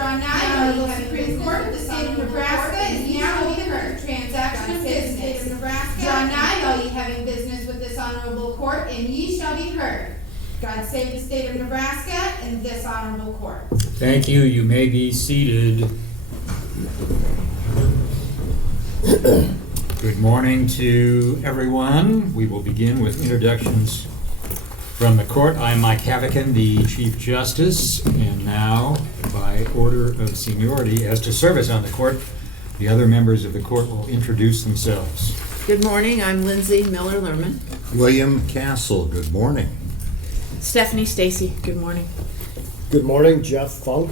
Draw nigh, the Supreme Court of the State of Nebraska is now open for transaction of business. Draw nigh, all ye having business with this honorable court, and ye shall be heard. God save the state of Nebraska and this honorable court. Thank you. You may be seated. Good morning to everyone. We will begin with introductions from the court. I'm Mike Havican, the Chief Justice, and now, by order of seniority as to service on the court, the other members of the court will introduce themselves. Good morning, I'm Lindsay Miller-Lerman. William Castle, good morning. Stephanie Stacy, good morning. Good morning, Jeff Funk.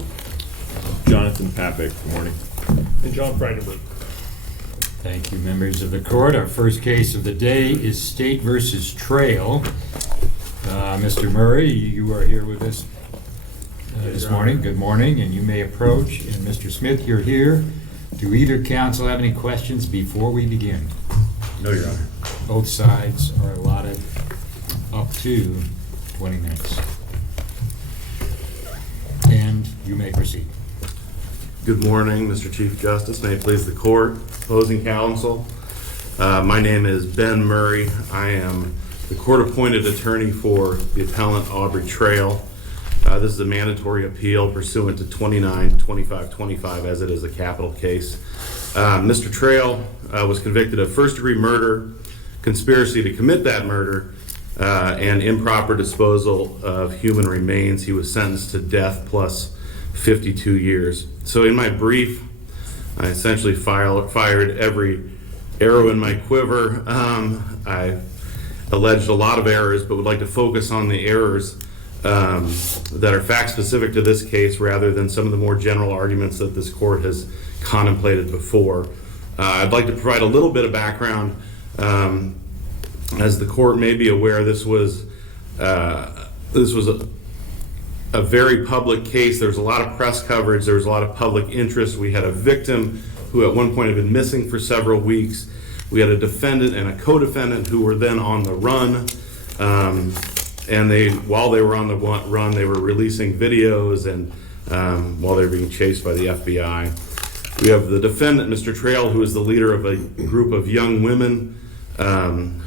Jonathan Papik, good morning. And John Freidenberg. Thank you, members of the court. Our first case of the day is State versus Trail. Mr. Murray, you are here with us this morning. Good morning, and you may approach. And Mr. Smith, you're here. Do either counsel have any questions before we begin? No, Your Honor. Both sides are allotted up to 20 minutes. And you may proceed. Good morning, Mr. Chief Justice. May it please the court, opposing counsel. My name is Ben Murray. I am the court-appointed attorney for the appellant Aubrey Trail. This is a mandatory appeal pursuant to 29-25-25, as it is a capital case. Mr. Trail was convicted of first-degree murder, conspiracy to commit that murder, and improper disposal of human remains. He was sentenced to death plus 52 years. So in my brief, I essentially fired every arrow in my quiver. I alleged a lot of errors, but would like to focus on the errors that are fact-specific to this case rather than some of the more general arguments that this court has contemplated before. I'd like to provide a little bit of background. As the court may be aware, this was a very public case. There was a lot of press coverage. There was a lot of public interest. We had a victim who at one point had been missing for several weeks. We had a defendant and a co-defendant who were then on the run. And while they were on the run, they were releasing videos and while they were being chased by the FBI. We have the defendant, Mr. Trail, who is the leader of a group of young women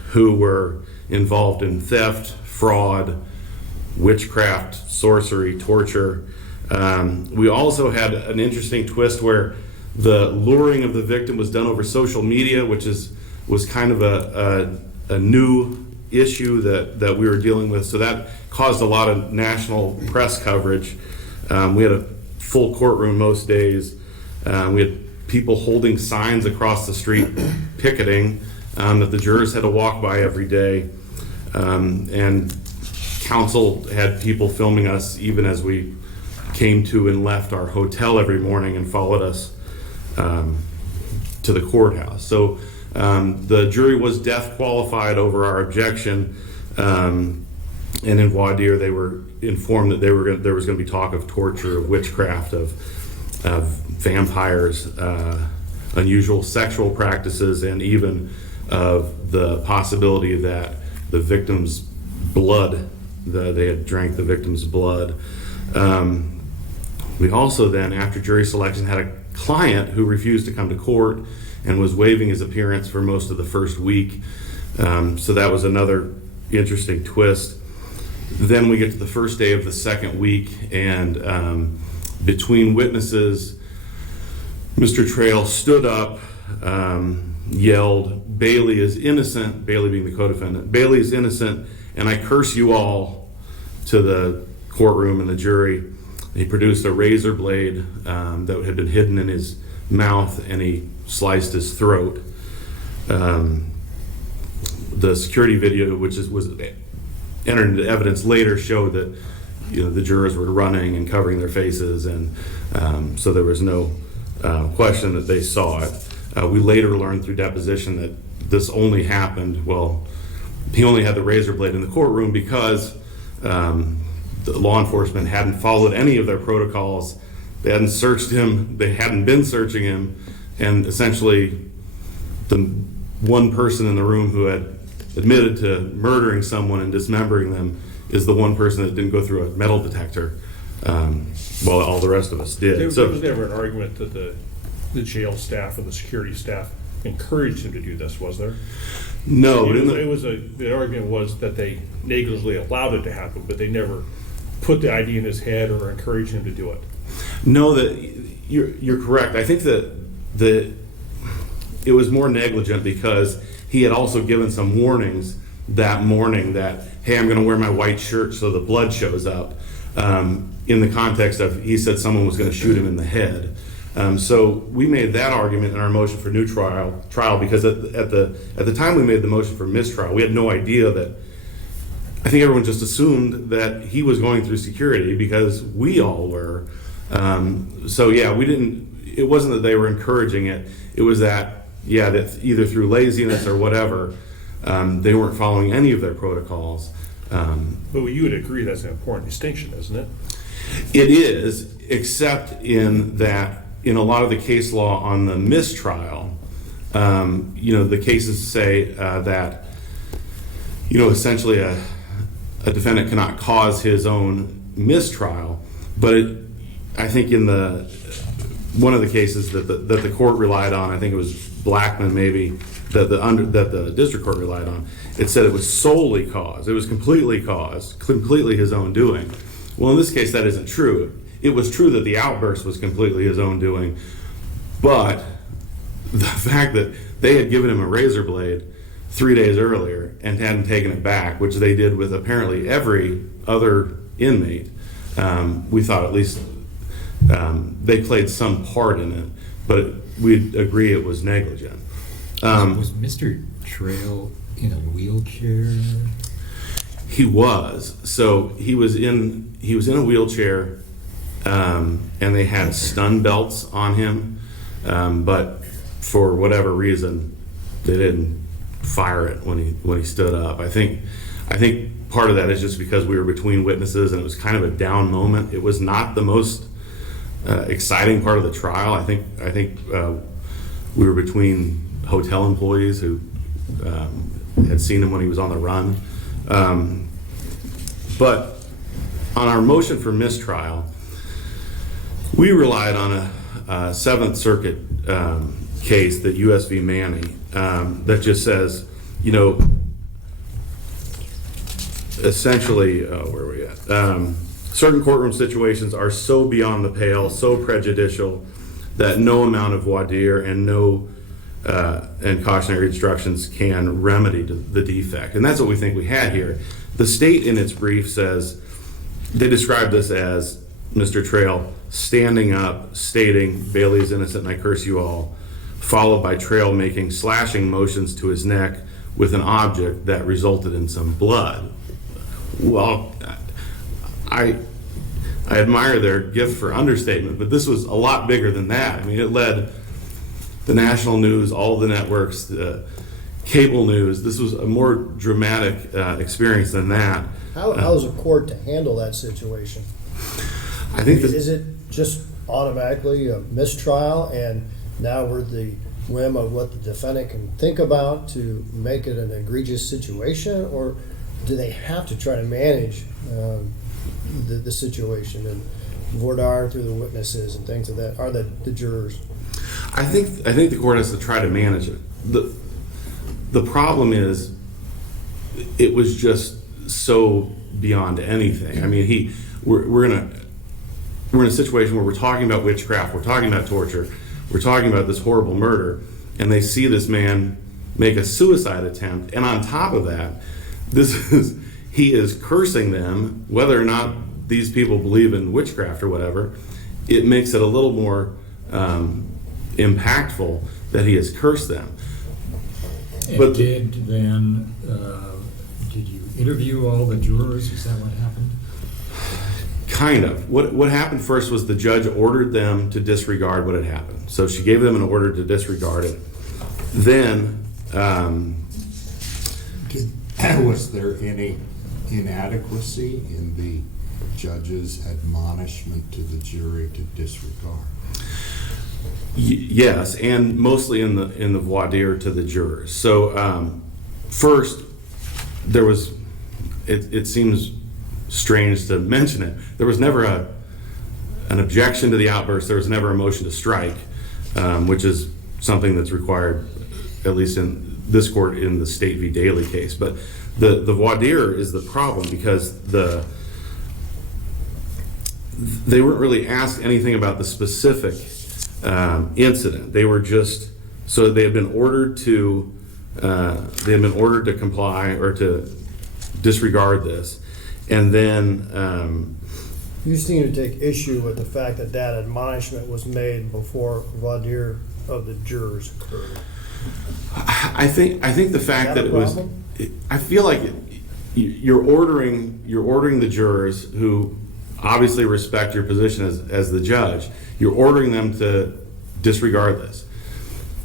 who were involved in theft, fraud, witchcraft, sorcery, torture. We also had an interesting twist where the luring of the victim was done over social media, which was kind of a new issue that we were dealing with. So that caused a lot of national press coverage. We had a full courtroom most days. We had people holding signs across the street picketing that the jurors had to walk by every day. And counsel had people filming us even as we came to and left our hotel every morning and followed us to the courthouse. So the jury was death qualified over our objection, and in voir dire they were informed that there was going to be talk of torture, of witchcraft, of vampires, unusual sexual practices, and even of the possibility that the victim's blood, they had drank the victim's blood. We also then, after jury selection, had a client who refused to come to court and was waiving his appearance for most of the first week. So that was another interesting twist. Then we get to the first day of the second week, and between witnesses, Mr. Trail stood up, yelled, "Bailey is innocent," Bailey being the co-defendant, "Bailey is innocent, and I curse you all," to the courtroom and the jury. He produced a razor blade that had been hidden in his mouth, and he sliced his throat. The security video, which was entered into evidence later, showed that the jurors were running and covering their faces, and so there was no question that they saw it. We later learned through deposition that this only happened, he only had the razor blade in the courtroom because the law enforcement hadn't followed any of their protocols. They hadn't searched him, they hadn't been searching him, and essentially the one person in the room who had admitted to murdering someone and dismembering them is the one person that didn't go through a metal detector. while all the rest of us did. There So was never an argument that the jail staff or the security staff encouraged him to do this, was there? no, but in the, The argument was that they negligently allowed it to happen, but they never put the idea in his head or encouraged him to do it. no, that you're correct. I think that it was more negligent because he had also given some warnings that morning that, hey, I'm going to wear my white shirt so the blood shows up. In the context of, he said someone was going to shoot him in the head. So we made that argument in our motion for new trial because at the time we made the motion for mistrial, we had no idea that, I think everyone just assumed that he was going through security because we all were. So yeah, it wasn't that they were encouraging it. It was that, that either through laziness or whatever, they weren't following any of their protocols. But you would agree that's an important distinction, isn't it? It is, except in that in a lot of the case law on the mistrial, the cases say that, essentially a defendant cannot cause his own mistrial. But I think in one of the cases that the court relied on, I think it was Blackman maybe, that the district court relied on, it said it was solely caused. It was completely caused, completely his own doing. Well, in this case, that isn't true. It was true that the outburst was completely his own doing, but the fact that they had given him a razor blade 3 days earlier and hadn't taken it back, which they did with apparently every other inmate, we thought at least they played some part in it, but we'd agree it was negligent. Was Mr. Trail in a wheelchair? He was. So he was in a wheelchair, and they had stun belts on him, but for whatever reason, they didn't fire it when he stood up. I think part of that is just because we were between witnesses and it was kind of a down moment. It was not the most exciting part of the trial. I think we were between hotel employees who had seen him when he was on the run. But on our motion for mistrial, we relied on a Seventh Circuit case, the U.S. v. Manny, that just says, essentially, where are we at? Certain courtroom situations are so beyond the pale, so prejudicial, that no amount of voir dire and and cautionary instructions can remedy the defect. And that's what we think we had here. The state in its brief says, they described this as Mr. Trail standing up, stating, "Bailey is innocent and I curse you all," followed by Trail making slashing motions to his neck with an object that resulted in some blood. Well, I admire their gift for understatement, but this was a lot bigger than that. I mean, it led the national news, all the networks, the cable news. This was a more dramatic experience than that. How is a court to handle that situation? I think Is it just automatically a mistrial and now we're the whim of what the defendant can think about to make it an egregious situation, or do they have to try to manage the situation and voir dire through the witnesses and things of that, are the jurors? I think the court has to try to manage it. The problem is, it was just so beyond anything. I mean, we're in a situation where we're talking about witchcraft, we're talking about torture, we're talking about this horrible murder, and they see this man make a suicide attempt, and on top of that, he is cursing them, whether or not these people believe in witchcraft or whatever. It makes it a little more impactful that he has cursed them. And But did you interview all the jurors? Is that what happened? Kind of. What happened first was the judge ordered them to disregard what had happened. So she gave them an order to disregard it. Then, Was there any inadequacy in the judge's admonishment to the jury to disregard? Yes, and mostly in the voir dire to the jurors. So first, there was. It seems strange to mention it. There was never an objection to the outburst. There was never a motion to strike, which is something that's required, at least in this court, in the State v. Daly case. But the voir dire is the problem, because they weren't really asked anything about the specific incident. They were just, so they had been ordered to comply or to disregard this, and then You seem to take issue with the fact that that admonishment was made before voir dire of the jurors occurred. I think the fact that it was, I feel like you're ordering the jurors, who obviously respect your position as the judge, you're ordering them to disregard this.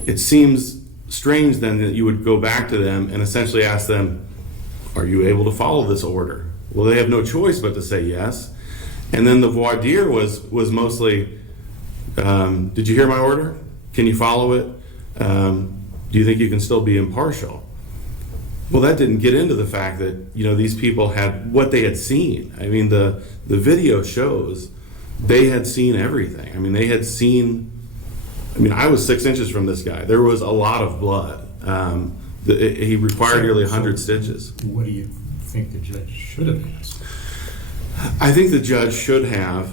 It seems strange then that you would go back to them and essentially ask them, are you able to follow this order? Well, they have no choice but to say yes. And then the voir dire was mostly, did you hear my order? Can you follow it? Do you think you can still be impartial? Well, that didn't get into the fact that, these people had what they had seen. I mean, the video shows they had seen everything. I mean, I was 6 inches from this guy. There was a lot of blood. He required nearly 100 stitches. What do you think the judge should have asked? I think the judge should have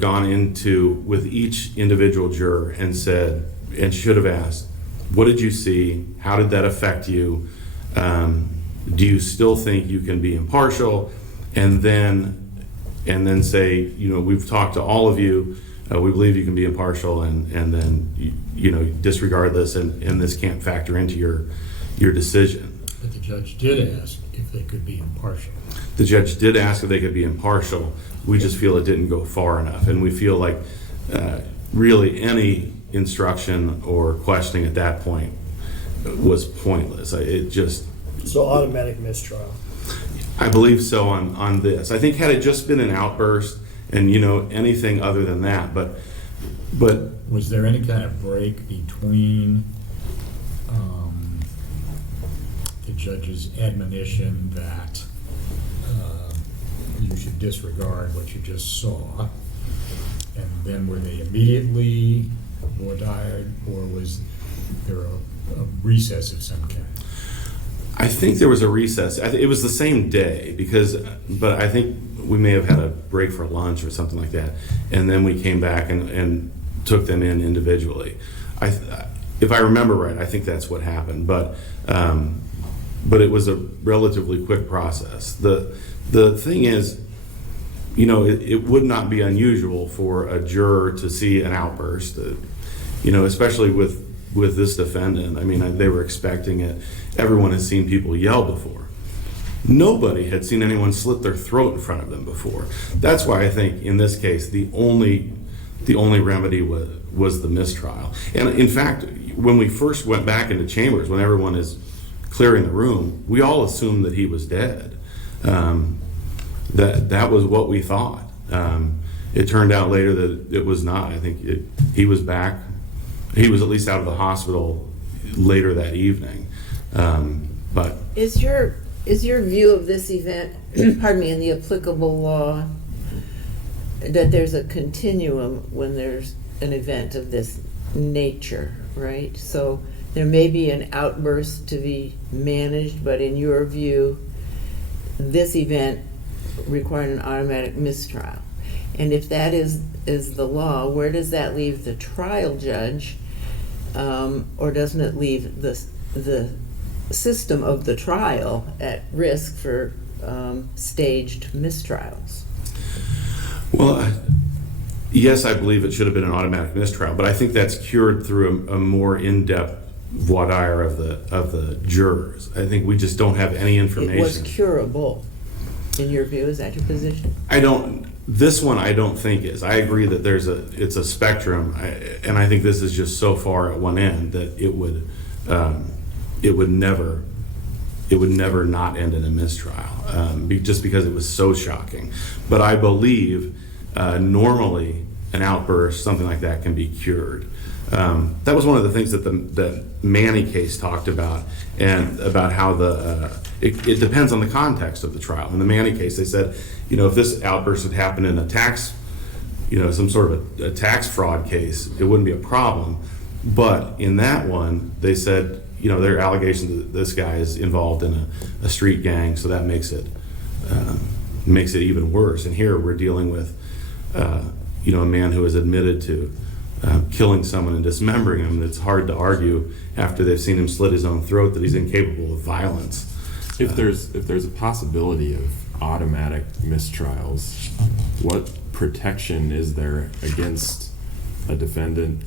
gone into with each individual juror and should have asked, what did you see? How did that affect you? Do you still think you can be impartial? And then say, we've talked to all of you. We believe you can be impartial, and then disregard this, and this can't factor into your decision. But the judge did ask if they could be impartial. The judge did ask if they could be impartial. We just feel it didn't go far enough, and we feel like really any instruction or questioning at that point was pointless. So automatic mistrial. I believe so on this. I think had it just been an outburst and anything other than that, but was there any kind of break between the judge's admonition that you should disregard what you just saw, and then were they immediately voir dire, or was there a recess of some kind? I think there was a recess. It was the same day, but I think we may have had a break for lunch or something like that, and then we came back and took them in individually. If I remember right, I think that's what happened. But it was a relatively quick process. The thing is, it would not be unusual for a juror to see an outburst, especially with this defendant. I mean, they were expecting it. Everyone has seen people yell before. Nobody had seen anyone slit their throat in front of them before. That's why I think in this case the only remedy was the mistrial. And in fact, when we first went back into chambers, when everyone is clearing the room, we all assumed that he was dead. That was what we thought. It turned out later that it was not. I think he was back. He was at least out of the hospital later that evening. But Is your view of this event, pardon me, in the applicable law, that there's a continuum when there's an event of this nature, right? So there may be an outburst to be managed, but in your view, this event required an automatic mistrial. And if that is the law, where does that leave the trial judge, or doesn't it leave the system of the trial at risk for staged mistrials? well, yes, I believe it should have been an automatic mistrial, but I think that's cured through a more in-depth voir dire of the jurors. I think we just don't have any information. It was curable, in your view. Is that your position? This one I don't think is. I agree that it's a spectrum, and I think this is just so far at one end that it would never not end in a mistrial, just because it was so shocking. But I believe normally an outburst, something like that, can be cured. That was one of the things that the Manny case talked about, and about how it depends on the context of the trial. In the Manny case, they said, if this outburst had happened in a tax some sort of a tax fraud case, it wouldn't be a problem. But in that one, they said, there are allegations that this guy is involved in a street gang, so that makes it even worse. And here we're dealing with, a man who has admitted to killing someone and dismembering him. It's hard to argue after they've seen him slit his own throat that he's incapable of violence. If there's a possibility of automatic mistrials, what protection is there against a defendant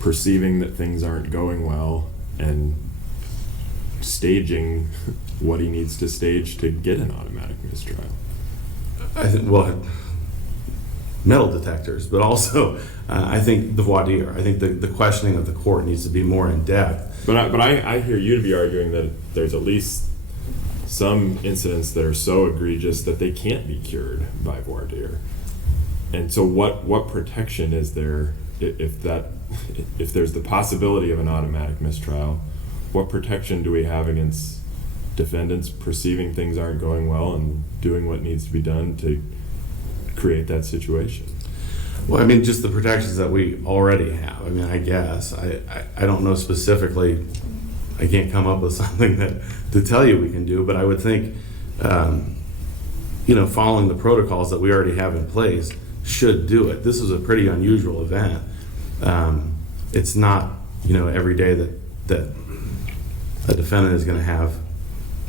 perceiving that things aren't going well and staging what he needs to stage to get an automatic mistrial? I think, metal detectors, but also I think the voir dire. I think the questioning of the court needs to be more in depth. But I hear you to be arguing that there's at least some incidents that are so egregious that they can't be cured by voir dire. And so what protection is there if there's the possibility of an automatic mistrial? What protection do we have against defendants perceiving things aren't going well and doing what needs to be done to create that situation? Well, just the protections that we already have. I guess I don't know specifically. I can't come up with something to tell you we can do, but I would think, following the protocols that we already have in place should do it. This is a pretty unusual event. It's not, every day that a defendant is going to have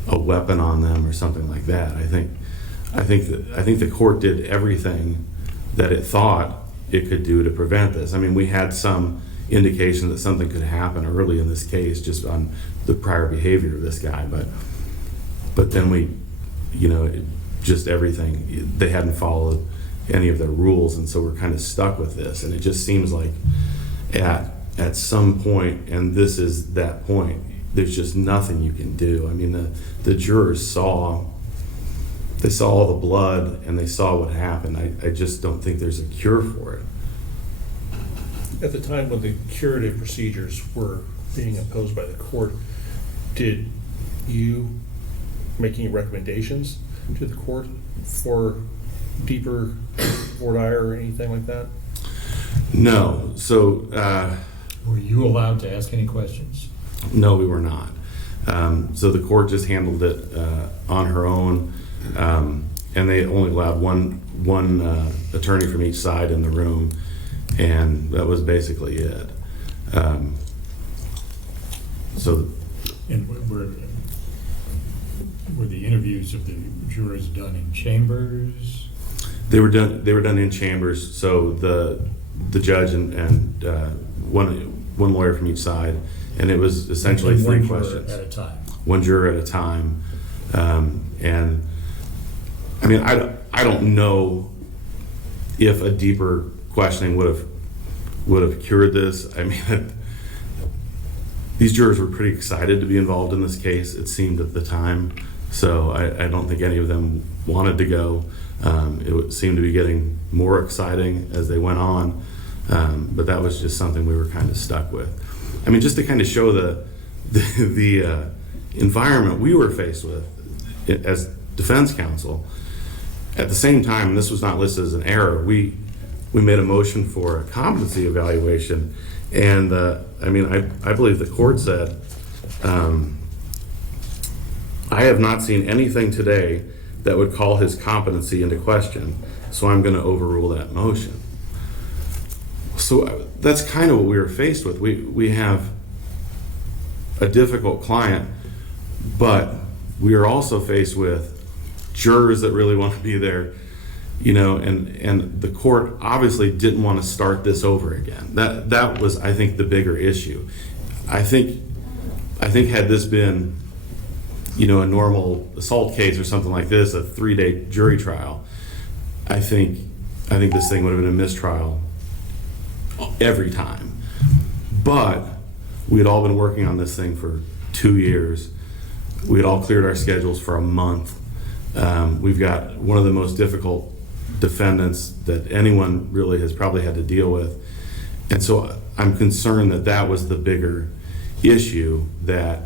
a weapon on them or something like that. I think the court did everything that it thought it could do to prevent this. We had some indication that something could happen early in this case just on the prior behavior of this guy, but then we, just everything, they hadn't followed any of their rules, and so we're kind of stuck with this. And it just seems like at some point, and this is that point, there's just nothing you can do. The jurors saw all the blood and they saw what happened. I just don't think there's a cure for it. At the time when the curative procedures were being imposed by the court, did you make any recommendations to the court for deeper voir dire or anything like that? No. So Were you allowed to ask any questions? no, we were not. So the court just handled it on her own, and they only allowed one attorney from each side in the room, and that was basically it. And were the interviews of the jurors done in chambers? They were done in chambers. So the judge and one lawyer from each side, and it was essentially And three one juror questions. at a time. One juror at a time. And I don't know if a deeper questioning would have cured this. These jurors were pretty excited to be involved in this case, it seemed at the time. So I don't think any of them wanted to go. It seemed to be getting more exciting as they went on. But that was just something we were kind of stuck with. Just to kind of show the environment we were faced with as defense counsel. At the same time, this was not listed as an error, we made a motion for a competency evaluation, and I believe the court said, I have not seen anything today that would call his competency into question, so I'm going to overrule that motion. So that's kind of what we were faced with. We have a difficult client, but we are also faced with jurors that really want to be there, and the court obviously didn't want to start this over again. That was, I think, the bigger issue. I think had this been, a normal assault case or something like this, a 3-day jury trial, I think this thing would have been a mistrial every time. But we had all been working on this thing for 2 years. We had all cleared our schedules for a month. We've got one of the most difficult defendants that anyone really has probably had to deal with. And so I'm concerned that was the bigger issue, that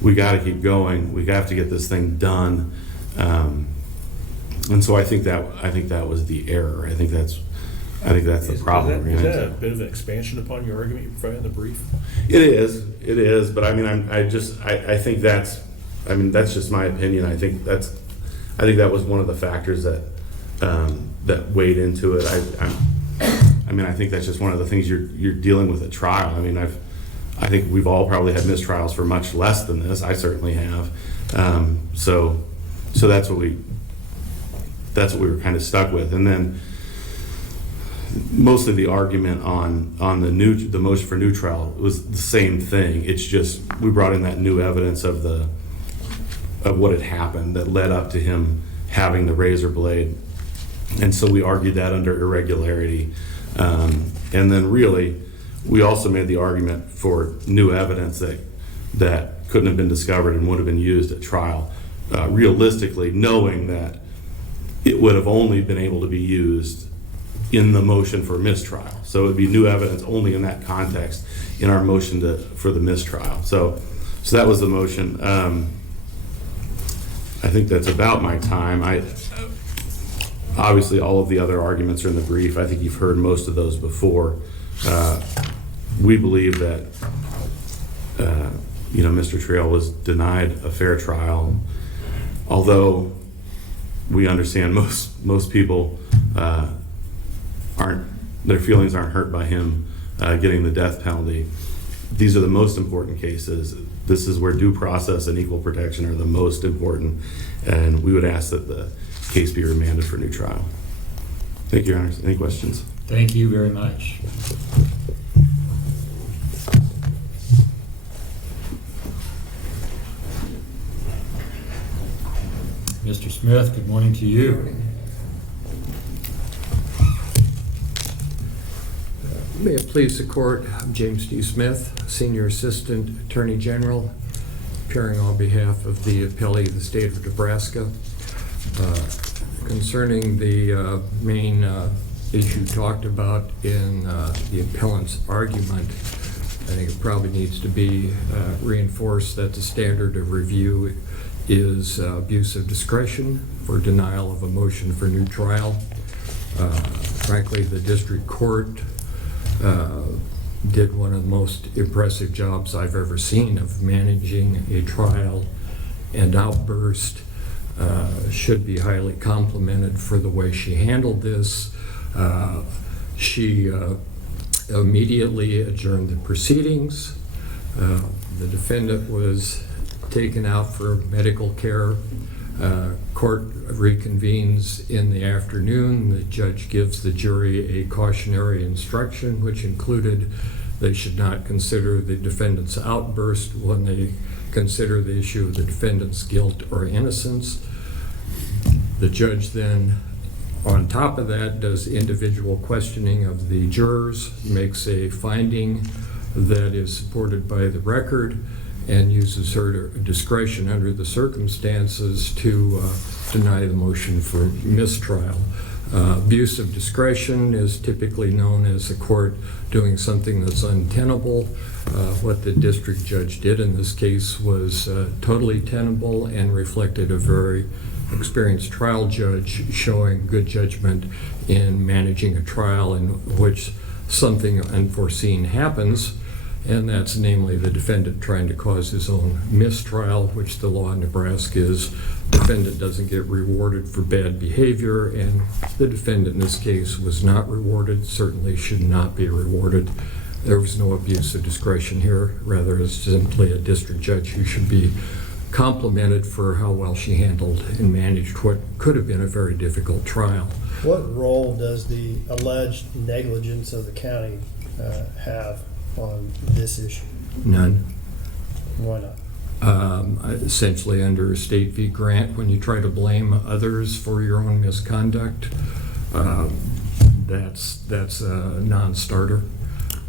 we got to keep going. We have to get this thing done. And so I think that was the error. I think that's I think that's the problem. Is that a bit of an expansion upon your argument you provided in the brief? It is, but I mean, I think that's just my opinion. I think that was one of the factors that weighed into it. I think that's just one of the things you're dealing with at trial. I mean, I think we've all probably had mistrials for much less than this. I certainly have. So that's what we were kind of stuck with. And then mostly the argument on the motion for new trial was the same thing. It's just we brought in that new evidence of what had happened that led up to him having the razor blade, and so we argued that under irregularity. And then really, we also made the argument for new evidence that couldn't have been discovered and would have been used at trial. Realistically, knowing that it would have only been able to be used in the motion for mistrial. So it would be new evidence only in that context in our motion for the mistrial. So that was the motion. I think that's about my time. Obviously, all of the other arguments are in the brief. I think you've heard most of those before. We believe that Mr. Trail was denied a fair trial, although we understand most people their feelings aren't hurt by him getting the death penalty. These are the most important cases. This is where due process and equal protection are the most important, and we would ask that the case be remanded for new trial. Thank you, Your Honors. Any questions? Thank you very much. Mr. Smith, good morning to you. May it please the court, I'm James D. Smith, Senior Assistant Attorney General, appearing on behalf of the appellee of the state of Nebraska. Concerning the main issue talked about in the appellant's argument, I think it probably needs to be reinforced that the standard of review is abuse of discretion for denial of a motion for new trial. Frankly, the district court did one of the most impressive jobs I've ever seen of managing a trial and outburst. Should be highly complimented for the way she handled this. She immediately adjourned the proceedings. The defendant was taken out for medical care. Court reconvenes in the afternoon. The judge gives the jury a cautionary instruction, which included they should not consider the defendant's outburst when they consider the issue of the defendant's guilt or innocence. The judge then, on top of that, does individual questioning of the jurors, makes a finding that is supported by the record, and uses her discretion under the circumstances to deny the motion for mistrial. Abuse of discretion is typically known as the court doing something that's untenable. What the district judge did in this case was totally tenable and reflected a very experienced trial judge showing good judgment in managing a trial in which something unforeseen happens, and that's namely the defendant trying to cause his own mistrial, which the law in Nebraska is defendant doesn't get rewarded for bad behavior, and the defendant in this case was not rewarded, certainly should not be rewarded. There was no abuse of discretion here, rather it's simply a district judge who should be complimented for how well she handled and managed what could have been a very difficult trial. What role does the alleged negligence of the county have on this issue? None. Why not? Essentially under State v. Grant, when you try to blame others for your own misconduct, that's a non-starter,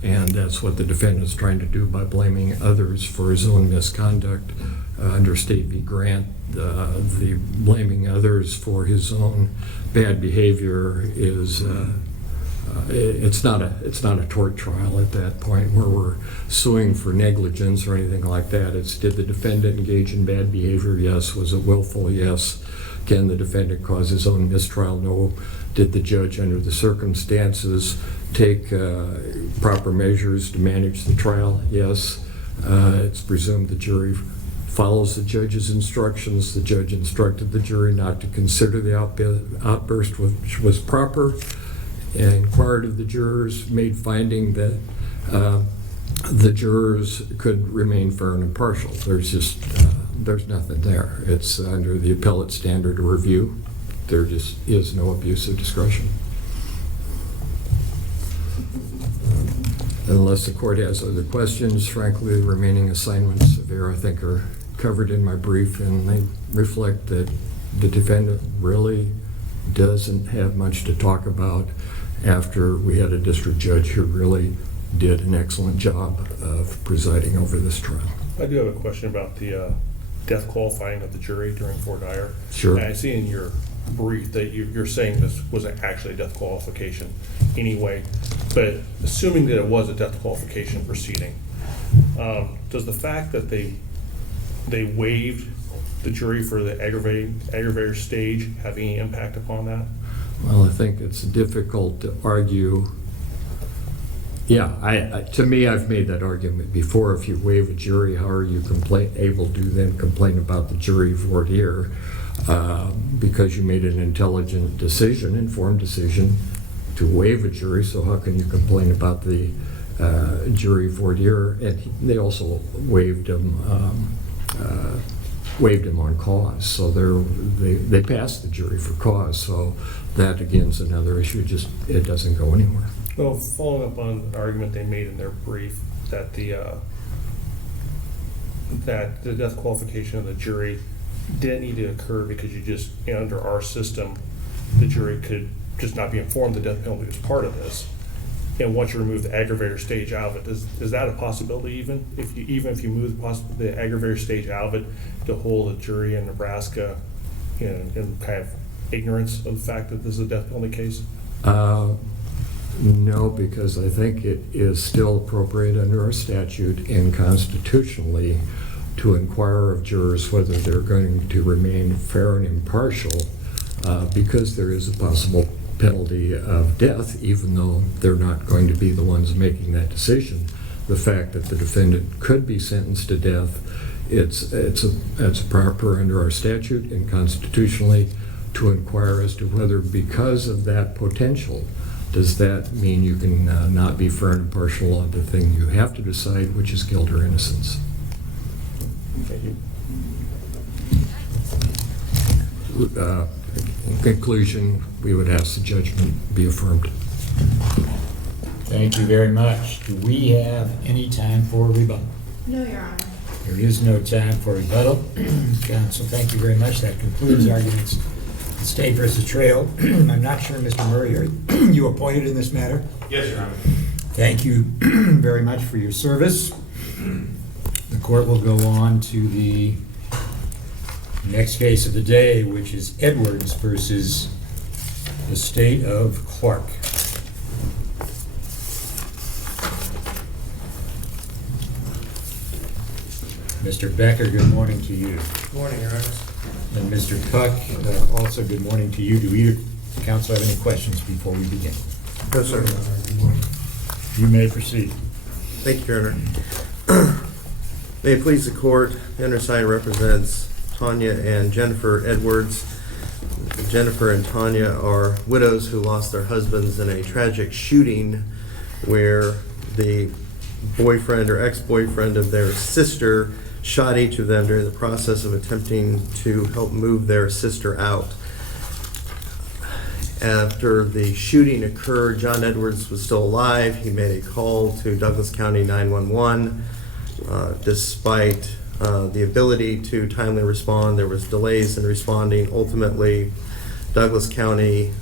and that's what the defendant's trying to do by blaming others for his own misconduct. Under State v. Grant, the blaming others for his own bad behavior is it's not a tort trial at that point where we're suing for negligence or anything like that. It's did the defendant engage in bad behavior? Yes. Was it willful? Yes. Can the defendant cause his own mistrial? No. Did the judge, under the circumstances, take proper measures to manage the trial? Yes. It's presumed the jury follows the judge's instructions. The judge instructed the jury not to consider the outburst which was proper, and inquired of the jurors, made finding that the jurors could remain fair and impartial. There's nothing there. It's under the appellate standard of review. There just is no abuse of discretion. Unless the court has other questions, frankly, the remaining assignments of error, I think, are covered in my brief, and they reflect that the defendant really doesn't have much to talk about after we had a district judge who really did an excellent job of presiding over this trial. I do have a question about the death qualifying of the jury during voir dire. Sure. And I see in your brief that you're saying this wasn't actually a death qualification anyway, but assuming that it was a death qualification proceeding, does the fact that they waived the jury for the aggravator stage have any impact upon that? Well, I think it's difficult to argue. Yeah, to me, I've made that argument before. If you waive a jury, how are you able to then complain about the jury voir dire? Because you made an intelligent decision, informed decision to waive a jury, so how can you complain about the jury voir dire? And they also waived him on cause, so they passed the jury for cause. So that again is another issue. It doesn't go anywhere. Well, following up on an argument they made in their brief that the death qualification of the jury didn't need to occur because under our system, the jury could just not be informed the death penalty was part of this. And once you remove the aggravator stage out of it, is that a possibility even if you move the aggravator stage out of it to hold a jury in Nebraska in kind of ignorance of the fact that this is a death penalty case? No, because I think it is still appropriate under our statute and constitutionally to inquire of jurors whether they're going to remain fair and impartial, because there is a possible penalty of death, even though they're not going to be the ones making that decision. The fact that the defendant could be sentenced to death, it's proper under our statute and constitutionally to inquire as to whether, because of that potential, does that mean you can not be fair and impartial on the thing you have to decide, which is guilt or innocence. Thank you. In conclusion, we would ask the judgment be affirmed. Thank you very much. Do we have any time for rebuttal? No, Your Honor. There is no time for rebuttal. Counsel, thank you very much. That concludes arguments. State versus Trail. I'm not sure, Mr. Murray, are you appointed in this matter? Yes, Your Honor. Thank you very much for your service. The court will go on to the next case of the day, which is Edwards versus the State of Clark. Mr. Becker, good morning to you. Good morning, Your Honor. And Mr. Puck, also good morning to you. Do either counsel have any questions before we begin? No, sir. You may proceed. Thank you, Your Honor. May it please the court, the undersigned represents Tanya and Jennifer Edwards. Jennifer and Tanya are widows who lost their husbands in a tragic shooting where the boyfriend or ex-boyfriend of their sister shot each of them during the process of attempting to help move their sister out. After the shooting occurred, John Edwards was still alive. He made a call to Douglas County 911. Despite the ability to timely respond, there was delays in responding. Ultimately, Douglas County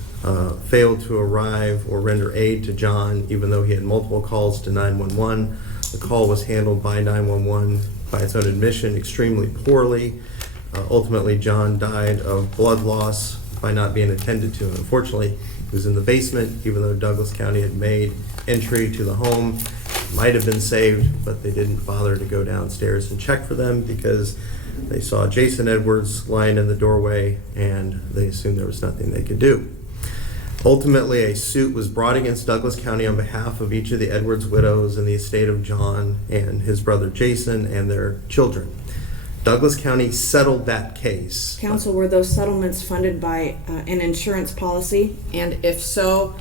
failed to arrive or render aid to John, even though he had multiple calls to 911. The call was handled by 911, by its own admission, extremely poorly. Ultimately, John died of blood loss by not being attended to. Unfortunately, he was in the basement, even though Douglas County had made entry to the home. Might have been saved, but they didn't bother to go downstairs and check for them because They saw Jason Edwards lying in the doorway, and they assumed there was nothing they could do. Ultimately, a suit was brought against Douglas County on behalf of each of the Edwards widows and the estate of John and his brother Jason and their children. Douglas County settled that case. Counsel, were those settlements funded by an insurance policy? And if so,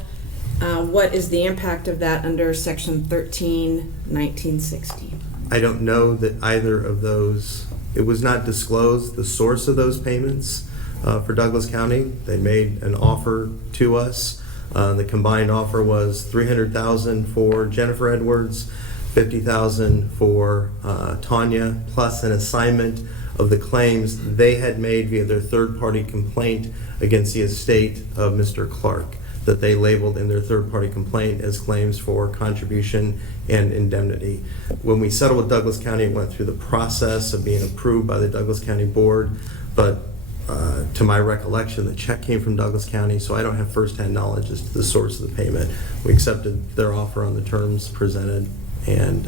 what is the impact of that under Section 13-1960? I don't know that either of those, it was not disclosed, the source of those payments for Douglas County. They made an offer to us. The combined offer was $300,000 for Jennifer Edwards, $50,000 for Tanya, plus an assignment of the claims they had made via their third-party complaint against the estate of Mr. Clark, that they labeled in their third-party complaint as claims for contribution and indemnity. When we settled with Douglas County, it went through the process of being approved by the Douglas County Board, but to my recollection, the check came from Douglas County, so I don't have firsthand knowledge as to the source of the payment. We accepted their offer on the terms presented, and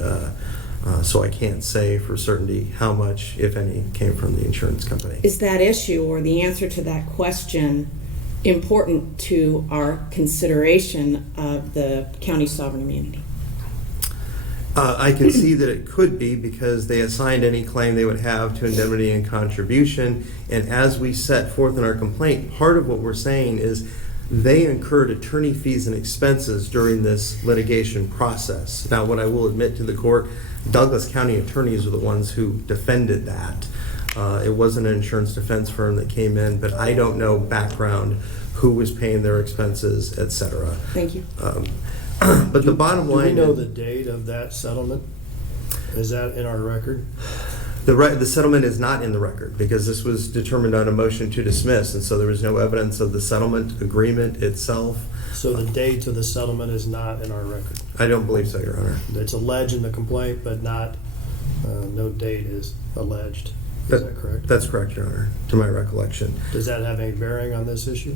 so I can't say for certainty how much, if any, came from the insurance company. Is that issue or the answer to that question important to our consideration of the county's sovereign immunity? I can see that it could be, because they assigned any claim they would have to indemnity and contribution, and as we set forth in our complaint, part of what we're saying is they incurred attorney fees and expenses during this litigation process. Now, what I will admit to the court, Douglas County attorneys are the ones who defended that. It wasn't an insurance defense firm that came in, but I don't know background, who was paying their expenses, et cetera. Thank you. But the bottom line... Do we know the date of that settlement? Is that in our record? The settlement is not in the record, because this was determined on a motion to dismiss, and so there was no evidence of the settlement agreement itself. So the date of the settlement is not in our record? I don't believe so, Your Honor. It's alleged in the complaint, but not, no date is alleged. Is that correct? That's correct, Your Honor, to my recollection. Does that have any bearing on this issue?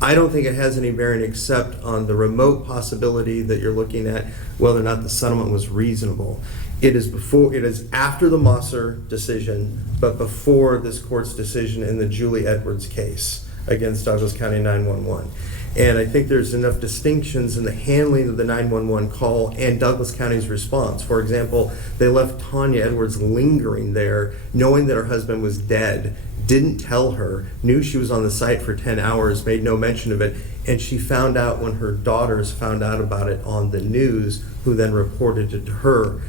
I don't think it has any bearing except on the remote possibility that you're looking at whether or not the settlement was reasonable. It is after the Mosser decision, but before this court's decision in the Julie Edwards case against Douglas County 911. And I think there's enough distinctions in the handling of the 911 call and Douglas County's response. For example, they left Tanya Edwards lingering there, knowing that her husband was dead, didn't tell her, knew she was on the site for 10 hours, made no mention of it, and she found out when her daughters found out about it on the news, who then reported it to her.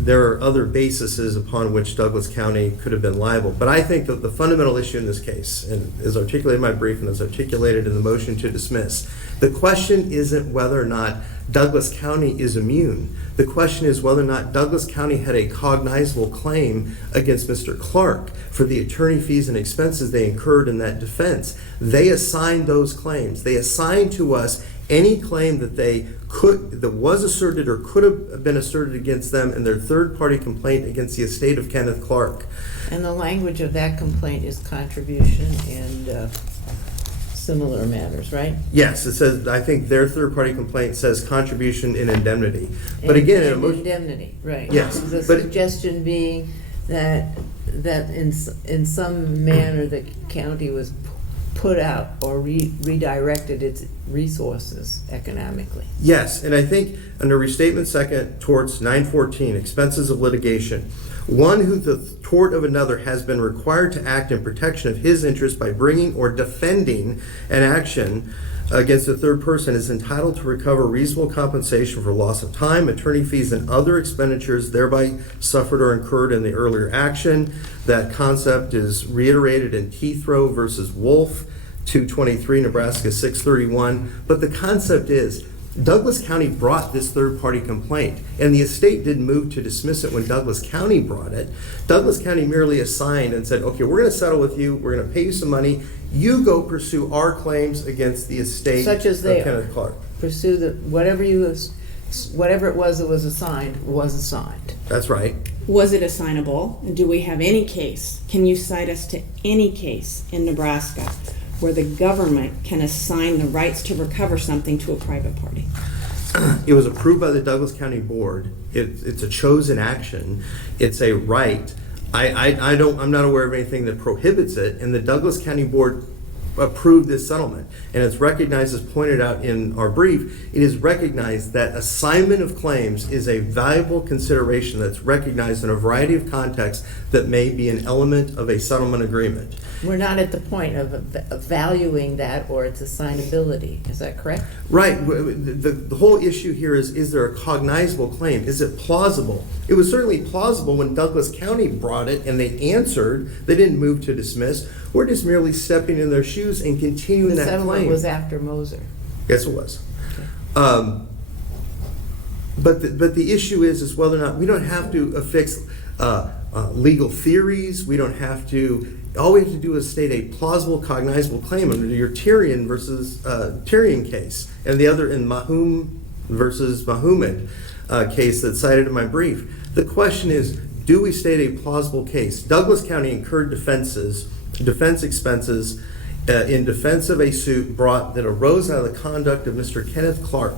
There are other bases upon which Douglas County could have been liable. But I think that the fundamental issue in this case, and is articulated in my brief and is articulated in the motion to dismiss, the question isn't whether or not Douglas County is immune. The question is whether or not Douglas County had a cognizable claim against Mr. Clark for the attorney fees and expenses they incurred in that defense. They assigned those claims. They assigned to us any claim that that was asserted or could have been asserted against them in their third-party complaint against the estate of Kenneth Clark. And the language of that complaint is contribution and similar matters, right? Yes, it says, I think their third-party complaint says contribution and indemnity. But again, and indemnity, right. Yes, The but- suggestion being that in some manner the county was put out or redirected its resources economically. Yes, and I think under restatement second towards 914, expenses of litigation, one who the tort of another has been required to act in protection of his interest by bringing or defending an action against a third person is entitled to recover reasonable compensation for loss of time, attorney fees, and other expenditures thereby suffered or incurred in the earlier action. That concept is reiterated in Teethrow versus Wolf, 223, Nebraska 631. But the concept is Douglas County brought this third-party complaint, and the estate didn't move to dismiss it when Douglas County brought it. Douglas County merely assigned and said, okay, we're going to settle with you, we're going to pay you some money, you go pursue our claims against the estate Such as they of Kenneth Clark. Pursue whatever it was that was assigned. That's right. Was it assignable? Do we have any case? Can you cite us to any case in Nebraska where the government can assign the rights to recover something to a private party? It was approved by the Douglas County Board. It's a chosen action. It's a right. I'm not aware of anything that prohibits it, and the Douglas County Board approved this settlement. And it's recognized, as pointed out in our brief, it is recognized that assignment of claims is a valuable consideration that's recognized in a variety of contexts that may be an element of a settlement agreement. We're not at the point of valuing that or its assignability, is that correct? Right. The whole issue here is there a cognizable claim? Is it plausible? It was certainly plausible when Douglas County brought it and they answered. They didn't move to dismiss. We're just merely stepping in their shoes and continuing that claim. The settlement was after Moser. Yes, it was. But the issue is whether or not we don't have to affix legal theories. We don't have to. All we have to do is state a plausible, cognizable claim under your Tyrion versus Tyrion case, and the other in Mahum versus Mahomet case that's cited in my brief. The question is, do we state a plausible case? Douglas County incurred defense expenses in defense of a suit brought that arose out of the conduct of Mr. Kenneth Clark.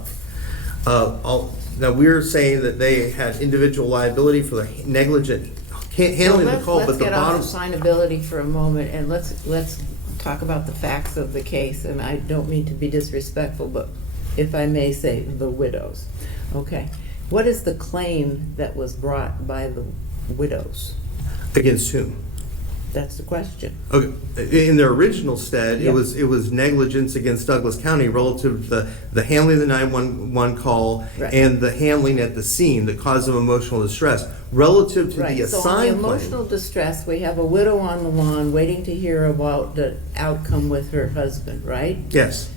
Now we're saying that they had individual liability for the negligent handling the call, but the bottom. Let's get off assignability for a moment, and let's talk about the facts of the case. And I don't mean to be disrespectful, but if I may say, the widows. Okay, what is the claim that was brought by the widows? Against whom? That's the question. Okay. In their original stead, Yeah. it was negligence against Douglas County relative to the handling of the 911 call Right. and the handling at the scene that caused them emotional distress. Relative to Right, the so on the assigned emotional claim, distress, we have a widow on the lawn waiting to hear about the outcome with her husband, right? yes,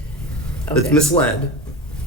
that's Okay. misled.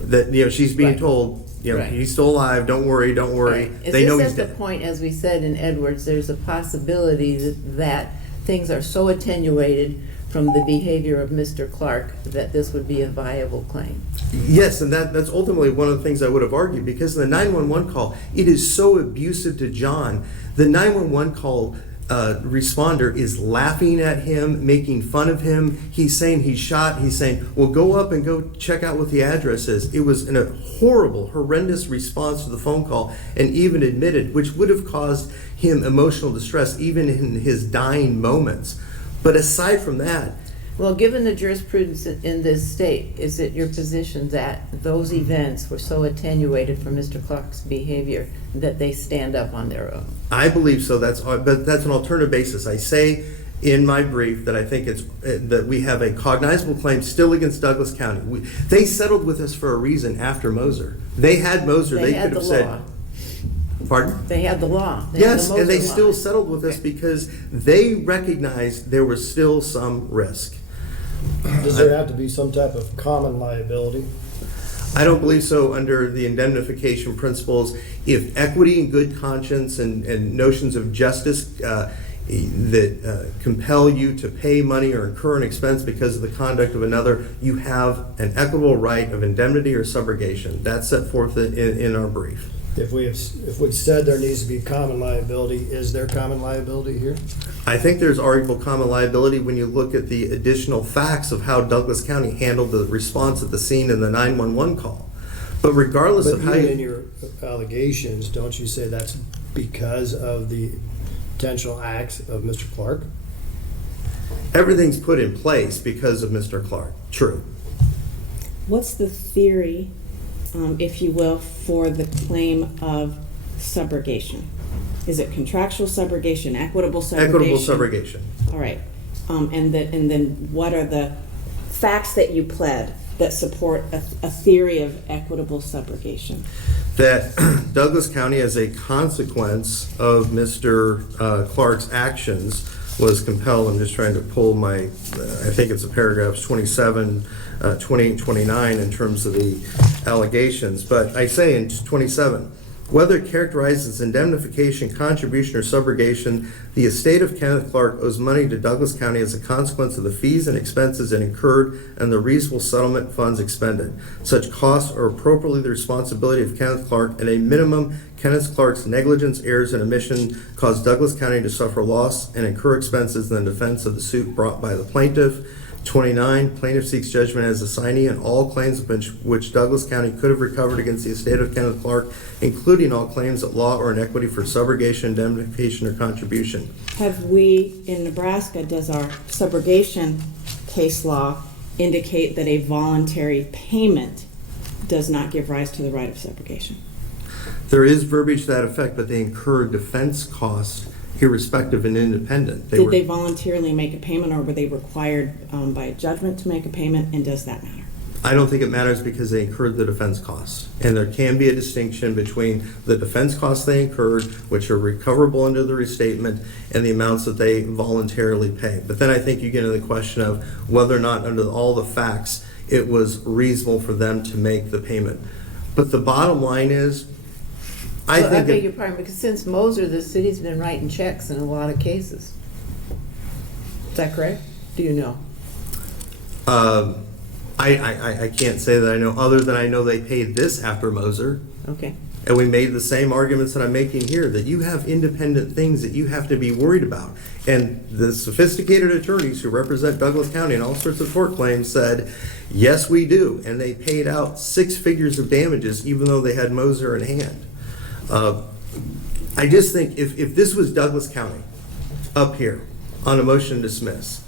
That she's being Right. told, Right. he's still alive. Don't worry, don't worry. Is They know this he's at the dead. point, as we said in Edwards, there's a possibility that things are so attenuated from the behavior of Mr. Clark that this would be a viable claim? Yes, and that's ultimately one of the things I would have argued, because in the 911 call, it is so abusive to John. The 911 call responder is laughing at him, making fun of him. He's saying he's shot. He's saying, well, go up and go check out what the address is. It was a horrible, horrendous response to the phone call, and even admitted, which would have caused him emotional distress even in his dying moments. But aside from that, Well, given the jurisprudence in this state, is it your position that those events were so attenuated from Mr. Clark's behavior that they stand up on their own? I believe so. But that's an alternative basis. I say in my brief that I think it's that we have a cognizable claim still against Douglas County. They settled with us for a reason after Moser. They had Moser. They had could have the said, law. pardon? They had the law. They had Yes, the and they Moser still law. settled with us Okay. because they recognized there was still some risk. Does there have to be some type of common liability? I don't believe so under the indemnification principles. If equity and good conscience and notions of justice that compel you to pay money or incur an expense because of the conduct of another, you have an equitable right of indemnity or subrogation. That's set forth in our brief. If we said there needs to be common liability, is there common liability here? I think there's arguable common liability when you look at the additional facts of how Douglas County handled the response at the scene in the 911 call. But regardless But of how even in you... your allegations, don't you say that's because of the potential acts of Mr. Clark? Everything's put in place because of Mr. Clark. True. What's the theory, if you will, for the claim of subrogation? Is it contractual subrogation, equitable subrogation? Equitable subrogation. All right. And then what are the facts that you pled that support a theory of equitable subrogation? That Douglas County, as a consequence of Mr. Clark's actions, was compelled, I'm just trying to pull my, I think it's a paragraphs 27, 28, 29 in terms of the allegations, but I say in 27, whether characterized as indemnification, contribution, or subrogation, the estate of Kenneth Clark owes money to Douglas County as a consequence of the fees and expenses it incurred and the reasonable settlement funds expended. Such costs are appropriately the responsibility of Kenneth Clark. At a minimum, Kenneth Clark's negligence, errors, and omission caused Douglas County to suffer loss and incur expenses in the defense of the suit brought by the plaintiff. 29, plaintiff seeks judgment as assignee on all claims which Douglas County could have recovered against the estate of Kenneth Clark, including all claims at law or in equity for subrogation, indemnification, or contribution. Have we, in Nebraska, does our subrogation case law indicate that a voluntary payment does not give rise to the right of subrogation? There is verbiage to that effect, but they incur defense costs irrespective and independent. Did they voluntarily make a payment, or were they required by a judgment to make a payment, and does that matter? I don't think it matters because they incurred the defense costs. And there can be a distinction between the defense costs they incurred, which are recoverable under the restatement, and the amounts that they voluntarily pay. But then I think you get into the question of whether or not, under all the facts, it was reasonable for them to make the payment. But the bottom line is, I beg your pardon, because since Moser, the city's been writing checks in a lot of cases. Is that correct? Do you know? I can't say that I know, other than I know they paid this after Moser. Okay. And we made the same arguments that I'm making here, that you have independent things that you have to be worried about. And the sophisticated attorneys who represent Douglas County and all sorts of tort claims said, yes, we do. And they paid out 6 figures of damages, even though they had Moser in hand. I just think if this was Douglas County up here on a motion to dismiss,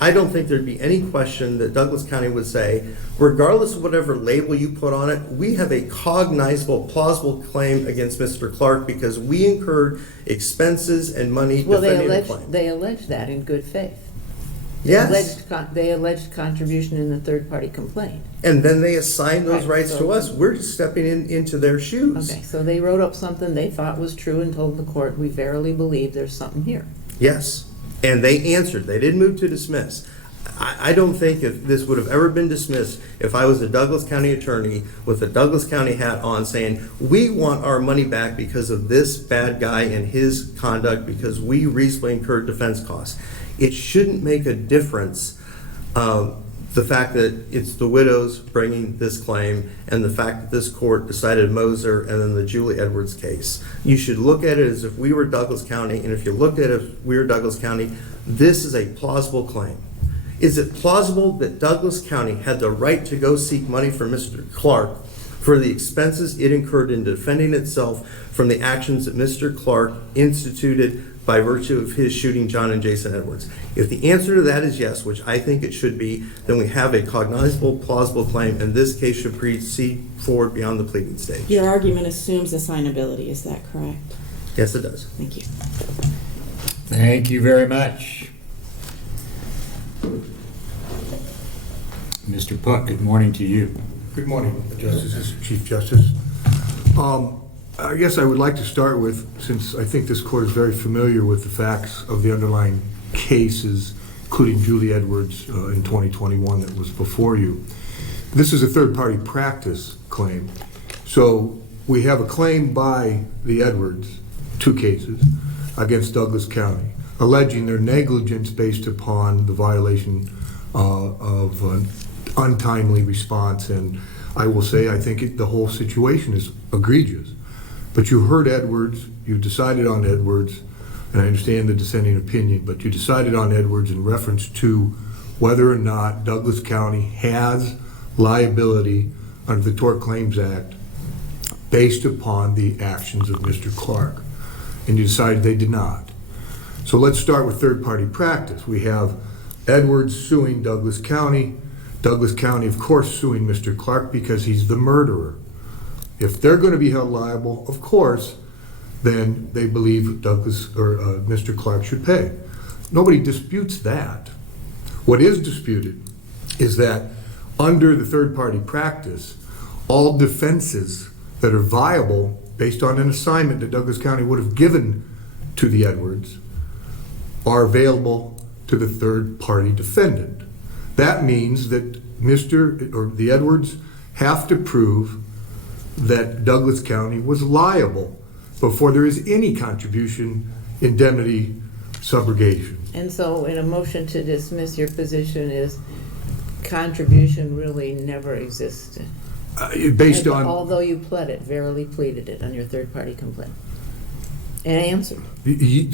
I don't think there'd be any question that Douglas County would say, regardless of whatever label you put on it, we have a cognizable, plausible claim against Mr. Clark because we incurred expenses and money defending the claim. They alleged that in good faith. Yes. They alleged contribution in the third-party complaint. And then they assigned those Right, rights so- to us. We're just stepping into their shoes. Okay, so they wrote up something they thought was true and told the court, we verily believe there's something here. Yes. And they answered. They didn't move to dismiss. I don't think if this would have ever been dismissed if I was a Douglas County attorney with a Douglas County hat on saying, we want our money back because of this bad guy and his conduct because we reasonably incurred defense costs. It shouldn't make a difference, the fact that it's the widows bringing this claim and the fact that this court decided Moser and then the Julie Edwards case. You should look at it as if we were Douglas County, and if you looked at it as we were Douglas County, this is a plausible claim. Is it plausible that Douglas County had the right to go seek money from Mr. Clark for the expenses it incurred in defending itself from the actions that Mr. Clark instituted by virtue of his shooting John and Jason Edwards? If the answer to that is yes, which I think it should be, then we have a cognizable, plausible claim, and this case should proceed forward beyond the pleading stage. Your argument assumes assignability, is that correct? Yes, it does. Thank you. Thank you very much. Mr. Puck, good morning to you. Good morning, Justices, Chief Justice. I guess I would like to start with, since I think this court is very familiar with the facts of the underlying cases, including Julie Edwards in 2021 that was before you. This is a third-party practice claim. So we have a claim by the Edwards, 2 cases, against Douglas County, alleging their negligence based upon the violation of an untimely response. And I will say, I think the whole situation is egregious. But you heard Edwards, you decided on Edwards, and I understand the dissenting opinion, but you decided on Edwards in reference to whether or not Douglas County has liability under the Tort Claims Act based upon the actions of Mr. Clark. And you decided they did not. So let's start with third-party practice. We have Edwards suing Douglas County, of course, suing Mr. Clark because he's the murderer. If they're going to be held liable, of course, then they believe Douglas or Mr. Clark should pay. Nobody disputes that. What is disputed is that under the third-party practice, all defenses that are viable based on an assignment that Douglas County would have given to the Edwards are available to the third-party defendant. That means that the Edwards have to prove that Douglas County was liable before there is any contribution, indemnity, subrogation. And so in a motion to dismiss, your position is contribution really never existed. Based on... Although you pled it, verily pleaded it on your third-party complaint. And answered.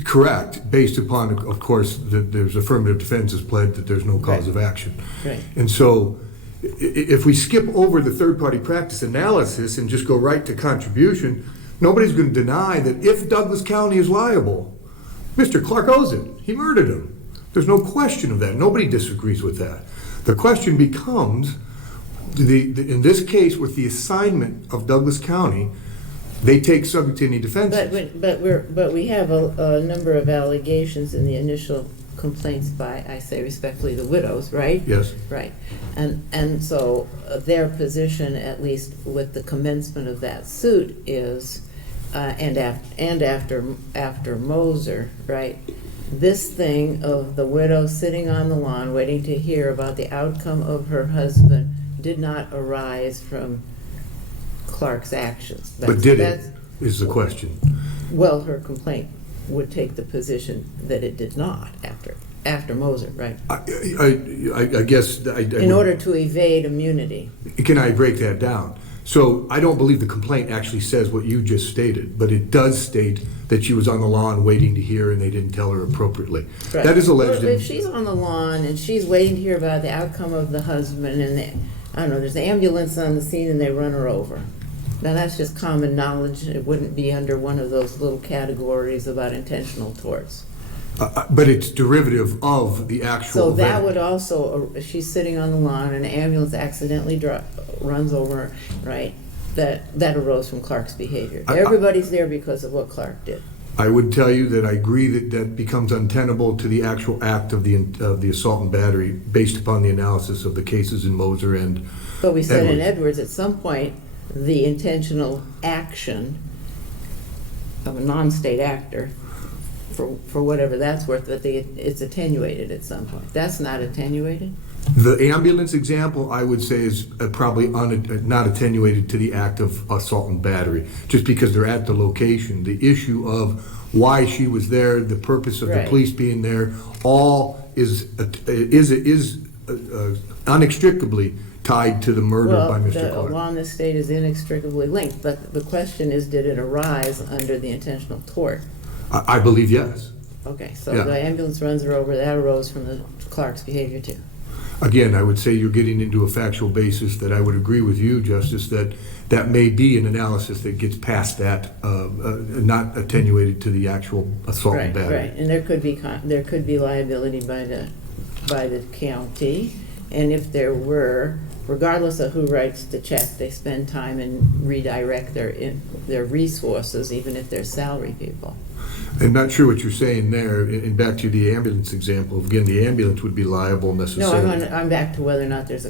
Correct, based upon, of course, that there's affirmative defense is pled that there's no cause of action. Right. And so, if we skip over the third-party practice analysis and just go right to contribution, nobody's going to deny that if Douglas County is liable, Mr. Clark owes it. He murdered him. There's no question of that. Nobody disagrees with that. The question becomes, in this case, with the assignment of Douglas County, they take subject to any defenses. But we have a number of allegations in the initial complaints by, I say respectfully, the widows, right? Yes. Right. And so their position, at least with the commencement of that suit, is, and after Moser, right? This thing of the widow sitting on the lawn waiting to hear about the outcome of her husband did not arise from Clark's actions. But did it, is the question. Well, her complaint would take the position that it did not after Moser, right? I guess. In order to evade immunity. Can I break that down? So I don't believe the complaint actually says what you just stated, but it does state that she was on the lawn waiting to hear and they didn't tell her appropriately. Right. That is alleged. Well, if she's on the lawn and she's waiting to hear about the outcome of the husband and I don't know, there's an ambulance on the scene and they run her over. Now that's just common knowledge. It wouldn't be under one of those little categories about intentional torts. But it's derivative of the actual So that event. would also, she's sitting on the lawn and an ambulance accidentally runs over her, right? That arose from Clark's behavior. Everybody's there because of what Clark did. I would tell you that I agree that becomes untenable to the actual act of the assault and battery based upon the analysis of the cases in Moser and But we said in Edwards. Edwards, at some point, the intentional action of a non-state actor, for whatever that's worth, that it's attenuated at some point. That's not attenuated? The ambulance example, I would say, is probably not attenuated to the act of assault and battery, just because they're at the location. The issue of why she was there, the purpose of the Right. police being there, all is inextricably tied to the murder by Mr. Well, Clark. the law in this state is inextricably linked, but the question is, did it arise under the intentional tort? I believe yes. Okay, so Yeah. the ambulance runs her over, that arose from the Clark's behavior too. Again, I would say you're getting into a factual basis that I would agree with you, Justice, that may be an analysis that gets past that, not attenuated to the actual assault and battery. Right, and there could be liability by the county, and if there were, regardless of who writes the check, they spend time and redirect their resources, even if they're salary people. I'm not sure what you're saying there, and back to the ambulance example, again, the ambulance would be liable No, necessarily. I'm back to whether or not there's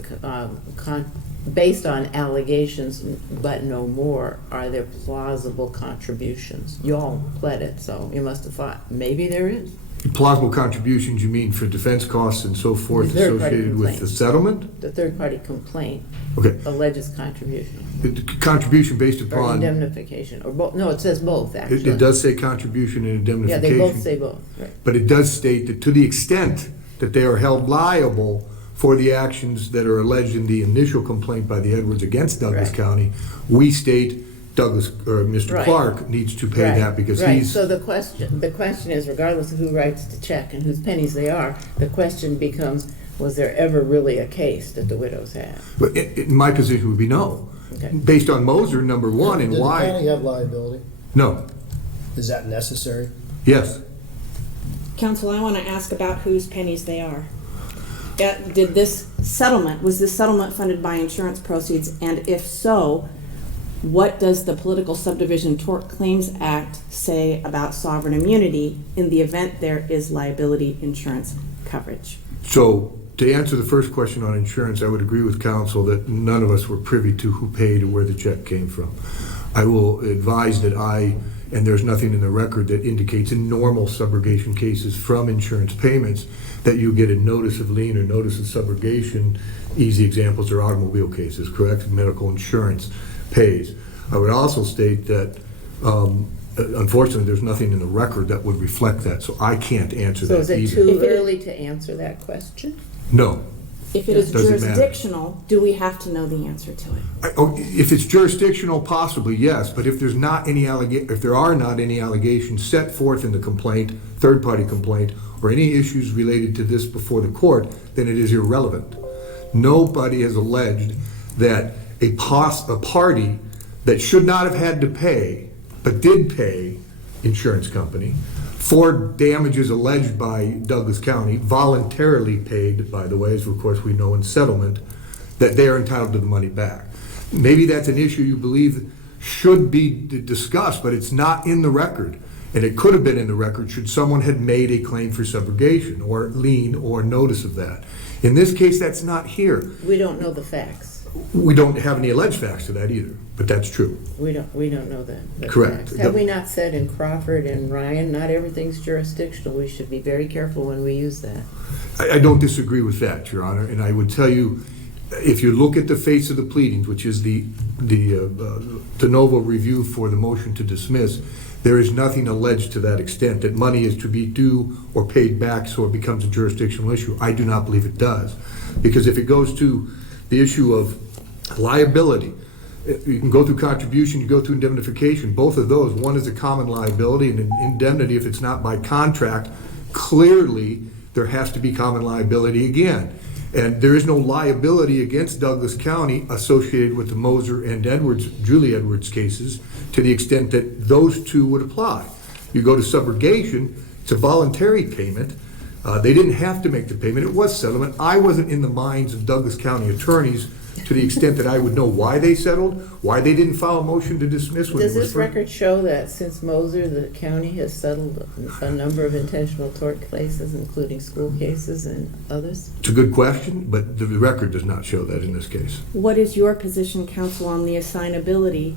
based on allegations, but no more, are there plausible contributions? Y'all pled it, so you must have thought, maybe there is. Plausible contributions, you mean for defense costs and so forth The third-party associated with the complaint. settlement? The third-party complaint Okay, alleges contribution, the contribution based or upon, indemnification, or both, no, it says both, actually. it does say contribution and Yeah, indemnification. they both say both, right. But it does state that to the extent that they are held liable for the actions that are alleged in the initial complaint by the Edwards against Douglas Right. County, we state Douglas, or Mr. Right. Clark needs to pay Right, that because right. he's. So the question is, regardless of who writes the check and whose pennies they are, the question becomes, was there ever really a case that the widows had? But my position would be no. Okay. Based on Moser, number one, and Did the why. county have liability? No. Is that necessary? Yes. Counsel, I want to ask about whose pennies they are. Did this settlement, was this settlement funded by insurance proceeds? And if so, what does the Political Subdivision Tort Claims Act say about sovereign immunity in the event there is liability insurance coverage? So to answer the first question on insurance, I would agree with counsel that none of us were privy to who paid or where the check came from. I will advise that and there's nothing in the record that indicates in normal subrogation cases from insurance payments that you get a notice of lien or notice of subrogation. Easy examples are automobile cases, correct? Medical insurance pays. I would also state that unfortunately there's nothing in the record that would reflect that, so I can't answer So that is it either. too early to answer that question? No. If it is Doesn't matter. jurisdictional, do we have to know the answer to it? If it's jurisdictional, possibly, yes, but if there's not any if there are not any allegations set forth in the complaint, third-party complaint, or any issues related to this before the court, then it is irrelevant. Nobody has alleged that a party that should not have had to pay, but did pay insurance company for damages alleged by Douglas County, voluntarily paid, by the way, as of course we know in settlement, that they are entitled to the money back. Maybe that's an issue you believe should be discussed, but it's not in the record. And it could have been in the record should someone had made a claim for subrogation or lien or notice of that. In this case, that's not here. We don't know the facts. We don't have any alleged facts to that either, but that's true. We don't know that. Correct. Facts. Have we not said in Crawford and Ryan, not everything's jurisdictional? We should be very careful when we use that. I don't disagree with that, Your Honor, and I would tell you, if you look at the face of the pleadings, which is the de novo review for the motion to dismiss, there is nothing alleged to that extent, that money is to be due or paid back so it becomes a jurisdictional issue. I do not believe it does. Because if it goes to the issue of liability, you can go through contribution, you go through indemnification, both of those. One is a common liability, and an indemnity, if it's not by contract, clearly there has to be common liability again. And there is no liability against Douglas County associated with the Moser and Julie Edwards cases to the extent that those two would apply. You go to subrogation, it's a voluntary payment. They didn't have to make the payment. It was settlement. I wasn't in the minds of Douglas County attorneys to the extent that I would know why they settled, why they didn't file a motion to dismiss. Does this record show that since Moser, the county has settled a number of intentional tort cases, including school cases and others? It's a good question, but the record does not show that in this case. What is your position, counsel, on the assignability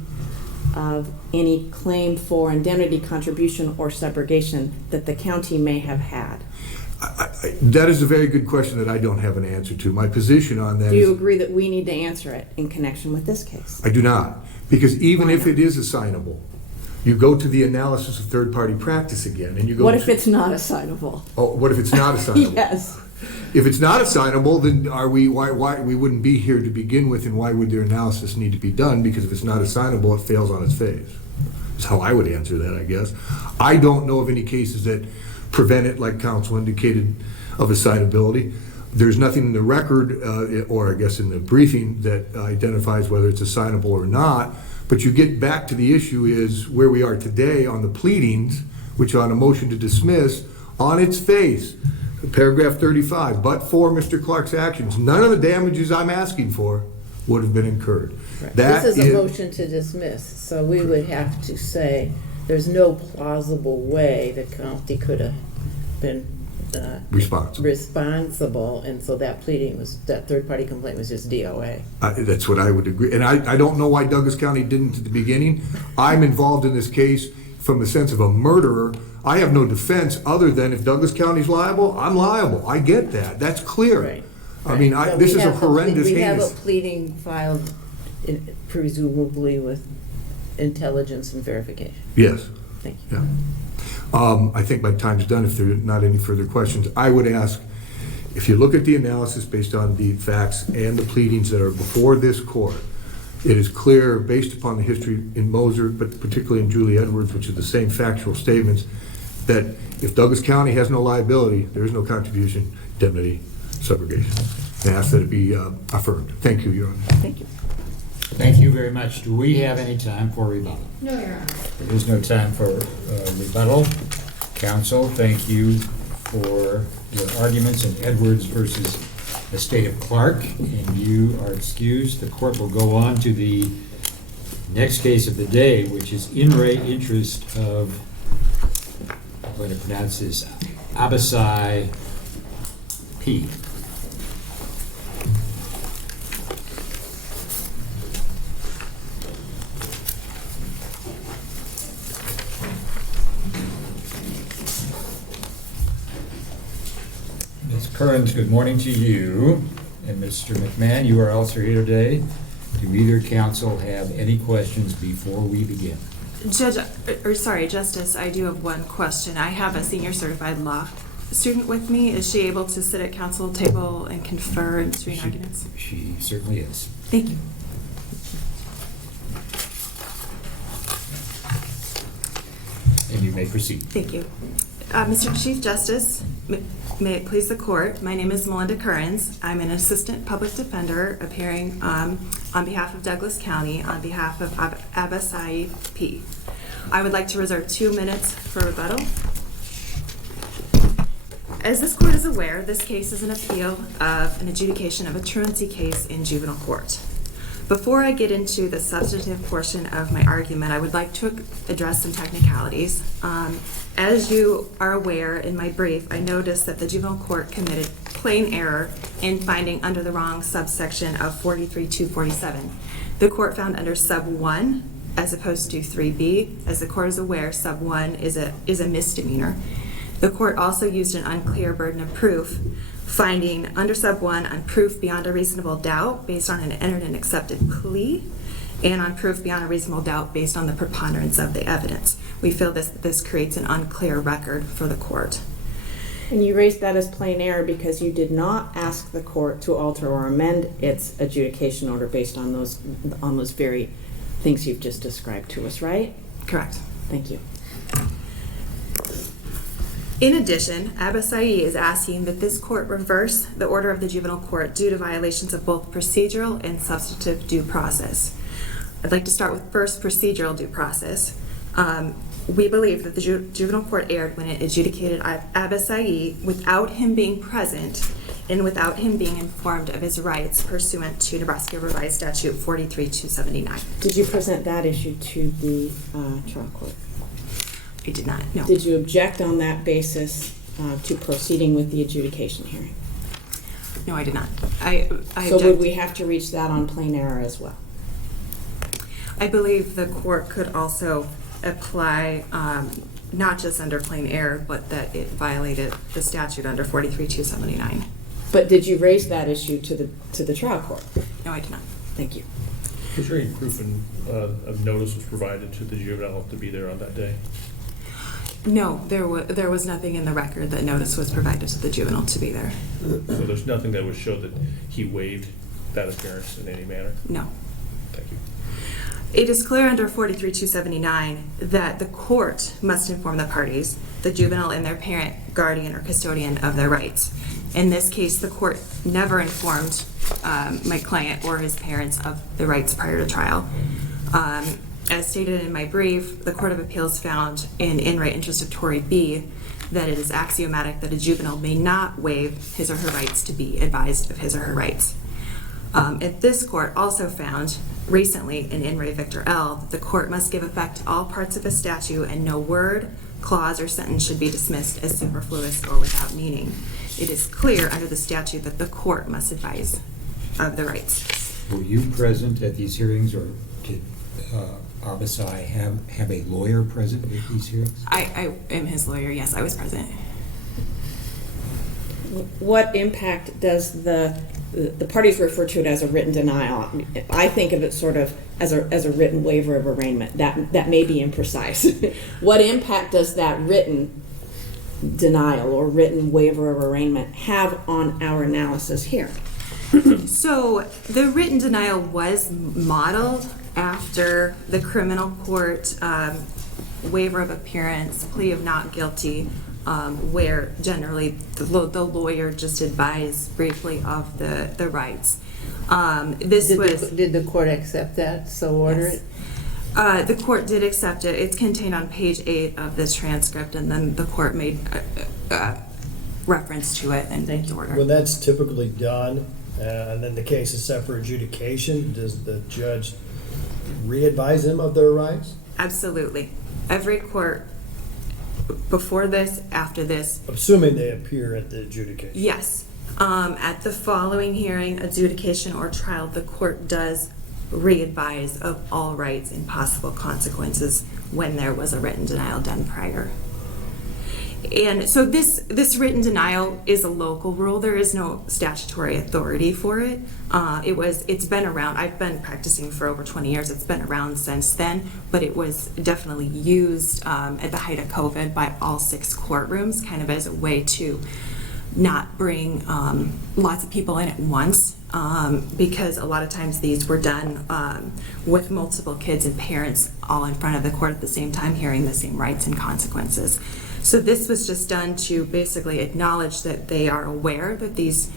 of any claim for indemnity contribution or subrogation that the county may have had? That is a very good question that I don't have an answer to. My position on that is... Do you agree that we need to answer it in connection with this case? I do not. Because even if it is assignable, you go to the analysis of third-party practice again, and you go... What if it's not assignable? Oh, what if it's not assignable? Yes. If it's not assignable, then why we wouldn't be here to begin with, and why would their analysis need to be done? Because if it's not assignable, it fails on its face. That's how I would answer that, I guess. I don't know of any cases that prevent it, like counsel indicated, of assignability. There's nothing in the record, or I guess in the briefing, that identifies whether it's assignable or not. But you get back to the issue is where we are today on the pleadings, which on a motion to dismiss, on its face, paragraph 35, but for Mr. Clark's actions, none of the damages I'm asking for would have been incurred. Right. This is a motion to dismiss, so we would have to say there's no plausible way the county could have been responsible, and so that pleading was, that third-party complaint was just DOA. That's what I would agree. And I don't know why Douglas County didn't at the beginning. I'm involved in this case from the sense of a murderer. I have no defense other than if Douglas County's liable, I'm liable. I get that. That's clear. Right. I mean, this is a horrendous We have a heinous... pleading filed presumably with intelligence and verification. Yes. Thank you. Yeah. I think my time's done. If there are not any further questions, I would ask, if you look at the analysis based on the facts and the pleadings that are before this court, it is clear, based upon the history in Moser, but particularly in Julie Edwards, which are the same factual statements, that if Douglas County has no liability, there is no contribution, indemnity, subrogation. I ask that it be affirmed. Thank you, Your Honor. Thank you. Thank you very much. Do we have any time for rebuttal? No, Your Honor. There is no time for rebuttal. Counsel, thank you for your arguments in Edwards versus the State of Clark, and you are excused. The court will go on to the next case of the day, which is in re interest of, I'm going to pronounce this, Abbasai P. Ms. Kearns, good morning to you. And Mr. McMahon, you are also here today. Do either counsel have any questions before we begin? Justice, I do have one question. I have a senior certified law student with me? Is she able to sit at council table and confer in between arguments? She certainly is. Thank you. And you may proceed. Thank you. Mr. Chief Justice, may it please the court, my name is Melinda Currens. I'm an assistant public defender appearing on behalf of Douglas County on behalf of Abbasai P. I would like to reserve 2 minutes for rebuttal. As this court is aware, this case is an appeal of an adjudication of a truancy case in juvenile court. Before I get into the substantive portion of my argument, I would like to address some technicalities. As you are aware, in my brief, I noticed that the juvenile court committed plain error in finding under the wrong subsection of 43-247. The court found under sub 1 as opposed to 3B. As the court is aware, sub 1 is a misdemeanor. The court also used an unclear burden of proof, finding under sub 1 on proof beyond a reasonable doubt based on an entered and accepted plea, and on proof beyond a reasonable doubt based on the preponderance of the evidence. We feel this creates an unclear record for the court. And you raised that as plain error because you did not ask the court to alter or amend its adjudication order based on those very things you've just described to us, right? Correct. Thank you. In addition, Abbasai is asking that this court reverse the order of the juvenile court due to violations of both procedural and substantive due process. I'd like to start with first procedural due process. We believe that the juvenile court erred when it adjudicated Abbasai without him being present and without him being informed of his rights pursuant to Nebraska Revised Statute 43-279. Did you present that issue to the trial court? I did not, no. Did you object on that basis to proceeding with the adjudication hearing? No, I did not. I so would we have to reach that on plain error as well? I believe the court could also apply not just under plain error, but that it violated the statute under 43-279. But did you raise that issue to the trial court? No, I did not. Thank you. Was there any proof of notice was provided to the juvenile to be there on that day? No, there was nothing in the record that notice was provided to the juvenile to be there. So there's nothing that would show that he waived that appearance in any manner? No. Thank you. It is clear under 43-279 that the court must inform the parties, the juvenile and their parent, guardian, or custodian of their rights. In this case, the court never informed my client or his parents of the rights prior to trial. As stated in my brief, the Court of Appeals found in In Re Interest of Tory B that it is axiomatic that a juvenile may not waive his or her rights to be advised of his or her rights. This court also found recently in Re Victor L that the court must give effect to all parts of a statute and no word, clause, or sentence should be dismissed as superfluous or without meaning. It is clear under the statute that the court must advise of the rights. Were you present at these hearings, or did Abbasai have a lawyer present at these hearings? I am his lawyer, yes, I was present. What impact does the parties refer to it as a written denial? I think of it sort of as a written waiver of arraignment. That may be imprecise. What impact does that written denial or written waiver of arraignment have on our analysis here? So the written denial was modeled after the criminal court waiver of appearance, plea of not guilty, where generally the lawyer just advised briefly of the rights. Did the court accept that, so order Yes. it? The court did accept it. It's contained on page 8 of this transcript, and then the court made reference to it and the order. When that's typically done, and then the case is set for adjudication, does the judge re-advise them of their rights? Absolutely. Every court, before this, after this, Assuming they appear at the adjudication. yes. At the following hearing, adjudication, or trial, the court does re-advise of all rights and possible consequences when there was a written denial done prior. And so this written denial is a local rule. There is no statutory authority for it. It's been around. I've been practicing for over 20 years. It's been around since then, but it was definitely used at the height of COVID by all 6 courtrooms, kind of as a way to not bring lots of people in at once, because a lot of times these were done with multiple kids and parents all in front of the court at the same time, hearing the same rights and consequences. So this was just done to basically acknowledge that they are aware that these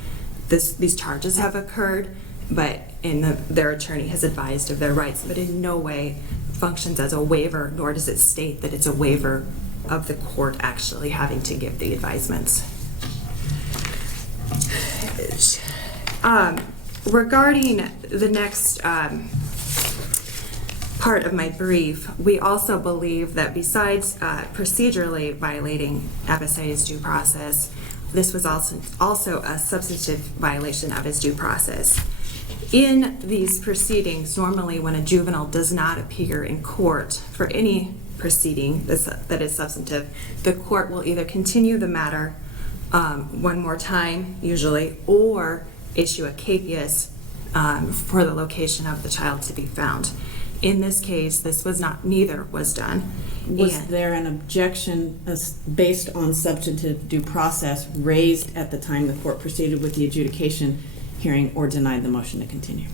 charges have occurred, but their attorney has advised of their rights, but in no way functions as a waiver, nor does it state that it's a waiver of the court actually having to give the advisements. Regarding the next part of my brief, we also believe that besides procedurally violating Abbasai's due process, this was also a substantive violation of his due process. In these proceedings, normally when a juvenile does not appear in court for any proceeding that is substantive, the court will either continue the matter one more time, usually, or issue a capias for the location of the child to be found. In this case, neither was done. Was there an objection based on substantive due process raised at the time the court proceeded with the adjudication hearing or denied the motion to continue?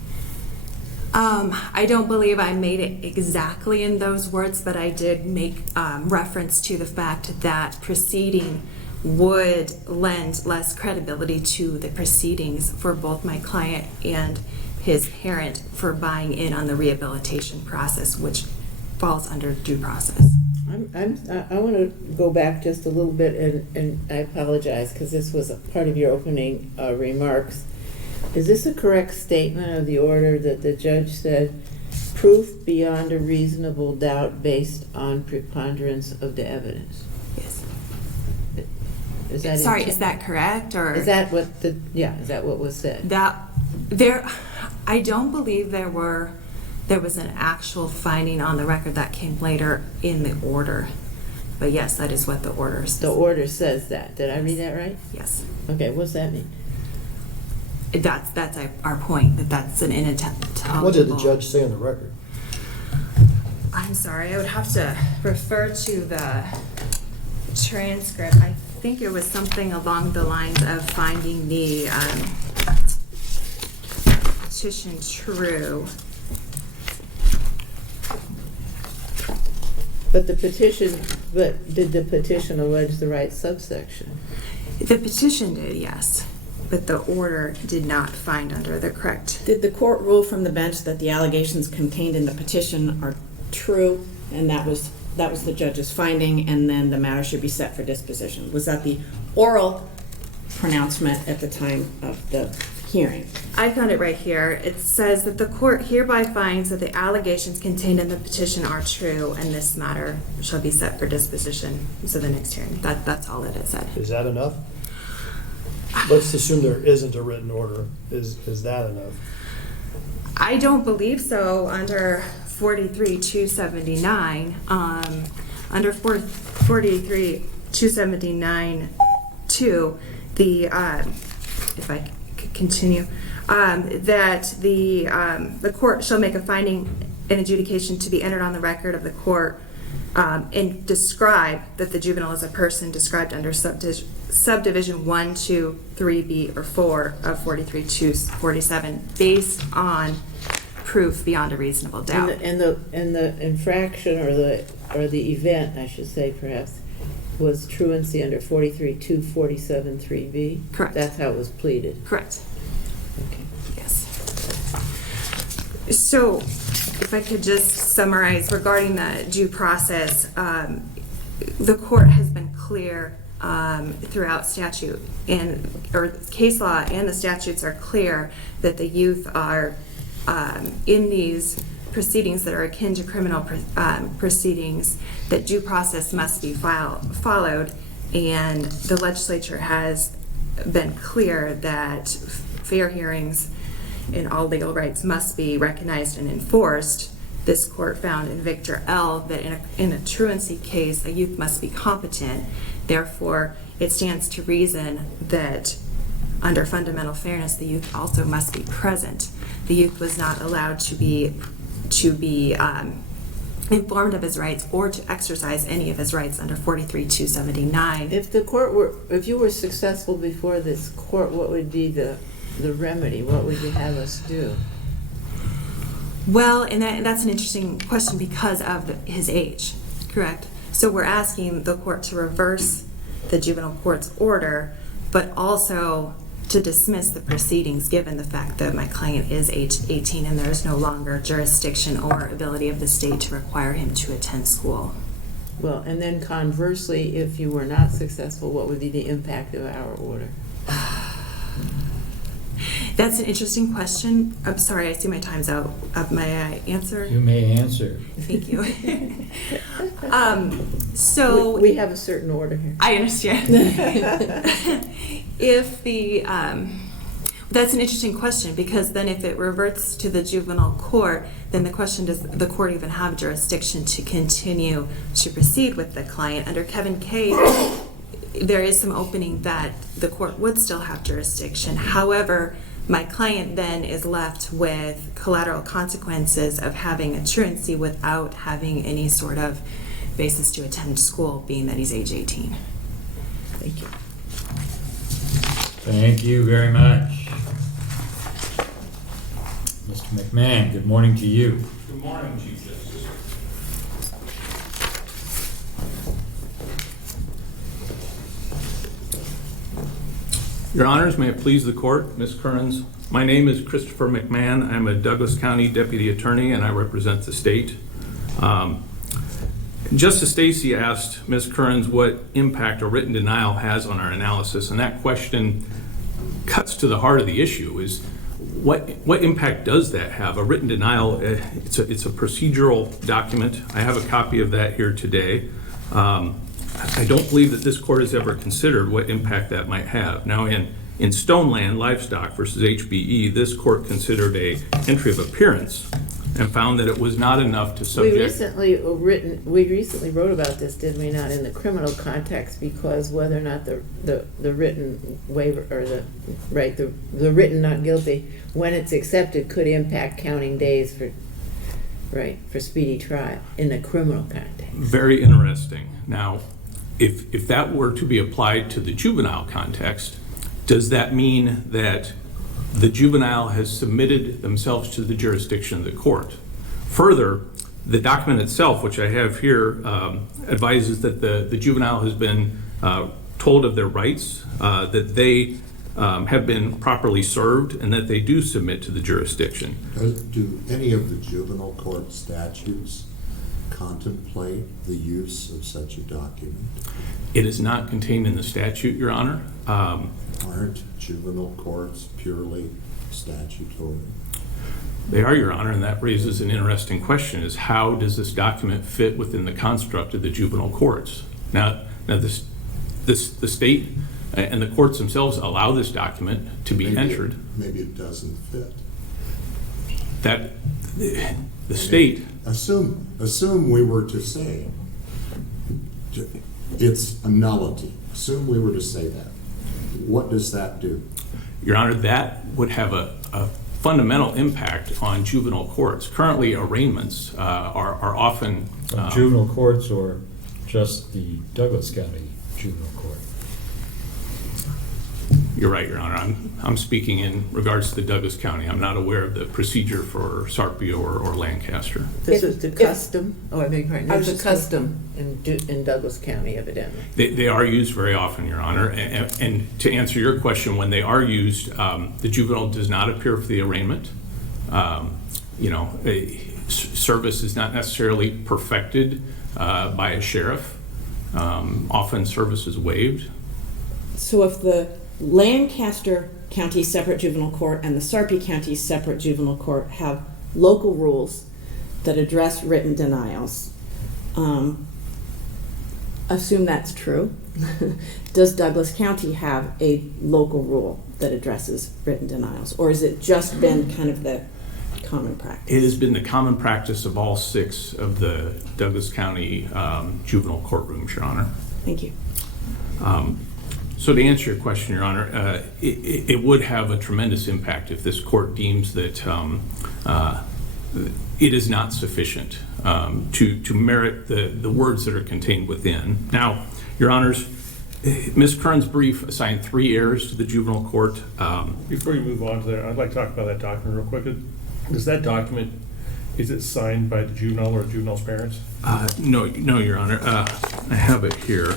I don't believe I made it exactly in those words, but I did make reference to the fact that proceeding would lend less credibility to the proceedings for both my client and his parent for buying in on the rehabilitation process, which falls under due process. I want to go back just a little bit, and I apologize because this was a part of your opening remarks. Is this a correct statement of the order that the judge said proof beyond a reasonable doubt based on preponderance of the evidence? Yes. Is that Sorry, is that correct, or is that what is that what was said? I don't believe there was an actual finding on the record. That came later in the order. But yes, that is what the order says. The order says that. Did I read that right? Yes. Okay, what's that mean? That's our point, that's an intelligible. What did the judge say on the record? I'm sorry, I would have to refer to the transcript. I think it was something along the lines of finding the petition true. But did the petition allege the right subsection? The petition did, yes, but the order did not find under the correct. Did the court rule from the bench that the allegations contained in the petition are true, and that was the judge's finding, and then the matter should be set for disposition? Was that the oral pronouncement at the time of the hearing? I found it right here. It says that the court hereby finds that the allegations contained in the petition are true, and this matter shall be set for disposition. So the next hearing. That's all it said. Is that enough? Let's assume there isn't a written order. Is that enough? I don't believe so. Under 43-279, under 43-279-2, the if I could continue, that the court shall make a finding and adjudication to be entered on the record of the court and describe that the juvenile is a person described under subdivision 1, 2, 3B, or 4 of 43-247 based on proof beyond a reasonable doubt. And the infraction or the event, I should say, perhaps, was truancy under 43-247-3B? Correct. That's how it was pleaded? Correct. Okay. Yes. So, if I could just summarize regarding the due process, the court has been clear throughout statute or case law, and the statutes are clear that the youth are in these proceedings that are akin to criminal proceedings, that due process must be followed, and the legislature has been clear that fair hearings and all legal rights must be recognized and enforced. This court found in Victor L. that in a truancy case, a youth must be competent, Therefore, it stands to reason that under fundamental fairness, the youth also must be present. The youth was not allowed to be informed of his rights or to exercise any of his rights under 43-279. If you were successful before this court, what would be the remedy? What would you have us do? Well, and that's an interesting question because of his age, correct? So we're asking the court to reverse the juvenile court's order, but also to dismiss the proceedings given the fact that my client is age 18 and there is no longer jurisdiction or ability of the state to require him to attend school. Well, and then conversely, if you were not successful, what would be the impact of our order? That's an interesting question. I'm sorry, I see my time's out. May I answer? You may answer. Thank you. So we have a certain order here. I understand. That's an interesting question, because then if it reverts to the juvenile court, then the question, does the court even have jurisdiction to continue to proceed with the client? Under Kevin K, there is some opening that the court would still have jurisdiction. However, my client then is left with collateral consequences of having a truancy without having any sort of basis to attend school, being that he's age 18. Thank you. Thank you very much. Mr. McMahon, good morning to you. Good morning, Chief Justice. Your Honors, may it please the court, Ms. Kearns. My name is Christopher McMahon. I'm a Douglas County Deputy Attorney and I represent the state. Justice Stacy asked Ms. Kearns what impact a written denial has on our analysis, and that question cuts to the heart of the issue, is what impact does that have? A written denial, it's a procedural document. I have a copy of that here today. I don't believe that this court has ever considered what impact that might have. Now, in Stoneland Livestock versus HBE, this court considered a entry of appearance and found that it was not enough to subject. We recently wrote about this, did we not, in the criminal context, because whether or not the written waiver or the written not guilty, when it's accepted, could impact counting days for speedy trial in the criminal context. Very interesting. Now, if that were to be applied to the juvenile context, does that mean that the juvenile has submitted themselves to the jurisdiction of the court? Further, the document itself, which I have here, advises that the juvenile has been told of their rights, that they have been properly served, and that they do submit to the jurisdiction. Do any of the juvenile court statutes contemplate the use of such a document? It is not contained in the statute, Your Honor. Aren't juvenile courts purely statutory? They are, Your Honor, and that raises an interesting question, is how does this document fit within the construct of the juvenile courts? Now the state and the courts themselves allow this document to be entered. Maybe it doesn't fit. That the state... Assume we were to say it's a nullity. Assume we were to say that. What does that do? Your Honor, that would have a fundamental impact on juvenile courts. Currently, arraignments are often... juvenile courts or just the Douglas County Juvenile Court? You're right, Your Honor. I'm speaking in regards to the Douglas County. I'm not aware of the procedure for Sarpy or Lancaster. This is the custom. I beg your pardon. There's a custom in Douglas County, evidently. They are used very often, Your Honor. And to answer your question, when they are used, the juvenile does not appear for the arraignment. Service is not necessarily perfected by a sheriff. Often service is waived. So if the Lancaster County Separate Juvenile Court and the Sarpy County Separate Juvenile Court have local rules that address written denials, assume that's true. Does Douglas County have a local rule that addresses written denials, or has it just been kind of the common practice? It has been the common practice of all 6 of the Douglas County juvenile courtrooms, Your Honor. Thank you. So to answer your question, Your Honor, it would have a tremendous impact if this court deems that it is not sufficient to merit the words that are contained within. Now, Your Honors, Ms. Kern's brief assigned 3 errors to the juvenile court. Before you move on to that, I'd like to talk about that document real quick. Does that document, is it signed by the juvenile or the juvenile's parents? No, Your Honor. I have it here.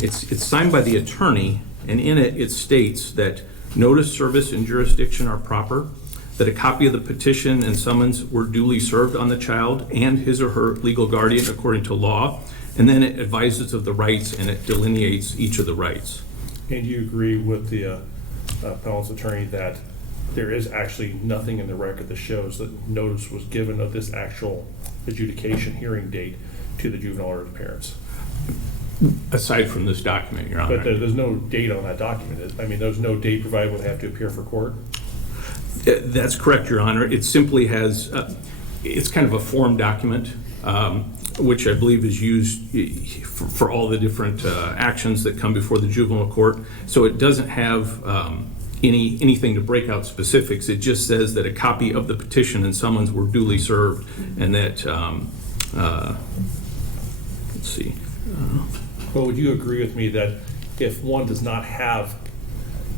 It's signed by the attorney, and in it, it states that notice, service, and jurisdiction are proper, that a copy of the petition and summons were duly served on the child and his or her legal guardian according to law, and then it advises of the rights and it delineates each of the rights. And do you agree with the appellant's attorney that there is actually nothing in the record that shows that notice was given of this actual adjudication hearing date to the juvenile or the parents? Aside from this document, Your Honor. But there's no date on that document. I mean, there's no date provided when they have to appear for court? That's correct, Your Honor. It simply has, it's kind of a form document, which I believe is used for all the different actions that come before the juvenile court. So it doesn't have anything to break out specifics. It just says that a copy of the petition and summons were duly served, and that, let's see. Well, would you agree with me that if one does not have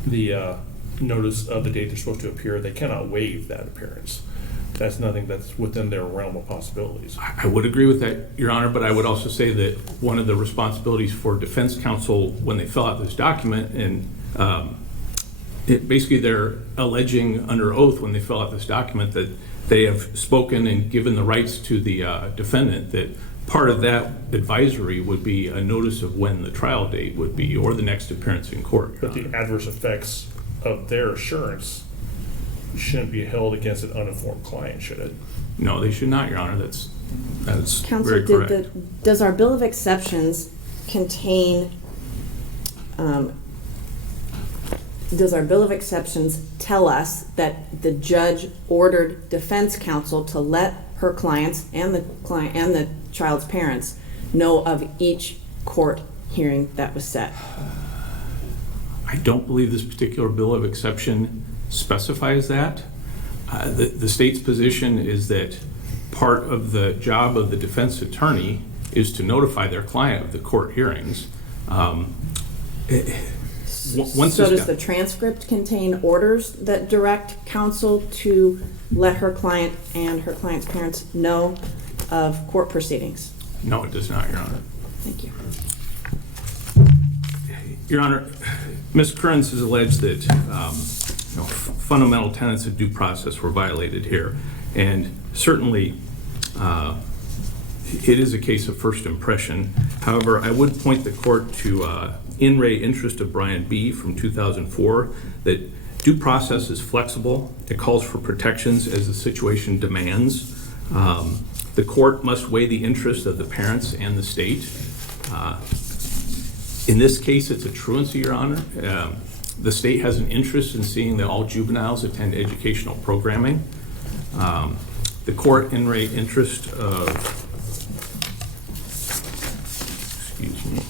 the notice of the date they're supposed to appear, they cannot waive that appearance? That's nothing that's within their realm of possibilities. I would agree with that, Your Honor, but I would also say that one of the responsibilities for defense counsel when they fill out this document, and basically they're alleging under oath when they fill out this document that they have spoken and given the rights to the defendant, that part of that advisory would be a notice of when the trial date would be or the next appearance in court. But the adverse effects of their assurance shouldn't be held against an uninformed client, should it? No, they should not, Your Honor. That's Counsel, very correct. does our Bill of Exceptions contain, does our Bill of Exceptions tell us that the judge ordered defense counsel to let her clients and the child's parents know of each court hearing that was set? I don't believe this particular Bill of Exception specifies that. The state's position is that part of the job of the defense attorney is to notify their client of the court hearings. So does the transcript contain orders that direct counsel to let her client and her client's parents know of court proceedings? No, it does not, Your Honor. Thank you. Your Honor, Ms. Kearns has alleged that fundamental tenets of due process were violated here, and certainly it is a case of first impression. However, I would point the court to In Re Interest of Brian B. from 2004, that due process is flexible. It calls for protections as the situation demands. The court must weigh the interests of the parents and the state. In this case, it's a truancy, Your Honor. The state has an interest in seeing that all juveniles attend educational programming. The court in re interest of, excuse me,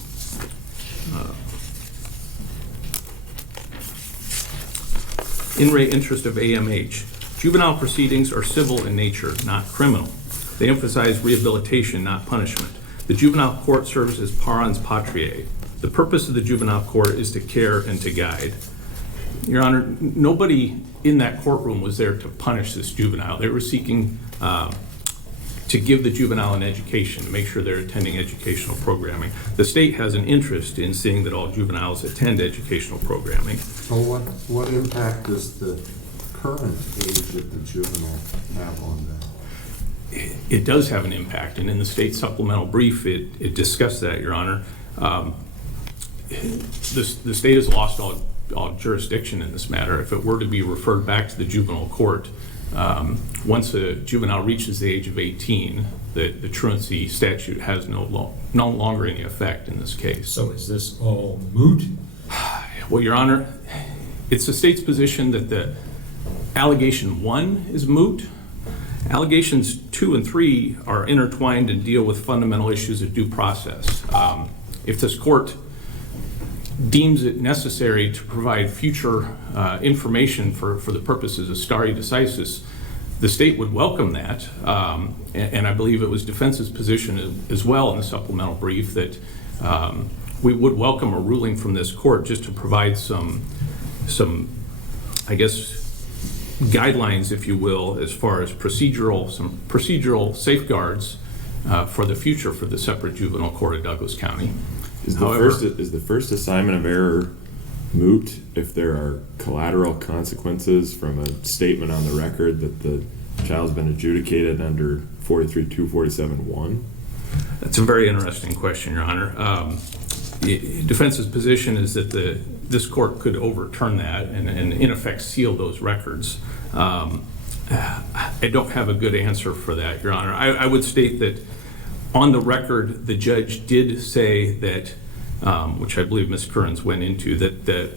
in re interest of AMH. Juvenile proceedings are civil in nature, not criminal. They emphasize rehabilitation, not punishment. The juvenile court serves as parens patriae. The purpose of the juvenile court is to care and to guide. Your Honor, nobody in that courtroom was there to punish this juvenile. They were seeking to give the juvenile an education, to make sure they're attending educational programming. The state has an interest in seeing that all juveniles attend educational programming. So what impact does the current age of the juvenile have on that? It does have an impact, and in the state supplemental brief, it discussed that, Your Honor. The state has lost all jurisdiction in this matter. If it were to be referred back to the juvenile court, once a juvenile reaches the age of 18, the truancy statute has no longer any effect in this case. So is this all moot? Well, Your Honor, it's the state's position that the allegation 1 is moot. Allegations 2 and 3 are intertwined and deal with fundamental issues of due process. If this court deems it necessary to provide future information for the purposes of stare decisis, the state would welcome that. And I believe it was defense's position as well in the supplemental brief that we would welcome a ruling from this court just to provide some I guess, guidelines, if you will, as far as some procedural safeguards for the future for the separate juvenile court of Douglas County. Is the first assignment of error moot if there are collateral consequences from a statement on the record that the child's been adjudicated under 43-247-1? That's a very interesting question, Your Honor. Defense's position is that this court could overturn that and in effect seal those records. I don't have a good answer for that, Your Honor. I would state that on the record, the judge did say that, which I believe Ms. Kearns went into, that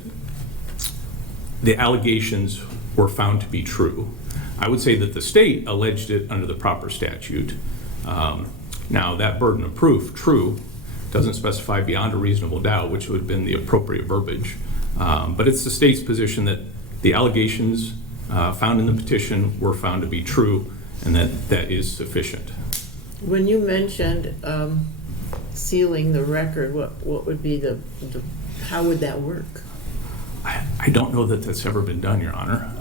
the allegations were found to be true. I would say that the state alleged it under the proper statute. Now, that burden of proof, true, doesn't specify beyond a reasonable doubt, which would have been the appropriate verbiage. But it's the state's position that the allegations found in the petition were found to be true, and that is sufficient. When you mentioned sealing the record, what would be how would that work? I don't know that that's ever been done, Your Honor.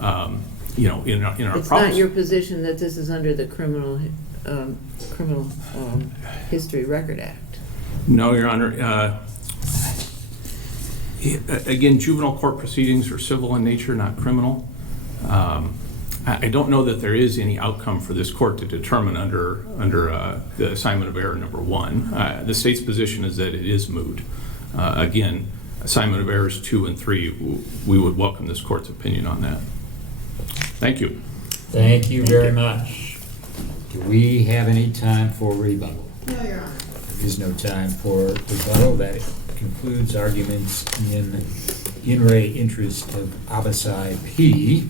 In our it's not your position that this is under the Criminal History Record Act? No, Your Honor. Again, juvenile court proceedings are civil in nature, not criminal. I don't know that there is any outcome for this court to determine under the assignment of error number 1. The state's position is that it is moot. Again, assignment of errors 2 and 3, we would welcome this court's opinion on that. Thank you. Thank you very much. Do we have any time for rebuttal? No, Your Honor. There is no time for rebuttal. That concludes arguments in re interest of Abbasai P.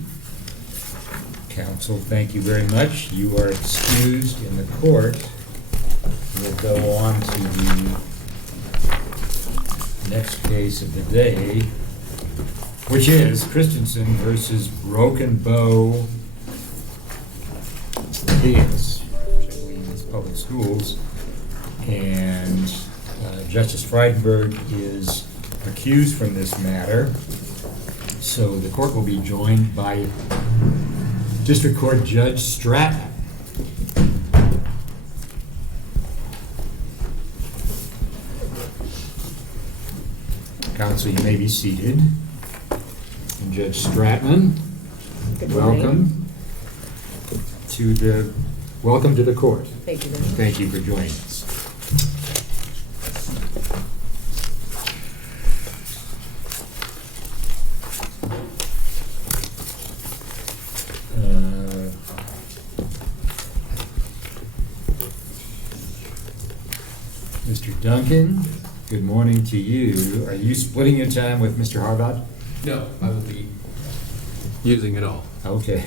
Counsel, thank you very much. You are excused in the court. We'll go on to the next case of the day, which is Christensen versus Broken Bow Hills, which I believe is public schools. And Justice Friedenberg is accused from this matter. So the court will be joined by District Court Judge Stratton. Counsel, you may be seated. And Judge Stratton, welcome to the court. Thank you very much. Thank you for joining us. Mr. Duncan, good morning to you. Are you splitting your time with Mr. Harbaugh? No, I will be using it all. Okay.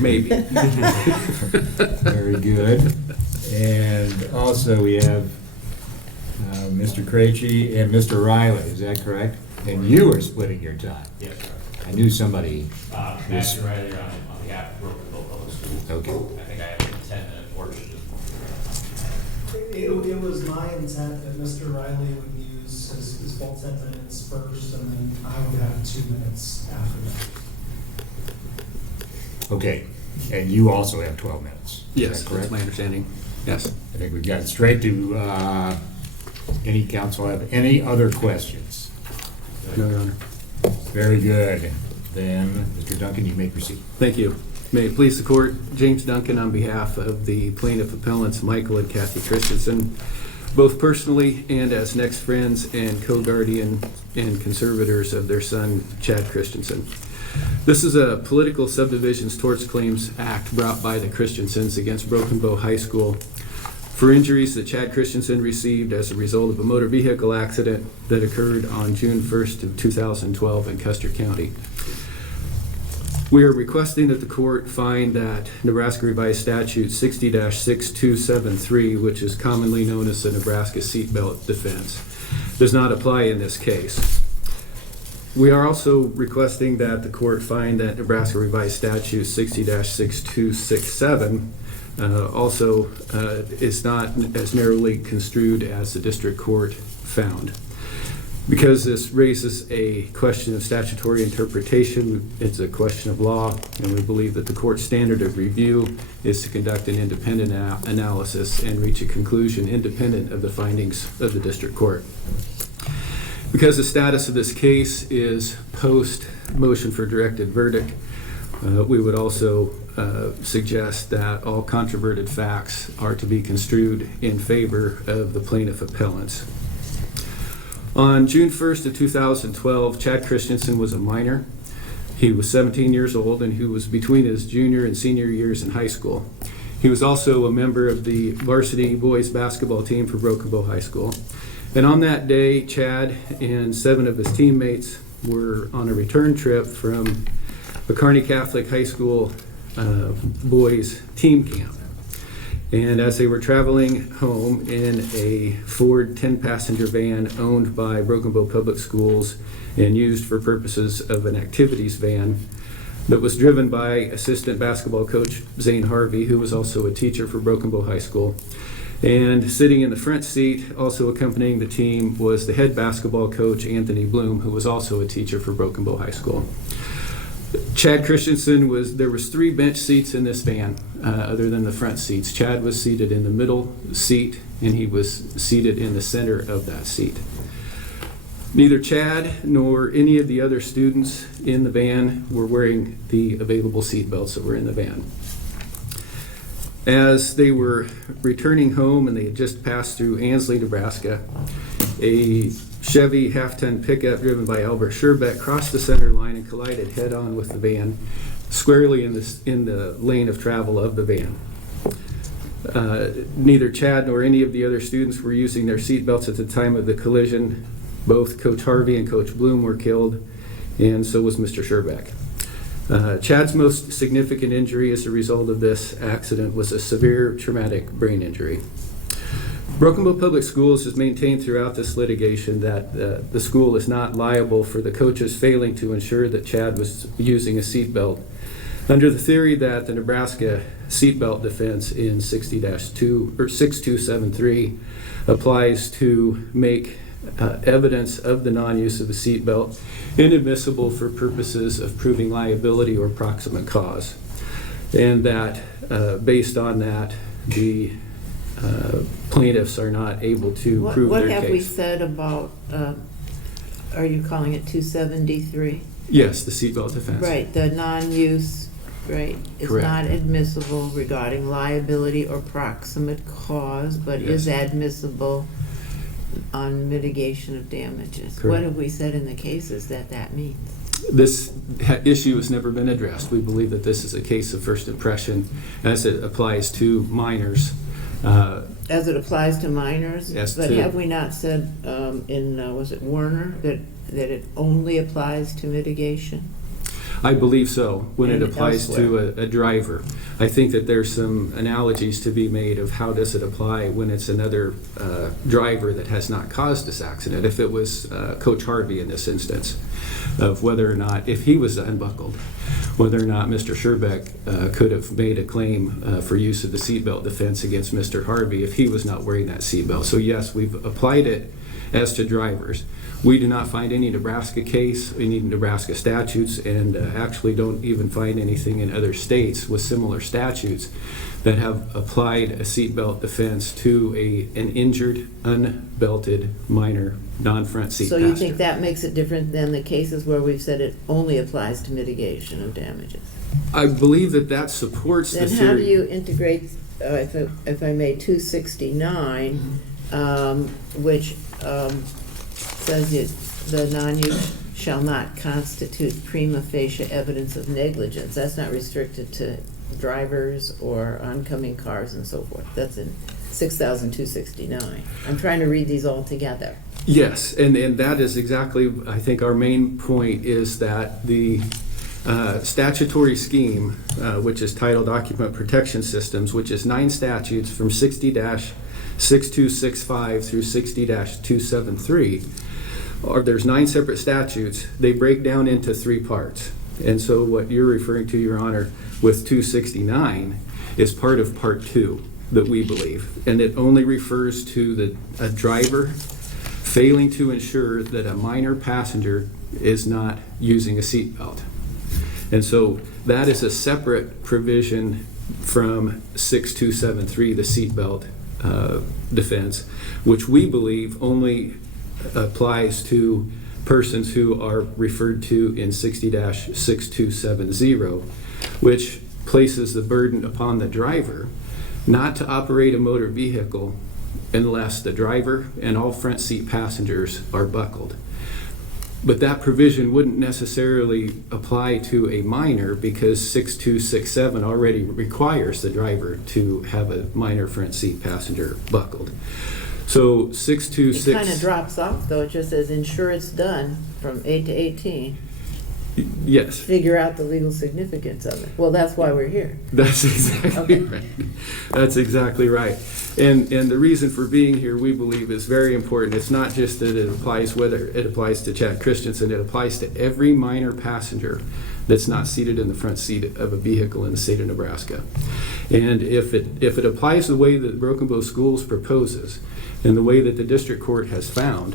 Maybe. Very good. And also we have Mr. Krejci and Mr. Riley, is that correct? And you are splitting your time? Yes, sir. I knew somebody. Matthew Riley on behalf of Broken Bow Public Schools. Okay. I think I have a 10-minute portion. It was my intent that Mr. Riley would use his full 10 minutes first, and then I would have 2 minutes after that. Okay. And you also have 12 minutes? Yes, that's my understanding. Yes. I think we got it straight to any counsel have any other questions? No, Your Honor. Very good. Then, Mr. Duncan, you may proceed. Thank you. May it please the court, James Duncan on behalf of the plaintiff appellants Michael and Kathy Christensen, both personally and as next friends and co-guardian and conservators of their son, Chad Christensen. This is a political subdivisions torts claims act brought by the Christensens against Broken Bow High School for injuries that Chad Christensen received as a result of a motor vehicle accident that occurred on June 1st of 2012 in Custer County. We are requesting that the court find that Nebraska Revised Statute 60-6273, which is commonly known as the Nebraska seatbelt defense, does not apply in this case. We are also requesting that the court find that Nebraska Revised Statute 60-6267 also is not as narrowly construed as the district court found. Because this raises a question of statutory interpretation, it's a question of law, and we believe that the court's standard of review is to conduct an independent analysis and reach a conclusion independent of the findings of the district court. Because the status of this case is post-motion for directed verdict, we would also suggest that all controverted facts are to be construed in favor of the plaintiff appellants. On June 1st of 2012, Chad Christensen was a minor. He was 17 years old, and he was between his junior and senior years in high school. He was also a member of the varsity boys basketball team for Broken Bow High School. And on that day, Chad and 7 of his teammates were on a return trip from the Kearney Catholic High School boys team camp. And as they were traveling home in a Ford 10-passenger van owned by Broken Bow Public Schools and used for purposes of an activities van that was driven by assistant basketball coach Zane Harvey, who was also a teacher for Broken Bow High School. And sitting in the front seat, also accompanying the team, was the head basketball coach Anthony Bloom, who was also a teacher for Broken Bow High School. Chad Christensen there was 3 bench seats in this van other than the front seats. Chad was seated in the middle seat, and he was seated in the center of that seat. Neither Chad nor any of the other students in the van were wearing the available seat belts that were in the van. As they were returning home and they had just passed through Ansley, Nebraska, a Chevy half-ton pickup driven by Albert Scherbeck crossed the center line and collided head-on with the van, squarely in the lane of travel of the van. Neither Chad nor any of the other students were using their seat belts at the time of the collision. Both Coach Harvey and Coach Bloom were killed, and so was Mr. Scherbeck. Chad's most significant injury as a result of this accident was a severe traumatic brain injury. Broken Bow Public Schools has maintained throughout this litigation that the school is not liable for the coaches failing to ensure that Chad was using a seatbelt, under the theory that the Nebraska seatbelt defense in 6273 applies to make evidence of the non-use of a seatbelt inadmissible for purposes of proving liability or proximate cause, and that based on that, the plaintiffs are not able to prove their case. What have we said about, are you calling it 273? Yes, the seatbelt defense. Right, the non-use, right, is Correct. not admissible regarding liability or proximate cause, but is admissible on mitigation of damages. Correct. What have we said in the cases that means? This issue has never been addressed. We believe that this is a case of first impression as it applies to minors. As it applies to minors? Yes, But to- have we not said was it Werner, that it only applies to mitigation? I believe so, when it And applies to a driver. I think that there's some analogies to be made of how does it apply when it's another driver that has not caused this accident. If it was Coach Harvey in this instance, of whether or not, if he was unbuckled, whether or not Mr. Scherbeck could have made a claim for use of the seatbelt defense against Mr. Harvey if he was not wearing that seatbelt. So yes, we've applied it as to drivers. We do not find any Nebraska case, any Nebraska statutes, and actually don't even find anything in other states with similar statutes that have applied a seatbelt defense to an injured, unbelted minor, non-front seat So passenger. you think that makes it different than the cases where we've said it only applies to mitigation of damages? I believe that supports the Then theory. how do you integrate, if I may, 269, which says the non-use shall not constitute prima facie evidence of negligence. That's not restricted to drivers or oncoming cars and so forth. That's in 6,269. I'm trying to read these all together. Yes, and that is exactly, I think, our main point is that the statutory scheme, which is titled Occupant Protection Systems, which is 9 statutes from 60-6265 through 60-273, or there's 9 separate statutes, they break down into 3 parts. And so what you're referring to, Your Honor, with 269 is part of Part 2 that we believe. And it only refers to a driver failing to ensure that a minor passenger is not using a seatbelt. And so that is a separate provision from 6273, the seatbelt defense, which we believe only applies to persons who are referred to in 60-6270, which places the burden upon the driver not to operate a motor vehicle unless the driver and all front seat passengers are buckled. But that provision wouldn't necessarily apply to a minor because 6267 already requires the driver to have a minor front seat passenger buckled. So 626... It kind of drops off, though. It just says ensure it's done from 8 to 18. Yes. Figure out the legal significance of it. Well, that's why we're here. That's exactly right. That's exactly right. And the reason for being here, we believe, is very important. It's not just that it applies, whether it applies to Chad Christensen, it applies to every minor passenger that's not seated in the front seat of a vehicle in the state of Nebraska. And if it applies the way that Broken Bow Schools proposes and the way that the district court has found,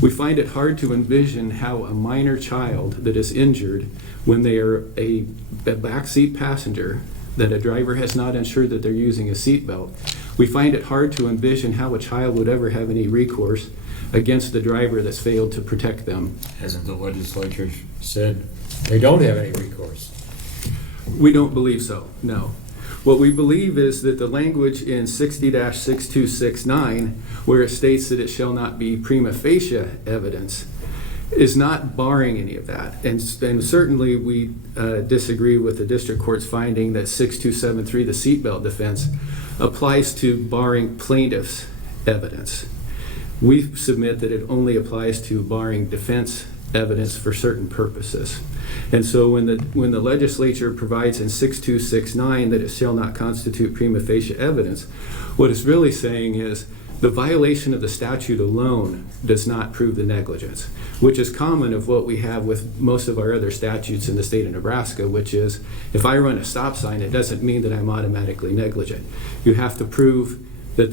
we find it hard to envision how a minor child that is injured when they are a backseat passenger, that a driver has not ensured that they're using a seatbelt. We find it hard to envision how a child would ever have any recourse against the driver that's failed to protect them. Hasn't the legislature said they don't have any recourse? We don't believe so, no. What we believe is that the language in 60-6269, where it states that it shall not be prima facie evidence, is not barring any of that. And certainly we disagree with the district court's finding that 6273, the seatbelt defense, applies to barring plaintiff's evidence. We submit that it only applies to barring defense evidence for certain purposes. And so when the legislature provides in 6269 that it shall not constitute prima facie evidence, what it's really saying is the violation of the statute alone does not prove the negligence, which is common of what we have with most of our other statutes in the state of Nebraska, which is if I run a stop sign, it doesn't mean that I'm automatically negligent. You have to prove that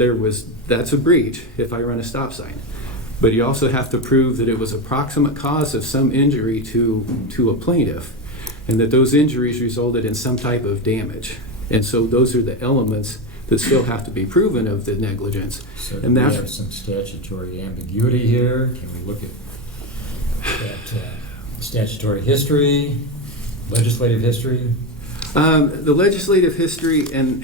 that's a breach if I run a stop sign. But you also have to prove that it was a proximate cause of some injury to a plaintiff, and that those injuries resulted in some type of damage. And so those are the elements that still have to be proven of the negligence. So and we have some statutory ambiguity here. Can we look at statutory history, legislative history? The legislative history, and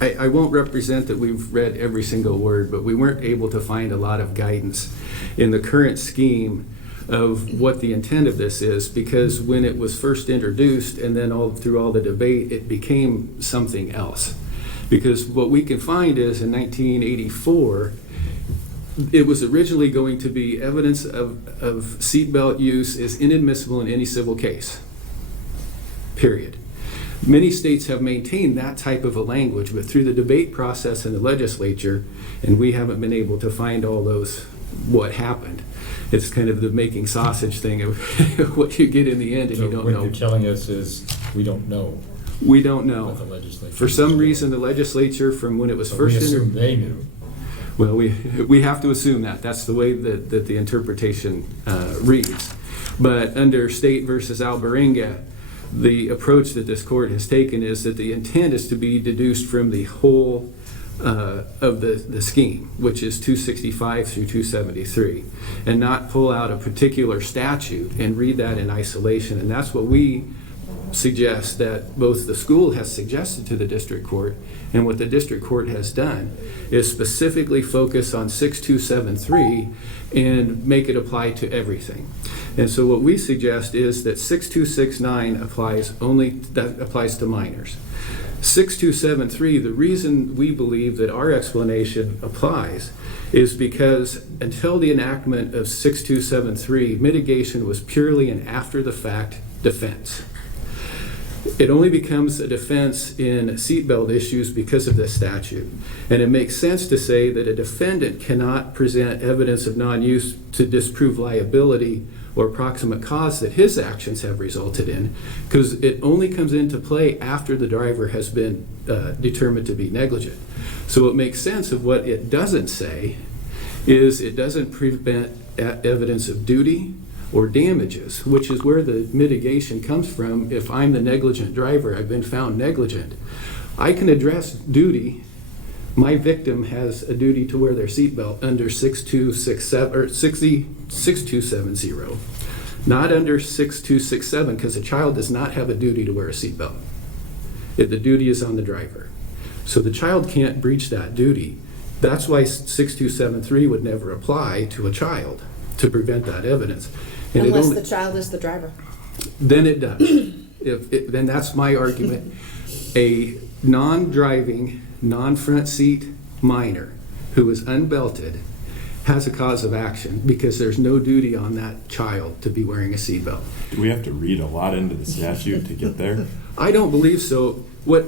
I won't represent that we've read every single word, but we weren't able to find a lot of guidance in the current scheme of what the intent of this is, because when it was first introduced and then through all the debate, it became something else. Because what we can find is in 1984, it was originally going to be evidence of seatbelt use is inadmissible in any civil case, period. Many states have maintained that type of a language, but through the debate process in the legislature, and we haven't been able to find all those, what happened. It's kind of the making sausage thing of what you get in the end and you don't know. What you're telling us is we don't know. We don't know. What the legislature For some reason, the legislature, from when it was first we assume they knew. Well, we have to assume that. That's the way that the interpretation reads. But under State versus Alvarenga, the approach that this court has taken is that the intent is to be deduced from the whole of the scheme, which is 265 through 273, and not pull out a particular statute and read that in isolation. And that's what we suggest that both the school has suggested to the district court and what the district court has done is specifically focus on 6273 and make it apply to everything. And so what we suggest is that 6269 applies to minors. 6273, the reason we believe that our explanation applies is because until the enactment of 6273, mitigation was purely an after-the-fact defense. It only becomes a defense in seatbelt issues because of this statute. And it makes sense to say that a defendant cannot present evidence of non-use to disprove liability or proximate cause that his actions have resulted in, because it only comes into play after the driver has been determined to be negligent. So it makes sense of what it doesn't say is it doesn't prevent evidence of duty or damages, which is where the mitigation comes from. If I'm the negligent driver, I've been found negligent, I can address duty. My victim has a duty to wear their seatbelt under 6267 or 6270, not under 6267, because a child does not have a duty to wear a seatbelt. The duty is on the driver. So the child can't breach that duty. That's why 6273 would never apply to a child to prevent that evidence. And Unless the child is the driver. Then it does. Then that's my argument. A non-driving, non-front seat minor who is unbelted has a cause of action because there's no duty on that child to be wearing a seatbelt. Do we have to read a lot into the statute to get there? I don't believe so. What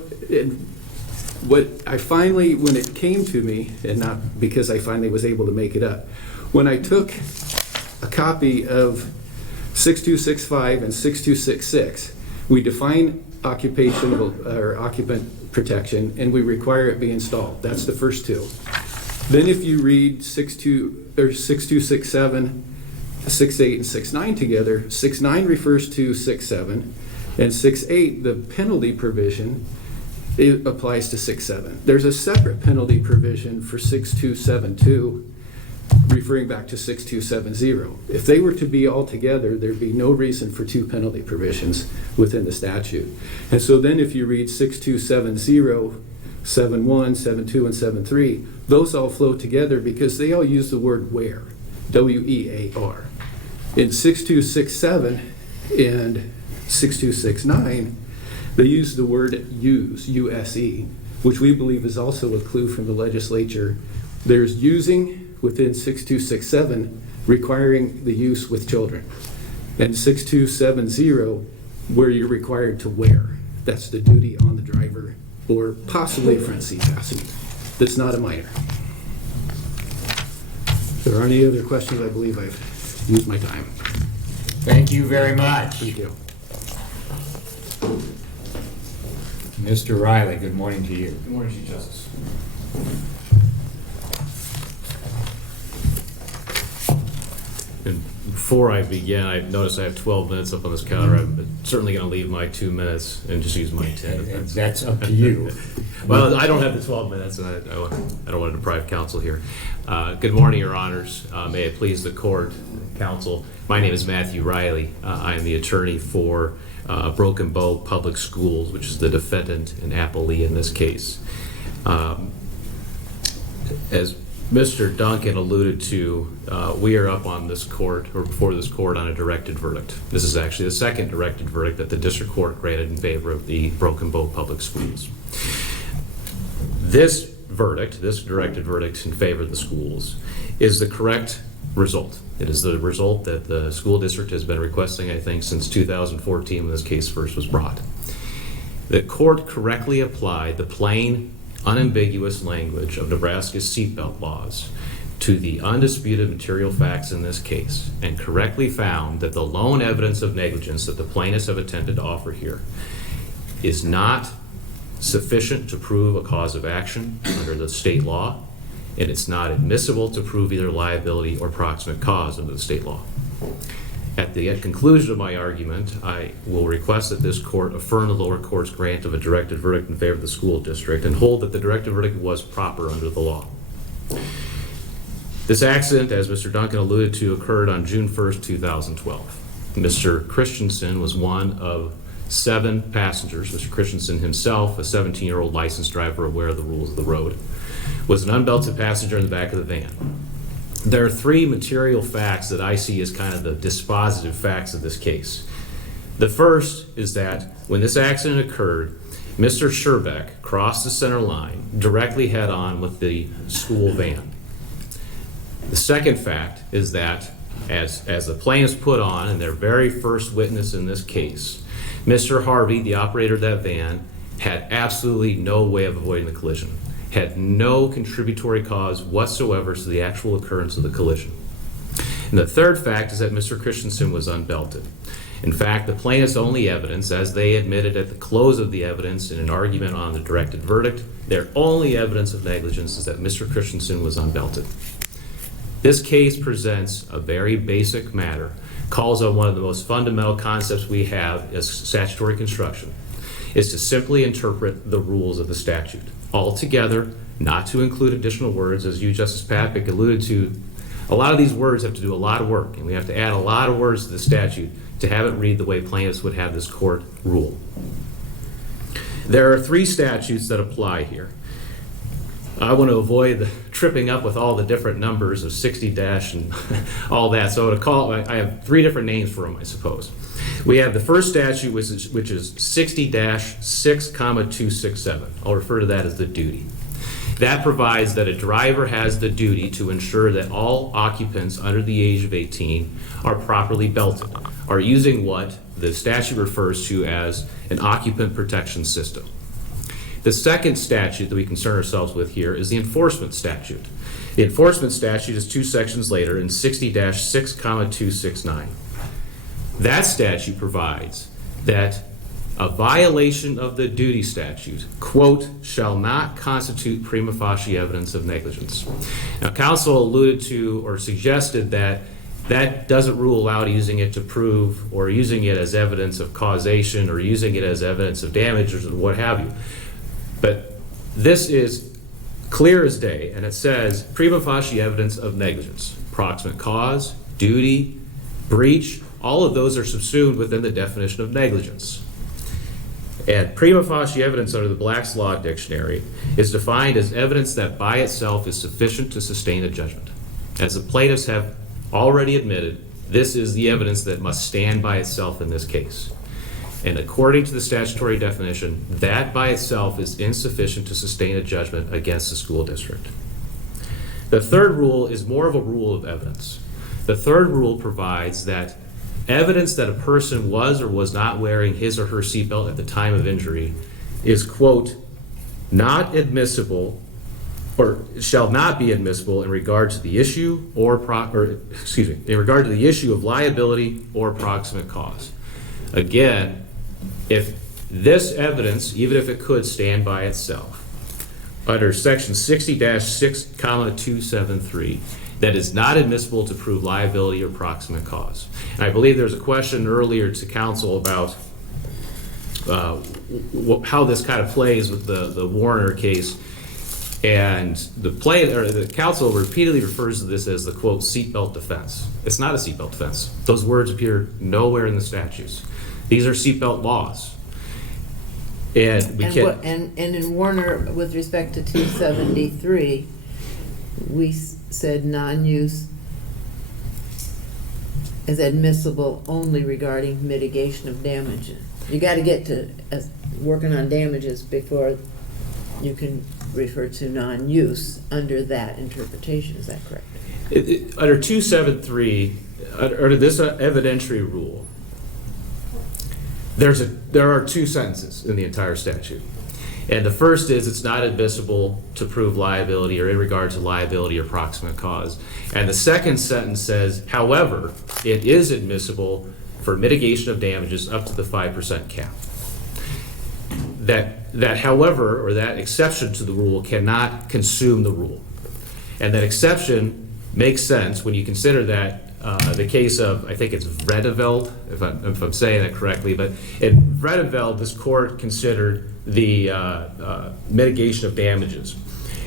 I finally, when it came to me, and not because I finally was able to make it up, when I took a copy of 6265 and 6266, we define occupational or occupant protection, and we require it be installed. That's the first two. Then if you read 6267, 68, and 69 together, 69 refers to 67, and 68, the penalty provision, it applies to 67. There's a separate penalty provision for 6272, referring back to 6270. If they were to be all together, there'd be no reason for two penalty provisions within the statute. And so then if you read 6270, 71, 72, and 73, those all flow together because they all use the word wear, W-E-A-R. In 6267 and 6269, they use the word use, U-S-E, which we believe is also a clue from the legislature. There's using within 6267 requiring the use with children, and 6270 where you're required to wear. That's the duty on the driver or possibly a front seat passenger. That's not a minor. If there are any other questions, I believe I've used my time. Thank you very much. Thank you. Mr. Riley, good morning to you. Good morning, Chief Justice. And before I begin, I notice I have 12 minutes up on this counter. I'm certainly going to leave my 2 minutes and just use my 10. And that's up to you. Well, I don't have the 12 minutes, and I don't want to deprive counsel here. Good morning, Your Honors. May it please the court, counsel. My name is Matthew Riley. I am the attorney for Broken Bow Public Schools, which is the defendant and appellee in this case. As Mr. Duncan alluded to, we are up on this court, or before this court, on a directed verdict. This is actually the second directed verdict that the district court granted in favor of the Broken Bow Public Schools. This verdict, this directed verdict in favor of the schools, is the correct result. It is the result that the school district has been requesting, I think, since 2014 when this case first was brought. The court correctly applied the plain, unambiguous language of Nebraska's seatbelt laws to the undisputed material facts in this case and correctly found that the lone evidence of negligence that the plaintiffs have attempted to offer here is not sufficient to prove a cause of action under the state law, and it's not admissible to prove either liability or proximate cause under the state law. At the conclusion of my argument, I will request that this court affirm the lower court's grant of a directed verdict in favor of the school district and hold that the directed verdict was proper under the law. This accident, as Mr. Duncan alluded to, occurred on June 1st, 2012. Mr. Christensen was one of 7 passengers. Mr. Christensen himself, a 17-year-old licensed driver aware of the rules of the road, was an unbelted passenger in the back of the van. There are 3 material facts that I see as kind of the dispositive facts of this case. The first is that when this accident occurred, Mr. Scherbeck crossed the center line directly head-on with the school van. The second fact is that as the plaintiffs put on, and their very first witness in this case, Mr. Harvey, the operator of that van, had absolutely no way of avoiding the collision, had no contributory cause whatsoever to the actual occurrence of the collision. And the third fact is that Mr. Christensen was unbelted. In fact, the plaintiff's only evidence, as they admitted at the close of the evidence in an argument on the directed verdict, their only evidence of negligence is that Mr. Christensen was unbelted. This case presents a very basic matter, calls on one of the most fundamental concepts we have as statutory construction, is to simply interpret the rules of the statute altogether, not to include additional words. As you, Justice Papik, alluded to, a lot of these words have to do a lot of work, and we have to add a lot of words to the statute to have it read the way plaintiffs would have this court rule. There are 3 statutes that apply here. I want to avoid the tripping up with all the different numbers of 60 dash and all that, so I have 3 different names for them, I suppose. We have the first statute, which is 60-6,267. I'll refer to that as the duty. That provides that a driver has the duty to ensure that all occupants under the age of 18 are properly belted, are using what the statute refers to as an occupant protection system. The second statute that we concern ourselves with here is the enforcement statute. The enforcement statute is 2 sections later in 60-6,269. That statute provides that a violation of the duty statute, quote, shall not constitute prima facie evidence of negligence. Now, counsel alluded to or suggested that that doesn't rule out using it to prove or using it as evidence of causation or using it as evidence of damage or what have you. But this is clear as day, and it says prima facie evidence of negligence, proximate cause, duty, breach, all of those are subsumed within the definition of negligence. And prima facie evidence under the Black's Law Dictionary is defined as evidence that by itself is sufficient to sustain a judgment. As the plaintiffs have already admitted, this is the evidence that must stand by itself in this case. And according to the statutory definition, that by itself is insufficient to sustain a judgment against the school district. The third rule is more of a rule of evidence. The third rule provides that evidence that a person was or was not wearing his or her seatbelt at the time of injury is, quote, not admissible or shall not be admissible in regard to the issue in regard to the issue of liability or proximate cause. Again, if this evidence, even if it could stand by itself, under section 60-6,273, that is not admissible to prove liability or proximate cause. And I believe there's a question earlier to counsel about how this kind of plays with the Warner case. And the counsel repeatedly refers to this as the, quote, seatbelt defense. It's not a seatbelt defense. Those words appear nowhere in the statutes. These are seatbelt laws. And we can't. And in Warner, with respect to 273, we said non-use is admissible only regarding mitigation of damages. You got to get to working on damages before you can refer to non-use under that interpretation. Is that correct? Under 273, under this evidentiary rule, there are 2 sentences in the entire statute. And the first is it's not admissible to prove liability or in regard to liability or proximate cause. And the second sentence says, however, it is admissible for mitigation of damages up to the 5% cap. That however, or that exception to the rule cannot consume the rule. And that exception makes sense when you consider that the case of, I think it's Vredeveld, if I'm saying that correctly, but in Vredeveld, this court considered the mitigation of damages.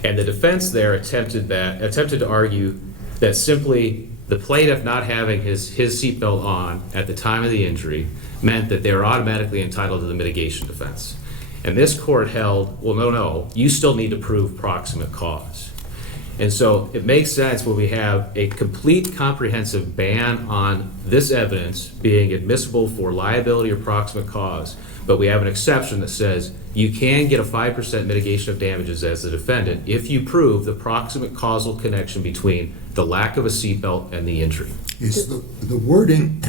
And the defense there attempted to argue that simply the plaintiff not having his seatbelt on at the time of the injury meant that they were automatically entitled to the mitigation defense. And this court held, well, no, you still need to prove proximate cause. And so it makes sense when we have a complete comprehensive ban on this evidence being admissible for liability or proximate cause, but we have an exception that says you can get a 5% mitigation of damages as the defendant if you prove the proximate causal connection between the lack of a seatbelt and the injury. Is the wording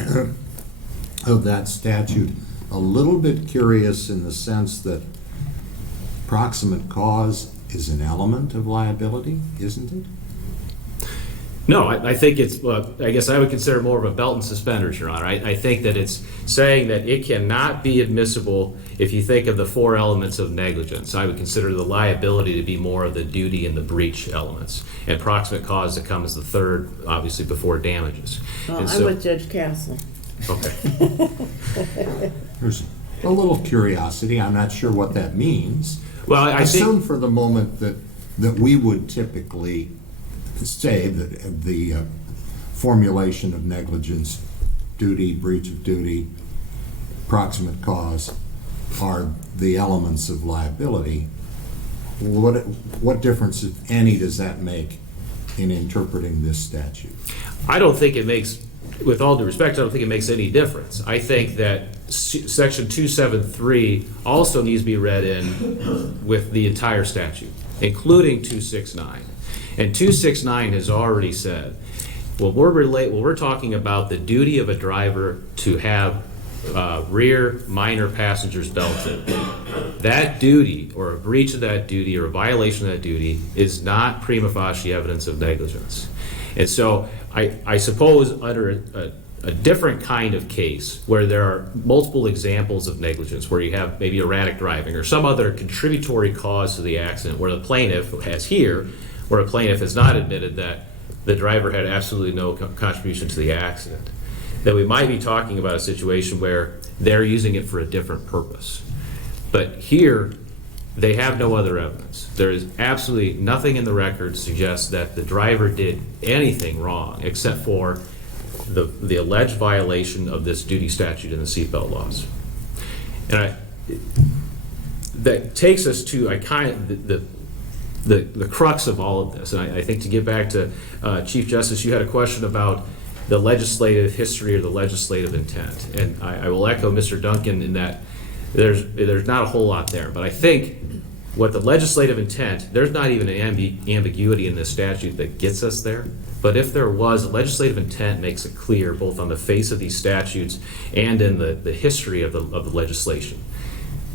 of that statute a little bit curious in the sense that proximate cause is an element of liability, isn't it? No, I think it's, well, I guess I would consider more of a belt and suspenders, Your Honor. I think that it's saying that it cannot be admissible if you think of the four elements of negligence. I would consider the liability to be more of the duty and the breach elements, and proximate cause to come as the third, obviously before damages. Well, And I'm with Judge Castle. Okay. There's a little curiosity. I'm not sure what that means. Well, I assume think for the moment that we would typically say that the formulation of negligence, duty, breach of duty, proximate cause are the elements of liability. What difference, if any, does that make in interpreting this statute? I don't think it makes, with all due respect, I don't think it makes any difference. I think that Section 273 also needs to be read in with the entire statute, including 269. And 269 has already said, when we're talking about the duty of a driver to have rear minor passengers belted, that duty, or a breach of that duty, or a violation of that duty, is not prima facie evidence of negligence. And so I suppose under a different kind of case where there are multiple examples of negligence, where you have maybe erratic driving or some other contributory cause to the accident, where the plaintiff, as here, where a plaintiff has not admitted that the driver had absolutely no contribution to the accident, that we might be talking about a situation where they're using it for a different purpose. But here, they have no other evidence. There is absolutely nothing in the record to suggest that the driver did anything wrong except for the alleged violation of this duty statute and the seatbelt laws. And that takes us to the crux of all of this. And I think to get back to Chief Justice, you had a question about the legislative history or the legislative intent. And I will echo Mr. Duncan in that there's not a whole lot there. But I think what the legislative intent, there's not even an ambiguity in this statute that gets us there. But if there was, the legislative intent makes it clear both on the face of these statutes and in the history of the legislation,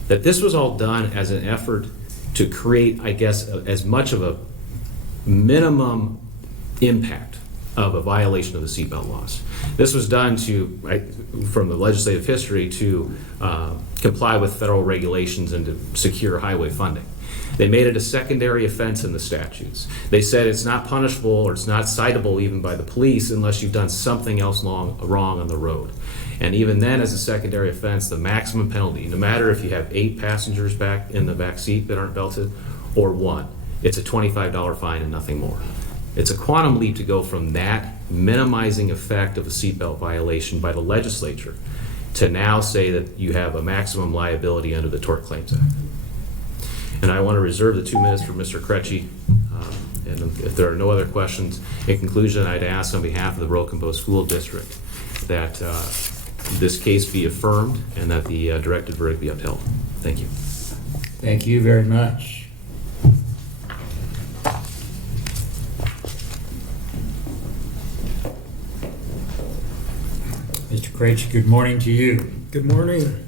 that this was all done as an effort to create, I guess, as much of a minimum impact of a violation of the seatbelt laws. This was done from the legislative history to comply with federal regulations and to secure highway funding. They made it a secondary offense in the statutes. They said it's not punishable or it's not citable even by the police unless you've done something else wrong on the road. And even then, as a secondary offense, the maximum penalty, no matter if you have 8 passengers back in the back seat that aren't belted or 1, it's a $25 fine and nothing more. It's a quantum leap to go from that minimizing effect of a seatbelt violation by the legislature to now say that you have a maximum liability under the Tort Claims Act. And I want to reserve the 2 minutes for Mr. Crecci. And if there are no other questions, in conclusion, I'd ask on behalf of the Rochambeau School District that this case be affirmed and that the directed verdict be upheld. Thank you. Thank you very much. Mr. Crecci, good morning to you. Good morning.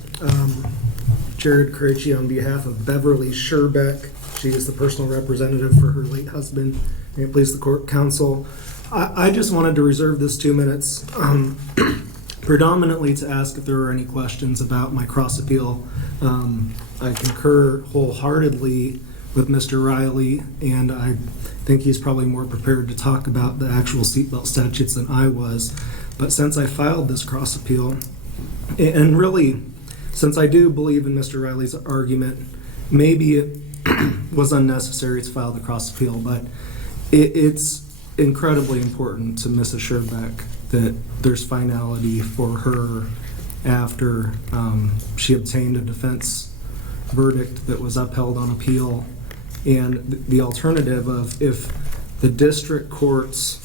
Jared Crecci on behalf of Beverly Sherbeck. She is the personal representative for her late husband. May it please the court counsel. I just wanted to reserve this 2 minutes predominantly to ask if there were any questions about my cross appeal. I concur wholeheartedly with Mr. Riley, and I think he's probably more prepared to talk about the actual seatbelt statutes than I was. But since I filed this cross appeal, and really, since I do believe in Mr. Riley's argument, maybe it was unnecessary to file the cross appeal, but it's incredibly important to Mrs. Sherbeck that there's finality for her after she obtained a defense verdict that was upheld on appeal. And the alternative of if the district court's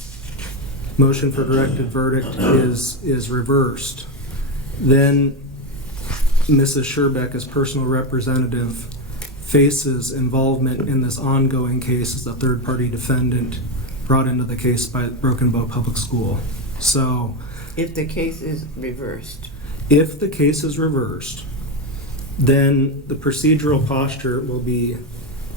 motion for directed verdict is reversed, then Mrs. Scherbeck, as personal representative, faces involvement in this ongoing case as a third-party defendant brought into the case by Broken Bow Public School. So, If the case is reversed. if the case is reversed, then the procedural posture will be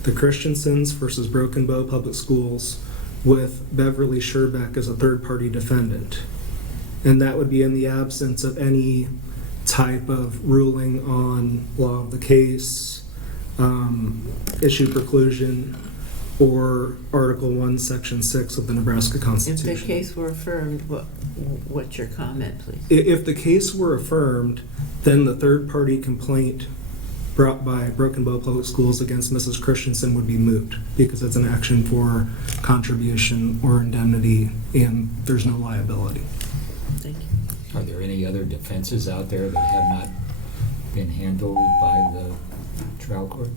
the Christiansens versus Broken Bow Public Schools with Beverly Scherbeck as a third-party defendant. And that would be in the absence of any type of ruling on law of the case, issue preclusion, or Article 1, Section 6 of the Nebraska If Constitution. the case were affirmed, what's your comment, please? If the case were affirmed, then the third-party complaint brought by Broken Bow Public Schools against Mrs. Christensen would be moot because it's an action for contribution or indemnity and there's no liability. Thank you. Are there any other defenses out there that have not been handled by the trial court?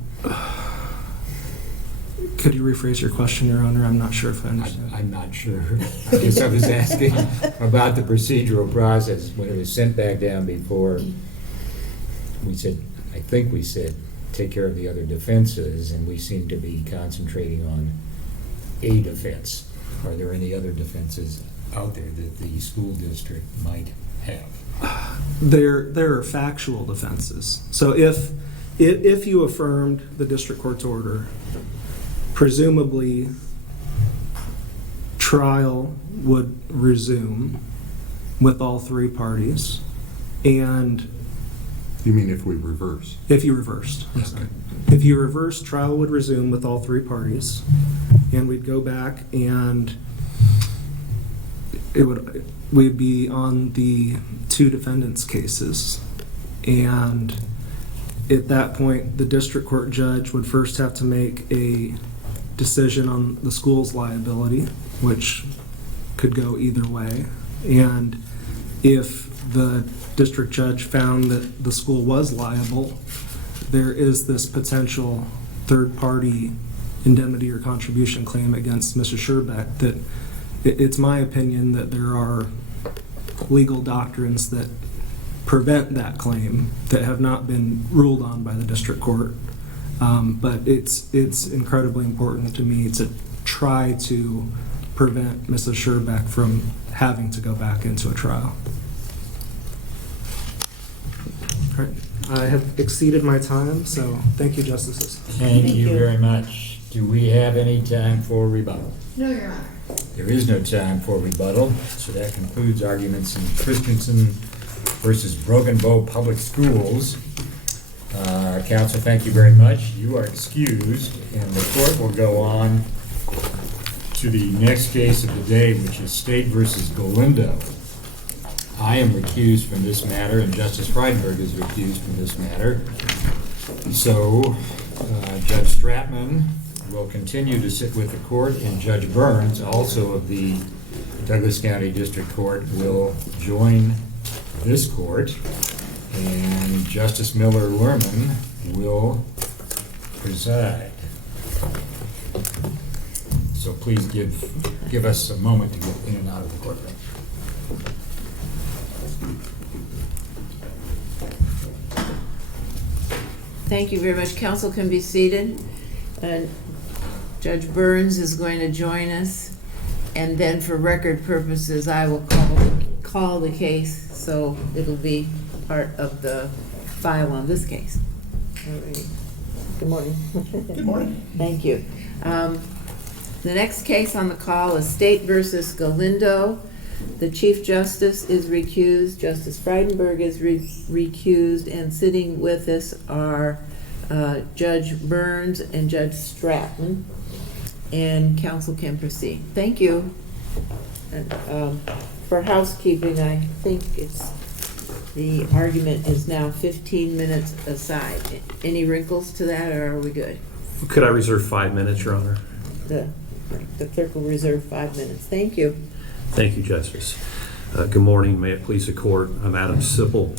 Could you rephrase your question, Your Honor? I'm not sure if I understand. I'm not sure. I guess I was asking about the procedural process. When it was sent back down before, I think we said, take care of the other defenses, and we seem to be concentrating on a defense. Are there any other defenses out there that the school district might have? There are factual defenses. So if you affirmed the district court's order, presumably trial would resume with all three parties. And You mean if we reverse? if you reversed. Okay. If you reverse, trial would resume with all three parties, and we'd go back and we'd be on the two defendants' cases. And at that point, the district court judge would first have to make a decision on the school's liability, which could go either way. And if the district judge found that the school was liable, there is this potential third-party indemnity or contribution claim against Mrs. Scherbeck that it's my opinion that there are legal doctrines that prevent that claim that have not been ruled on by the district court. But it's incredibly important to me to try to prevent Mrs. Scherbeck from having to go back into a trial. All right. I have exceeded my time, so thank you, Justices. Thank you very much. Do we have any time for rebuttal? No, Your Honor. There is no time for rebuttal, so that concludes arguments in Christensen versus Broken Bow Public Schools. Counsel, thank you very much. You are excused, and the court will go on to the next case of the day, which is State versus Galindo. I am recused from this matter, and Justice Frydenberg is recused from this matter. So Judge Stratman will continue to sit with the court, and Judge Burns, also of the Douglas County District Court, will join this court, and Justice Miller-Lerman will preside. So please give us a moment to get in and out of the courtroom. Thank you very much. Council can be seated. And Judge Burns is going to join us. And then for record purposes, I will call the case, so it'll be part of the file on this case. All right. Good morning. Good morning. Thank you. The next case on the call is State versus Galindo. The Chief Justice is recused, Justice Frydenberg is recused, and sitting with us are Judge Burns and Judge Stratton. And counsel can proceed. Thank you. And, for housekeeping, I think the argument is now 15 minutes aside. Any wrinkles to that, or are we good? Could I reserve 5 minutes, Your Honor? The clerk will reserve 5 minutes. Thank you. Thank you, Justice. Good morning. May it please the court. I'm Adam Sipple.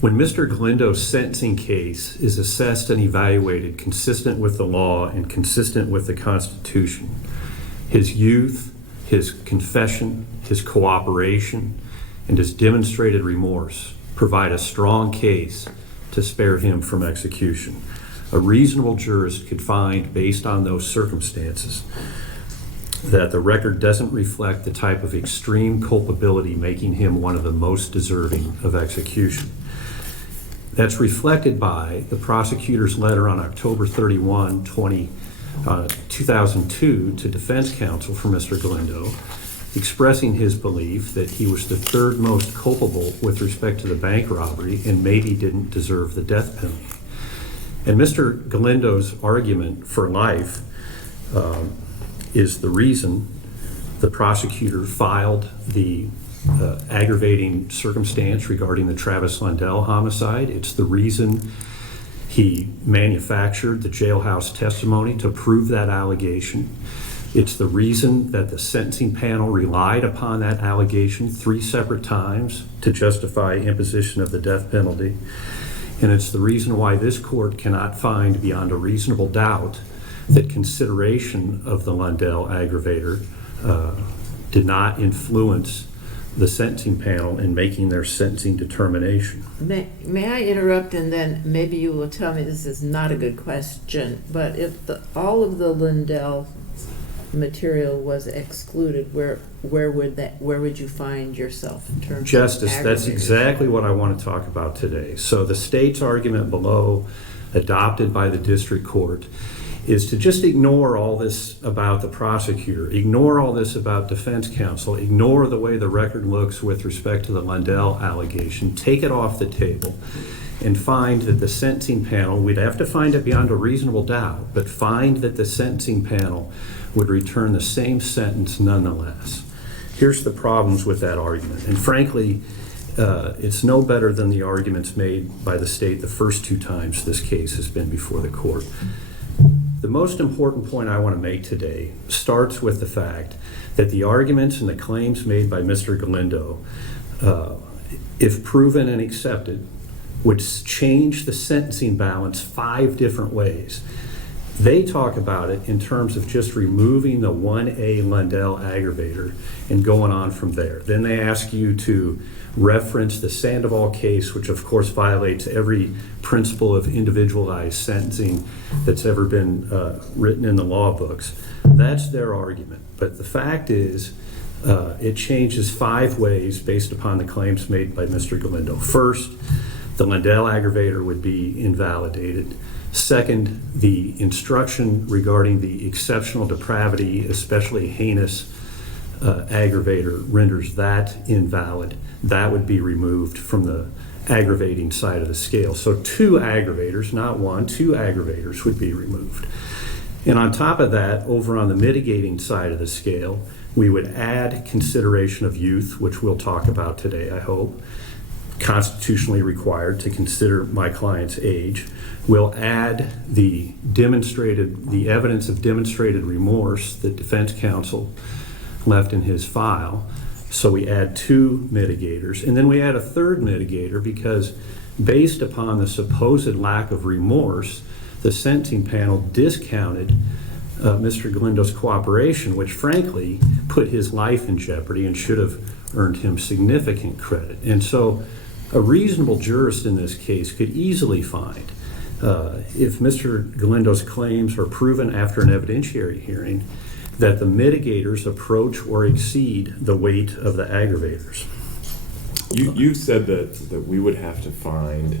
When Mr. Galindo's sentencing case is assessed and evaluated consistent with the law and consistent with the Constitution, his youth, his confession, his cooperation, and his demonstrated remorse provide a strong case to spare him from execution. A reasonable jurist could find, based on those circumstances, that the record doesn't reflect the type of extreme culpability making him one of the most deserving of execution. That's reflected by the prosecutor's letter on October 31, 2002 to defense counsel for Mr. Galindo, expressing his belief that he was the third most culpable with respect to the bank robbery and maybe didn't deserve the death penalty. And Mr. Galindo's argument for life is the reason the prosecutor filed the aggravating circumstance regarding the Travis Lundell homicide. It's the reason he manufactured the jailhouse testimony to prove that allegation. It's the reason that the sentencing panel relied upon that allegation 3 separate times to justify imposition of the death penalty. And it's the reason why this court cannot find beyond a reasonable doubt that consideration of the Lundell aggravator did not influence the sentencing panel in making their sentencing determination. May I interrupt, and then maybe you will tell me this is not a good question, but if all of the Lundell material was excluded, where would you find yourself in terms Justice, of that's aggravators? exactly what I want to talk about today. So the state's argument below, adopted by the district court, is to just ignore all this about the prosecutor, ignore all this about defense counsel, ignore the way the record looks with respect to the Lundell allegation, take it off the table, and find that the sentencing panel, we'd have to find it beyond a reasonable doubt, but find that the sentencing panel would return the same sentence nonetheless. Here's the problems with that argument. And frankly, it's no better than the arguments made by the state the first 2 times this case has been before the court. The most important point I want to make today starts with the fact that the arguments and the claims made by Mr. Galindo, if proven and accepted, would change the sentencing balance 5 different ways. They talk about it in terms of just removing the 1A Lundell aggravator and going on from there. Then they ask you to reference the Sandoval case, which of course violates every principle of individualized sentencing that's ever been written in the law books. That's their argument. But the fact is, it changes 5 ways based upon the claims made by Mr. Galindo. First, the Lundell aggravator would be invalidated. Second, the instruction regarding the exceptional depravity, especially heinous aggravator, renders that invalid. That would be removed from the aggravating side of the scale. So 2 aggravators, not 1, 2 aggravators would be removed. And on top of that, over on the mitigating side of the scale, we would add consideration of youth, which we'll talk about today, I hope, constitutionally required to consider my client's age. We'll add the evidence of demonstrated remorse that defense counsel left in his file. So we add 2 mitigators. And then we add a 3rd mitigator because based upon the supposed lack of remorse, the sentencing panel discounted Mr. Galindo's cooperation, which frankly put his life in jeopardy and should have earned him significant credit. And so a reasonable jurist in this case could easily find, if Mr. Galindo's claims are proven after an evidentiary hearing, that the mitigators approach or exceed the weight of the aggravators. You said that we would have to find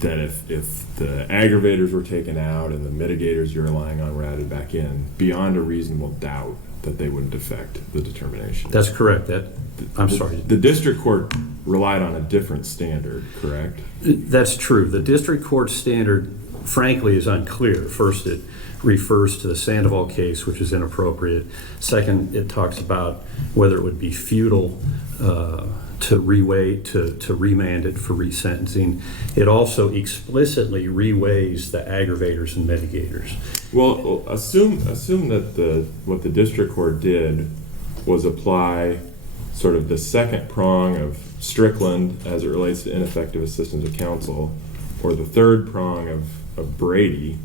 that if the aggravators were taken out and the mitigators you're relying on were added back in, beyond a reasonable doubt that they wouldn't affect the determination. That's correct. The district court relied on a different standard, correct? That's true. The district court standard, frankly, is unclear. First, it refers to the Sandoval case, which is inappropriate. Second, it talks about whether it would be futile to remand it for resentencing. It also explicitly reweighs the aggravators and mitigators. Well, assume that what the district court did was apply sort of the second prong of Strickland as it relates to ineffective assistance of counsel, or the third prong of Brady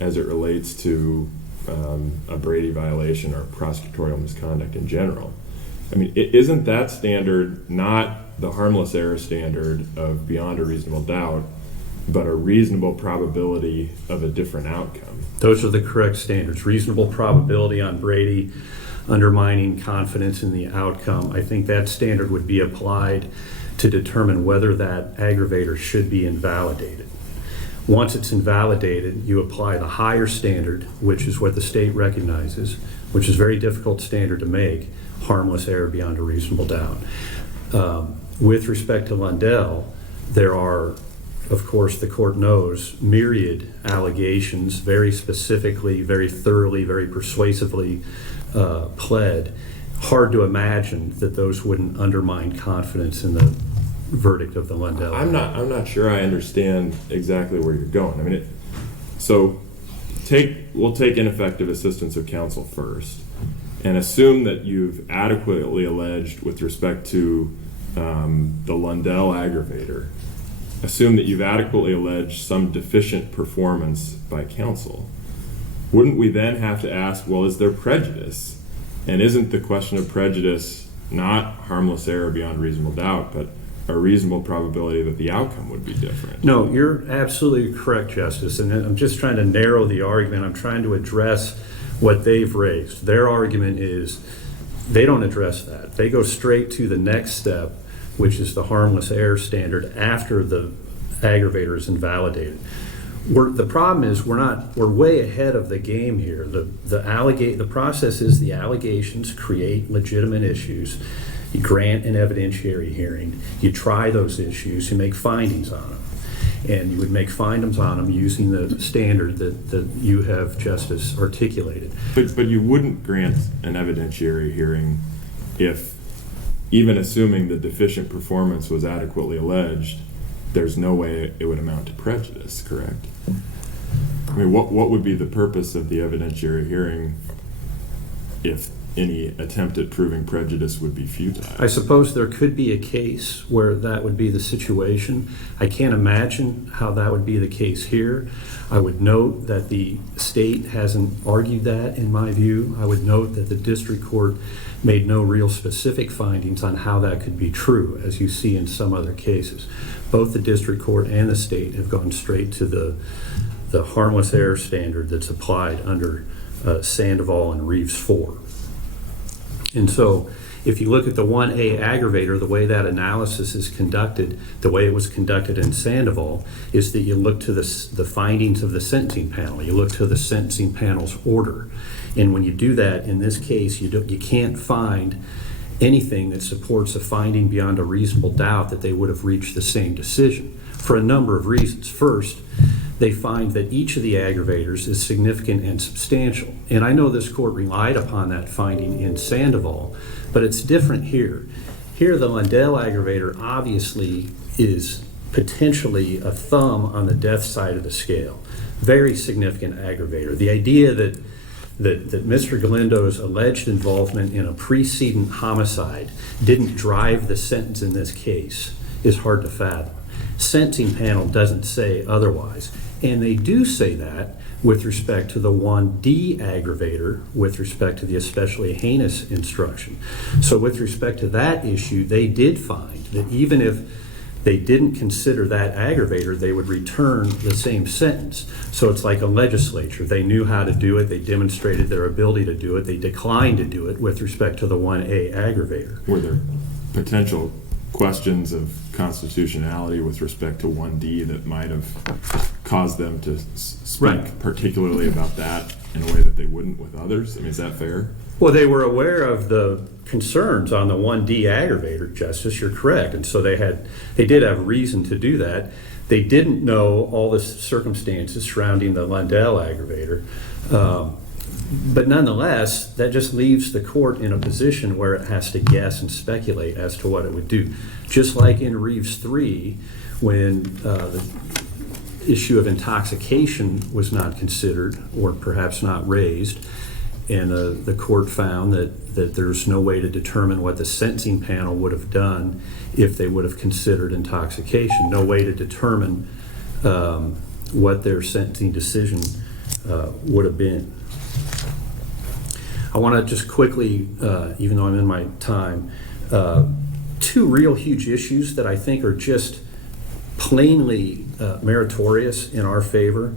as it relates to a Brady violation or prosecutorial misconduct in general. I mean, isn't that standard not the harmless error standard of beyond a reasonable doubt, but a reasonable probability of a different outcome? Those are the correct standards. Reasonable probability on Brady, undermining confidence in the outcome. I think that standard would be applied to determine whether that aggravator should be invalidated. Once it's invalidated, you apply the higher standard, which is what the state recognizes, which is a very difficult standard to make, harmless error beyond a reasonable doubt. With respect to Lundell, there are, of course, the court knows, myriad allegations, very specifically, very thoroughly, very persuasively pled. Hard to imagine that those wouldn't undermine confidence in the verdict of the Lundell. I'm not sure I understand exactly where you're going. I mean, we'll take ineffective assistance of counsel first, and assume that you've adequately alleged with respect to the Lundell aggravator. Assume that you've adequately alleged some deficient performance by counsel. Wouldn't we then have to ask, well, is there prejudice? And isn't the question of prejudice not harmless error beyond reasonable doubt, but a reasonable probability that the outcome would be different? No, you're absolutely correct, Justice. And I'm just trying to narrow the argument. I'm trying to address what they've raised. Their argument is they don't address that. They go straight to the next step, which is the harmless error standard after the aggravator is invalidated. The problem is we're way ahead of the game here. The process is the allegations create legitimate issues. You grant an evidentiary hearing. You try those issues. You make findings on them. And you would make findings on them using the standard that you have, Justice, articulated. But you wouldn't grant an evidentiary hearing if, even assuming the deficient performance was adequately alleged, there's no way it would amount to prejudice, correct? I mean, what would be the purpose of the evidentiary hearing if any attempt at proving prejudice would be futile? I suppose there could be a case where that would be the situation. I can't imagine how that would be the case here. I would note that the state hasn't argued that, in my view. I would note that the district court made no real specific findings on how that could be true, as you see in some other cases. Both the district court and the state have gone straight to the harmless error standard that's applied under Sandoval and Reeves 4. And so if you look at the 1A aggravator, the way that analysis is conducted, the way it was conducted in Sandoval, is that you look to the findings of the sentencing panel. You look to the sentencing panel's order. And when you do that, in this case, you can't find anything that supports a finding beyond a reasonable doubt that they would have reached the same decision for a number of reasons. First, they find that each of the aggravators is significant and substantial. And I know this court relied upon that finding in Sandoval, but it's different here. Here, the Lundell aggravator obviously is potentially a thumb on the death side of the scale. Very significant aggravator. The idea that Mr. Galindo's alleged involvement in a preceding homicide didn't drive the sentence in this case is hard to fathom. Sentencing panel doesn't say otherwise. And they do say that with respect to the 1D aggravator, with respect to the especially heinous instruction. So with respect to that issue, they did find that even if they didn't consider that aggravator, they would return the same sentence. So it's like a legislature. They knew how to do it. They demonstrated their ability to do it. They declined to do it with respect to the 1A aggravator. Were there potential questions of constitutionality with respect to 1D that might have caused them to speak particularly about that in a way that they wouldn't with others? I mean, is that fair? Well, they were aware of the concerns on the 1D aggravator, Justice, you're correct. And so they did have reason to do that. They didn't know all the circumstances surrounding the Lundell aggravator. But nonetheless, that just leaves the court in a position where it has to guess and speculate as to what it would do. Just like in Reeves 3, when the issue of intoxication was not considered or perhaps not raised, the court found that there's no way to determine what the sentencing panel would have done if they would have considered intoxication. No way to determine what their sentencing decision would have been. I want to just quickly, even though I'm in my time, two real huge issues that I think are just plainly meritorious in our favor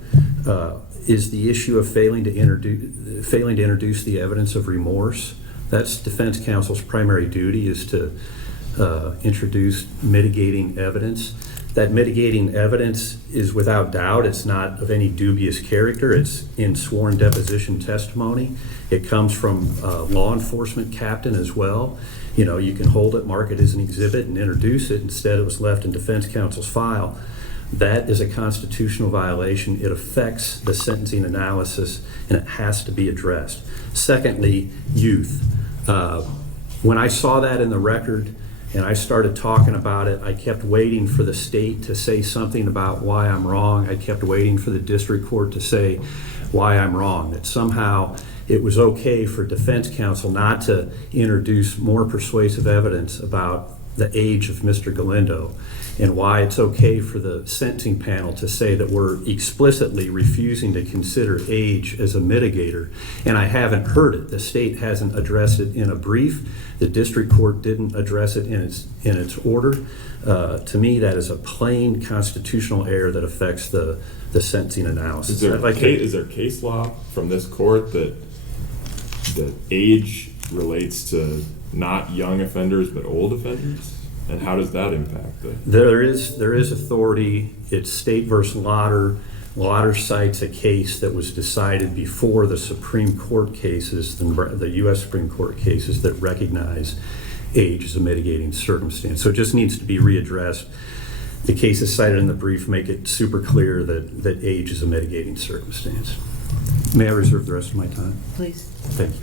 is the issue of failing to introduce the evidence of remorse. That's defense counsel's primary duty, is to introduce mitigating evidence. That mitigating evidence is without doubt, it's not of any dubious character. It's in sworn deposition testimony. It comes from a law enforcement captain as well. You know, you can hold it, mark it as an exhibit, and introduce it. Instead, it was left in defense counsel's file. That is a constitutional violation. It affects the sentencing analysis, and it has to be addressed. Secondly, youth. When I saw that in the record and I started talking about it, I kept waiting for the state to say something about why I'm wrong. I kept waiting for the district court to say why I'm wrong, that somehow it was okay for defense counsel not to introduce more persuasive evidence about the age of Mr. Galindo, and why it's okay for the sentencing panel to say that we're explicitly refusing to consider age as a mitigator. And I haven't heard it. The state hasn't addressed it in a brief. The district court didn't address it in its order. To me, that is a plain constitutional error that affects the sentencing analysis. Is there case law from this court that age relates to not young offenders but old offenders? And how does that impact it? There is authority. It's State versus Lauder. Lauder cites a case that was decided before the Supreme Court cases, the U.S. Supreme Court cases that recognize age as a mitigating circumstance. So it just needs to be readdressed. The cases cited in the brief make it super clear that age is a mitigating circumstance. May I reserve the rest of my time? Please. Thank you.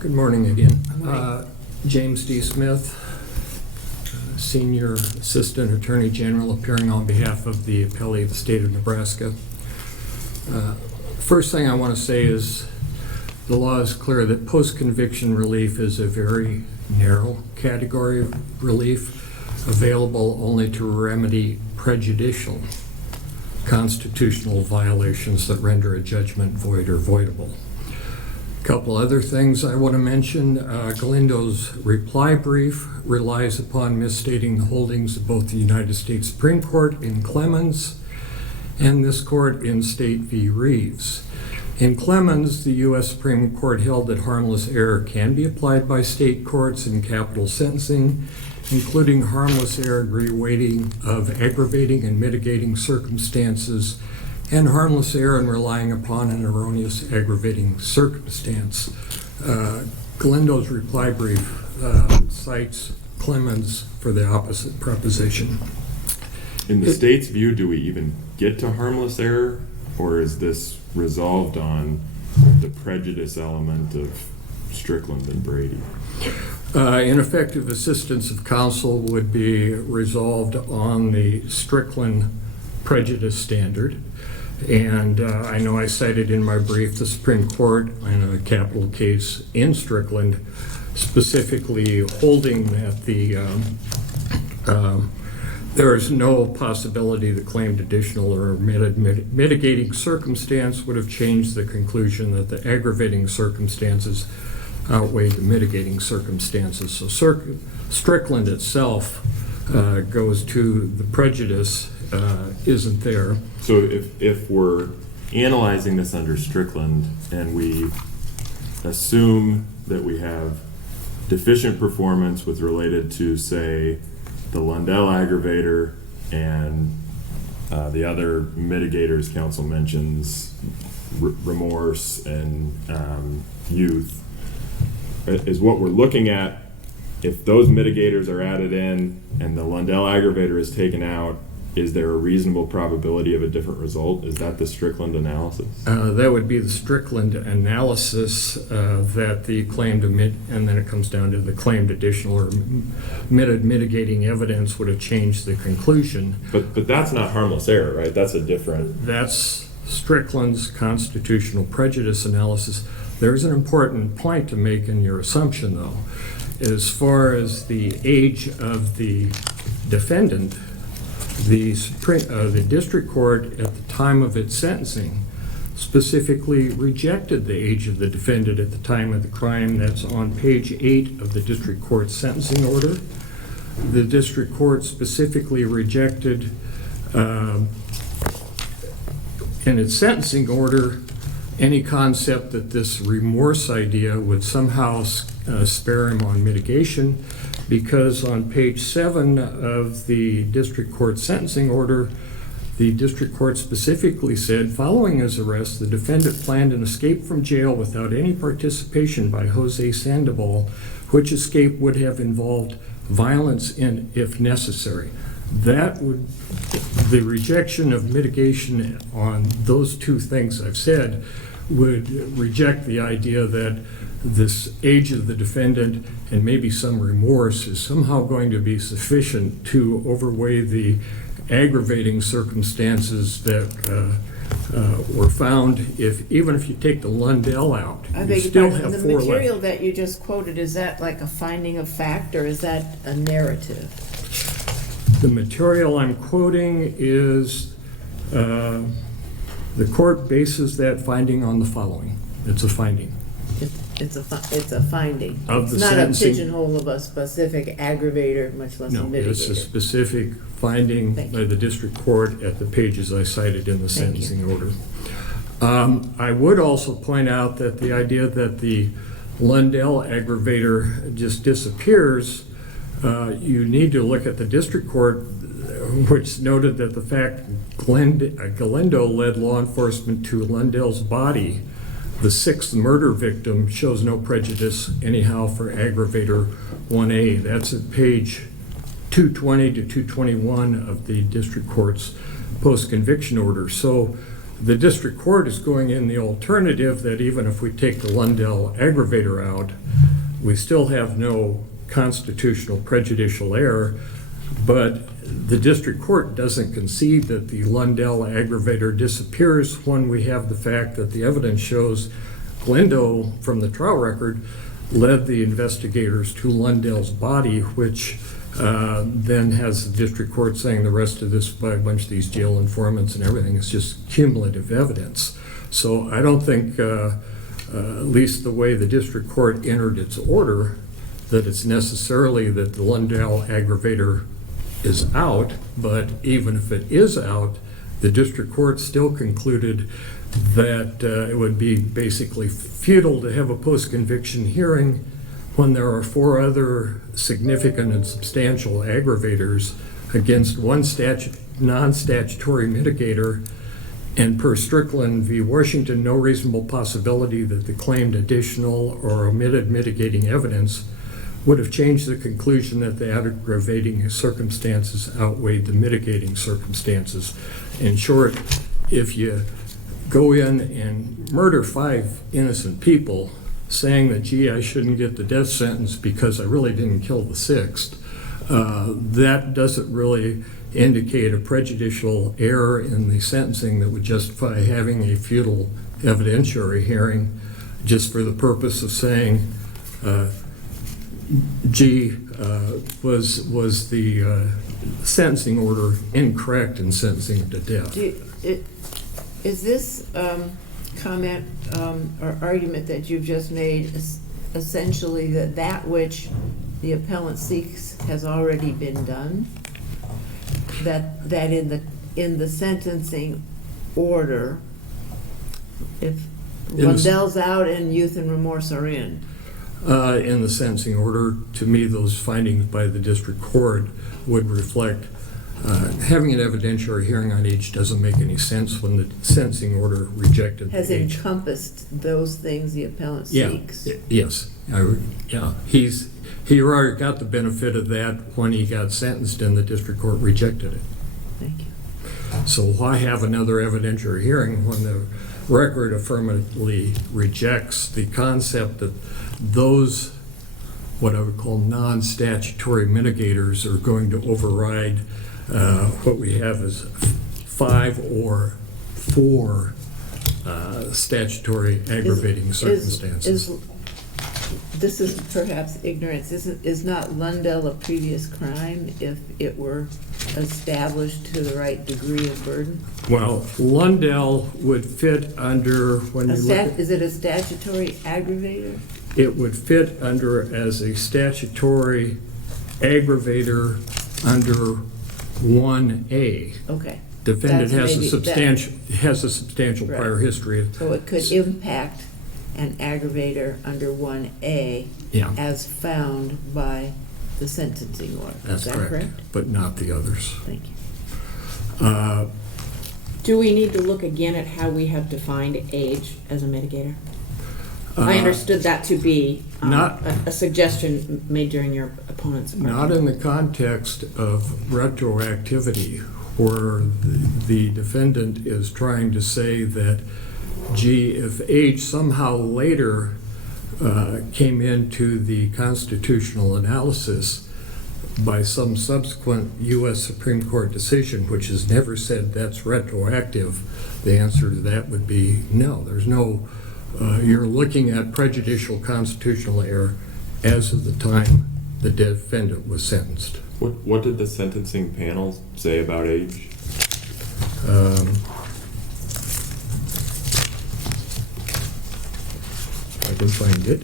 Good morning again. James D. Smith, Senior Assistant Attorney General, appearing on behalf of the appellee of the state of Nebraska. First thing I want to say is the law is clear that post-conviction relief is a very narrow category of relief, available only to remedy prejudicial constitutional violations that render a judgment void or voidable. A couple other things I want to mention. Galindo's reply brief relies upon misstating the holdings of both the United States Supreme Court in Clemens and this court in State v. Reeves. In Clemens, the U.S. Supreme Court held that harmless error can be applied by state courts in capital sentencing, including harmless error weighting of aggravating and mitigating circumstances, and harmless error in relying upon an erroneous aggravating circumstance. Galindo's reply brief cites Clemens for the opposite proposition. In the state's view, do we even get to harmless error, or is this resolved on the prejudice element of Strickland and Brady? Ineffective assistance of counsel would be resolved on the Strickland prejudice standard. And I know I cited in my brief the Supreme Court in a capital case in Strickland, specifically holding that there is no possibility the claimed additional or mitigating circumstance would have changed the conclusion that the aggravating circumstances outweighed the mitigating circumstances. So Strickland itself goes to the prejudice isn't there. So if we're analyzing this under Strickland and we assume that we have deficient performance with related to, say, the Lundell aggravator and the other mitigators counsel mentions, remorse and youth, is what we're looking at. If those mitigators are added in and the Lundell aggravator is taken out, is there a reasonable probability of a different result? Is that the Strickland analysis? That would be the Strickland analysis that the claimed and then it comes down to the claimed additional or omitted mitigating evidence would have changed the conclusion. But that's not harmless error, right? That's a different... That's Strickland's constitutional prejudice analysis. There's an important point to make in your assumption, though. As far as the age of the defendant, the district court at the time of its sentencing specifically rejected the age of the defendant at the time of the crime. That's on page 8 of the district court's sentencing order. The district court specifically rejected in its sentencing order any concept that this remorse idea would somehow spare him on mitigation, because on page 7 of the district court sentencing order, the district court specifically said, following his arrest, the defendant planned an escape from jail without any participation by Jose Sandoval, which escape would have involved violence if necessary. That would, the rejection of mitigation on those two things I've said would reject the idea that this age of the defendant and maybe some remorse is somehow going to be sufficient to overweigh the aggravating circumstances that were found. Even if you take the Lundell out, you still have the 4 material left. that you just quoted, is that like a finding of fact or is that a narrative? The material I'm quoting is the court bases that finding on the following. It's a finding. It's a finding. Of the it's not sentencing. a pigeonhole of a specific aggravator, much less a No, mitigator. it's a specific finding by the district court at the pages I cited in the sentencing order. I would also point out that the idea that the Lundell aggravator just disappears, you need to look at the district court, which noted that the fact Galindo led law enforcement to Lundell's body, the 6th murder victim, shows no prejudice anyhow for aggravator 1A. That's at page 220 to 221 of the district court's post-conviction order. So the district court is going in the alternative that even if we take the Lundell aggravator out, we still have no constitutional prejudicial error, but the district court doesn't concede that the Lundell aggravator disappears when we have the fact that the evidence shows Galindo, from the trial record, led the investigators to Lundell's body, which then has the district court saying the rest of this by a bunch of these jail informants and everything is just cumulative evidence. So I don't think, at least the way the district court entered its order, that it's necessarily that the Lundell aggravator is out, but even if it is out, the district court still concluded that it would be basically futile to have a post-conviction hearing when there are 4 other significant and substantial aggravators against one non-statutory mitigator, and per Strickland v. Washington, no reasonable possibility that the claimed additional or omitted mitigating evidence would have changed the conclusion that the aggravating circumstances outweighed the mitigating circumstances. In short, if you go in and murder 5 innocent people, saying that, gee, I shouldn't get the death sentence because I really didn't kill the 6th, that doesn't really indicate a prejudicial error in the sentencing that would justify having a futile evidentiary hearing just for the purpose of saying, was the sentencing order incorrect in sentencing to death? Is this comment or argument that you've just made essentially that which the appellant seeks has already been done? That in the sentencing order, if Lundell's out and youth and remorse are in? In the sentencing order, to me, those findings by the district court would reflect having an evidentiary hearing on each doesn't make any sense when the sentencing order rejected Has the age. encompassed those things the appellant seeks? Yes. He already got the benefit of that when he got sentenced and the district court rejected it. Thank you. So why have another evidentiary hearing when the record affirmatively rejects the concept that those, what I would call non-statutory mitigators, are going to override what we have as 5 or 4 statutory aggravating circumstances? This is perhaps ignorance. Is not Lundell a previous crime if it were established to the right degree of burden? Well, Lundell would fit under, when you look at, Is it a statutory aggravator? it would fit under as a statutory aggravator under 1A. Okay. Defendant That's has a maybe substantial Right. prior history. So it could impact an aggravator under 1A Yeah. as found by the sentencing order. That's Is that correct? but not the others. Thank you. Do we need to look again at how we have defined age as a mitigator? I understood that to be not- a suggestion made during your opponent's Not argument. in the context of retroactivity, where the defendant is trying to say that, gee, if age somehow later came into the constitutional analysis by some subsequent U.S. Supreme Court decision, which has never said that's retroactive, the answer to that would be no. There's no, you're looking at prejudicial constitutional error as of the time the defendant was sentenced. What did the sentencing panel say about age? I can find it.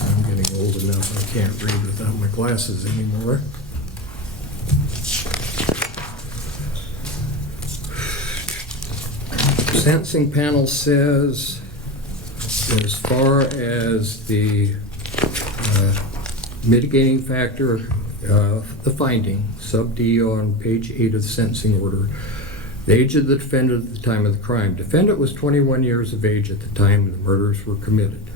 I'm getting old enough I can't read without my glasses anymore. Sentencing panel says, as far as the mitigating factor, the finding, sub D on page 8 of the sentencing order, the age of the defendant at the time of the crime. Defendant was 21 years of age at the time the murders were committed.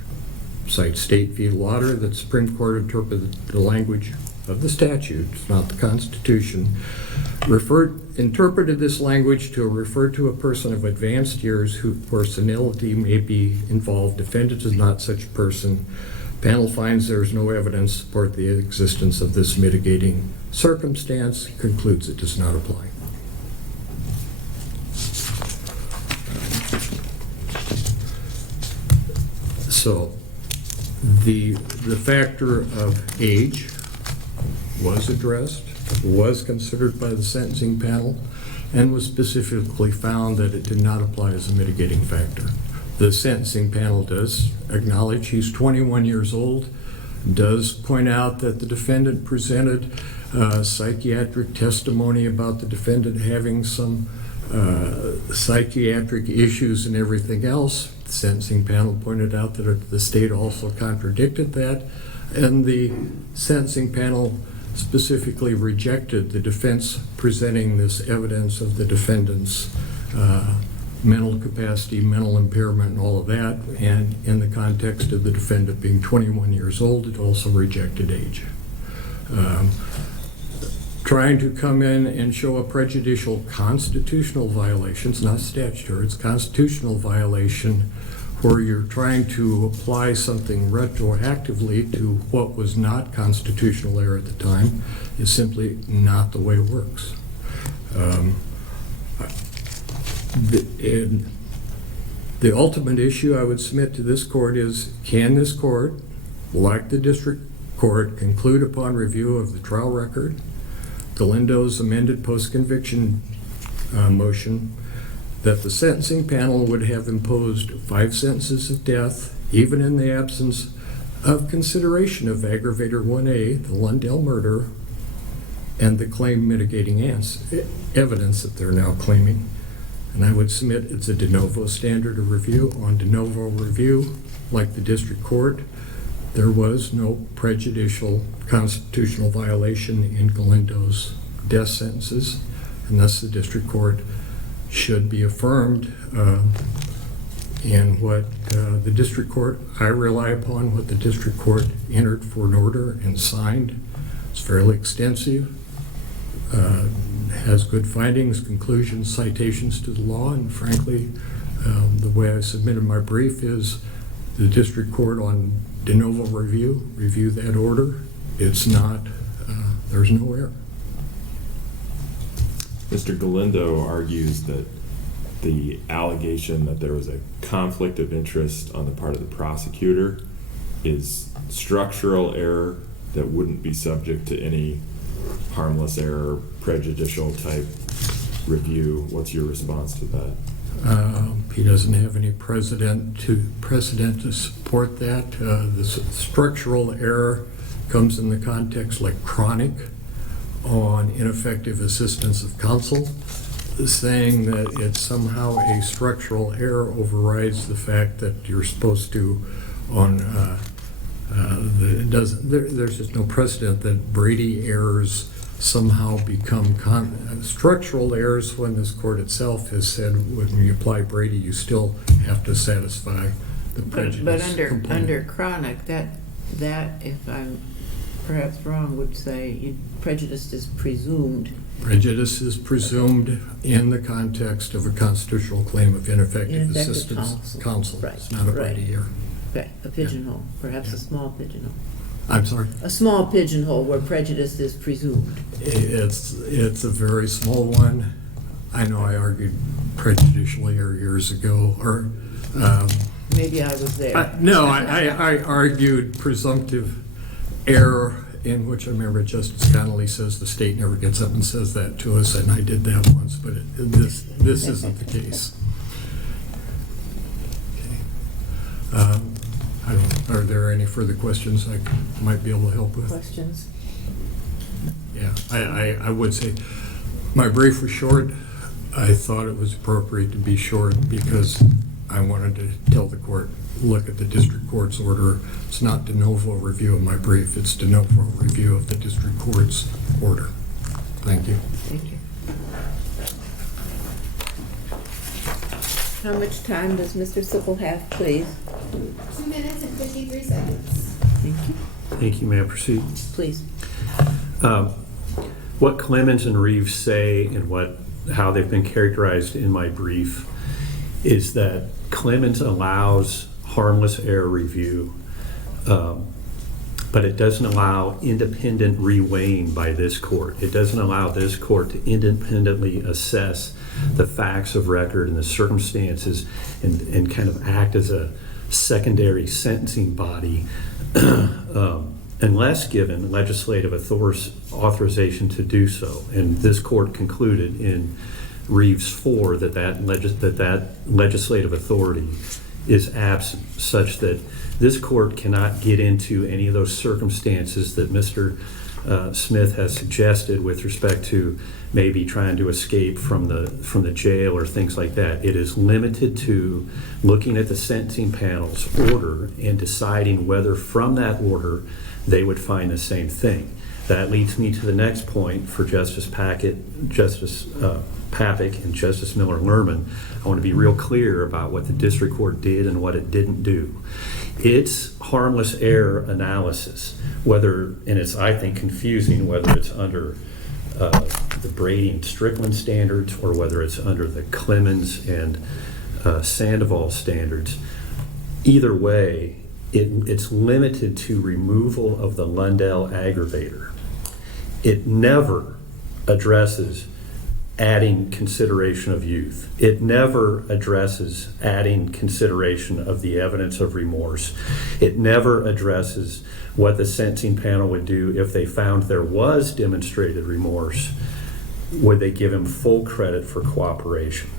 Cite State v. Lauder that the Supreme Court interpreted the language of the statute, not the Constitution, interpreted this language to refer to a person of advanced years where senility may be involved. Defendant is not such a person. Panel finds there is no evidence to support the existence of this mitigating circumstance, concludes it does not apply. So the factor of age was addressed, was considered by the sentencing panel, and was specifically found that it did not apply as a mitigating factor. The sentencing panel does acknowledge he's 21 years old, does point out that the defendant presented psychiatric testimony about the defendant having some psychiatric issues and everything else. The sentencing panel pointed out that the state also contradicted that, and the sentencing panel specifically rejected the defense presenting this evidence of the defendant's mental capacity, mental impairment, and all of that. And in the context of the defendant being 21 years old, it also rejected age. Trying to come in and show a prejudicial constitutional violation, it's not statutory, it's constitutional violation, where you're trying to apply something retroactively to what was not constitutional error at the time, is simply not the way it works. The ultimate issue I would submit to this court is, can this court, like the district court, conclude upon review of the trial record, Galindo's amended post-conviction motion, that the sentencing panel would have imposed 5 sentences of death, even in the absence of consideration of aggravator 1A, the Lundell murder, and the claim mitigating evidence that they're now claiming. And I would submit it's a de novo standard of review. On de novo review, like the district court, there was no prejudicial constitutional violation in Galindo's death sentences, and thus the district court should be affirmed. And what the district court, I rely upon what the district court entered for an order and signed. It's fairly extensive. has good findings, conclusions, citations to the law, and frankly, the way I submitted my brief is the district court on de novo review that order. It's not, there's no error. Mr. Galindo argues that the allegation that there was a conflict of interest on the part of the prosecutor is structural error that wouldn't be subject to any harmless error, prejudicial type review. What's your response to that? He doesn't have any precedent to support that. The structural error comes in the context like chronic on ineffective assistance of counsel, saying that it's somehow a structural error overrides the fact that you're supposed to there's just no precedent that Brady errors somehow become structural errors when this court itself has said when you apply Brady you still have to satisfy the prejudice But under chronic, that if I'm perhaps wrong, would say prejudice is presumed. Prejudice is presumed in the context of a constitutional claim of ineffective assistance counsel. Right, it's not a Brady error. Right, a pigeonhole, perhaps a small pigeonhole. I'm sorry? A small pigeonhole where prejudice is presumed. It's a very small one. I know I argued prejudicially years ago, or maybe I was there. No, I argued presumptive error, in which I remember Justice Connolly says the state never gets up and says that to us, and I did that once, but this isn't the case. Okay. Are there any further questions I might be able to help with? Questions? Yeah, I would say my brief was short. I thought it was appropriate to be short because I wanted to tell the court, look at the district court's order. It's not de novo review of my brief, it's de novo review of the district court's order. Thank you. Thank you. How much time does Mr. Sipple have, please? 2 minutes and 53 seconds. Thank you. Thank you. May I proceed? Please. What Clemens and Reeves say and how they've been characterized in my brief is that Clemens allows harmless error review, but it doesn't allow independent reweighing by this court. It doesn't allow this court to independently assess the facts of record and the circumstances and kind of act as a secondary sentencing body unless given legislative authorization to do so. And this court concluded in Reeves 4 that legislative authority is absent, such that this court cannot get into any of those circumstances that Mr. Smith has suggested with respect to maybe trying to escape from the jail or things like that. It is limited to looking at the sentencing panel's order and deciding whether from that order they would find the same thing. That leads me to the next point for Justice Packett, Justice Papik, and Justice Miller-Lerman. I want to be real clear about what the district court did and what it didn't do. Its harmless error analysis, and it's, I think, confusing whether it's under the Brady and Strickland standards or whether it's under the Clemens and Sandoval standards. Either way, it's limited to removal of the Lundell aggravator. It never addresses adding consideration of youth. It never addresses adding consideration of the evidence of remorse. It never addresses what the sentencing panel would do if they found there was demonstrated remorse. Would they give him full credit for cooperation?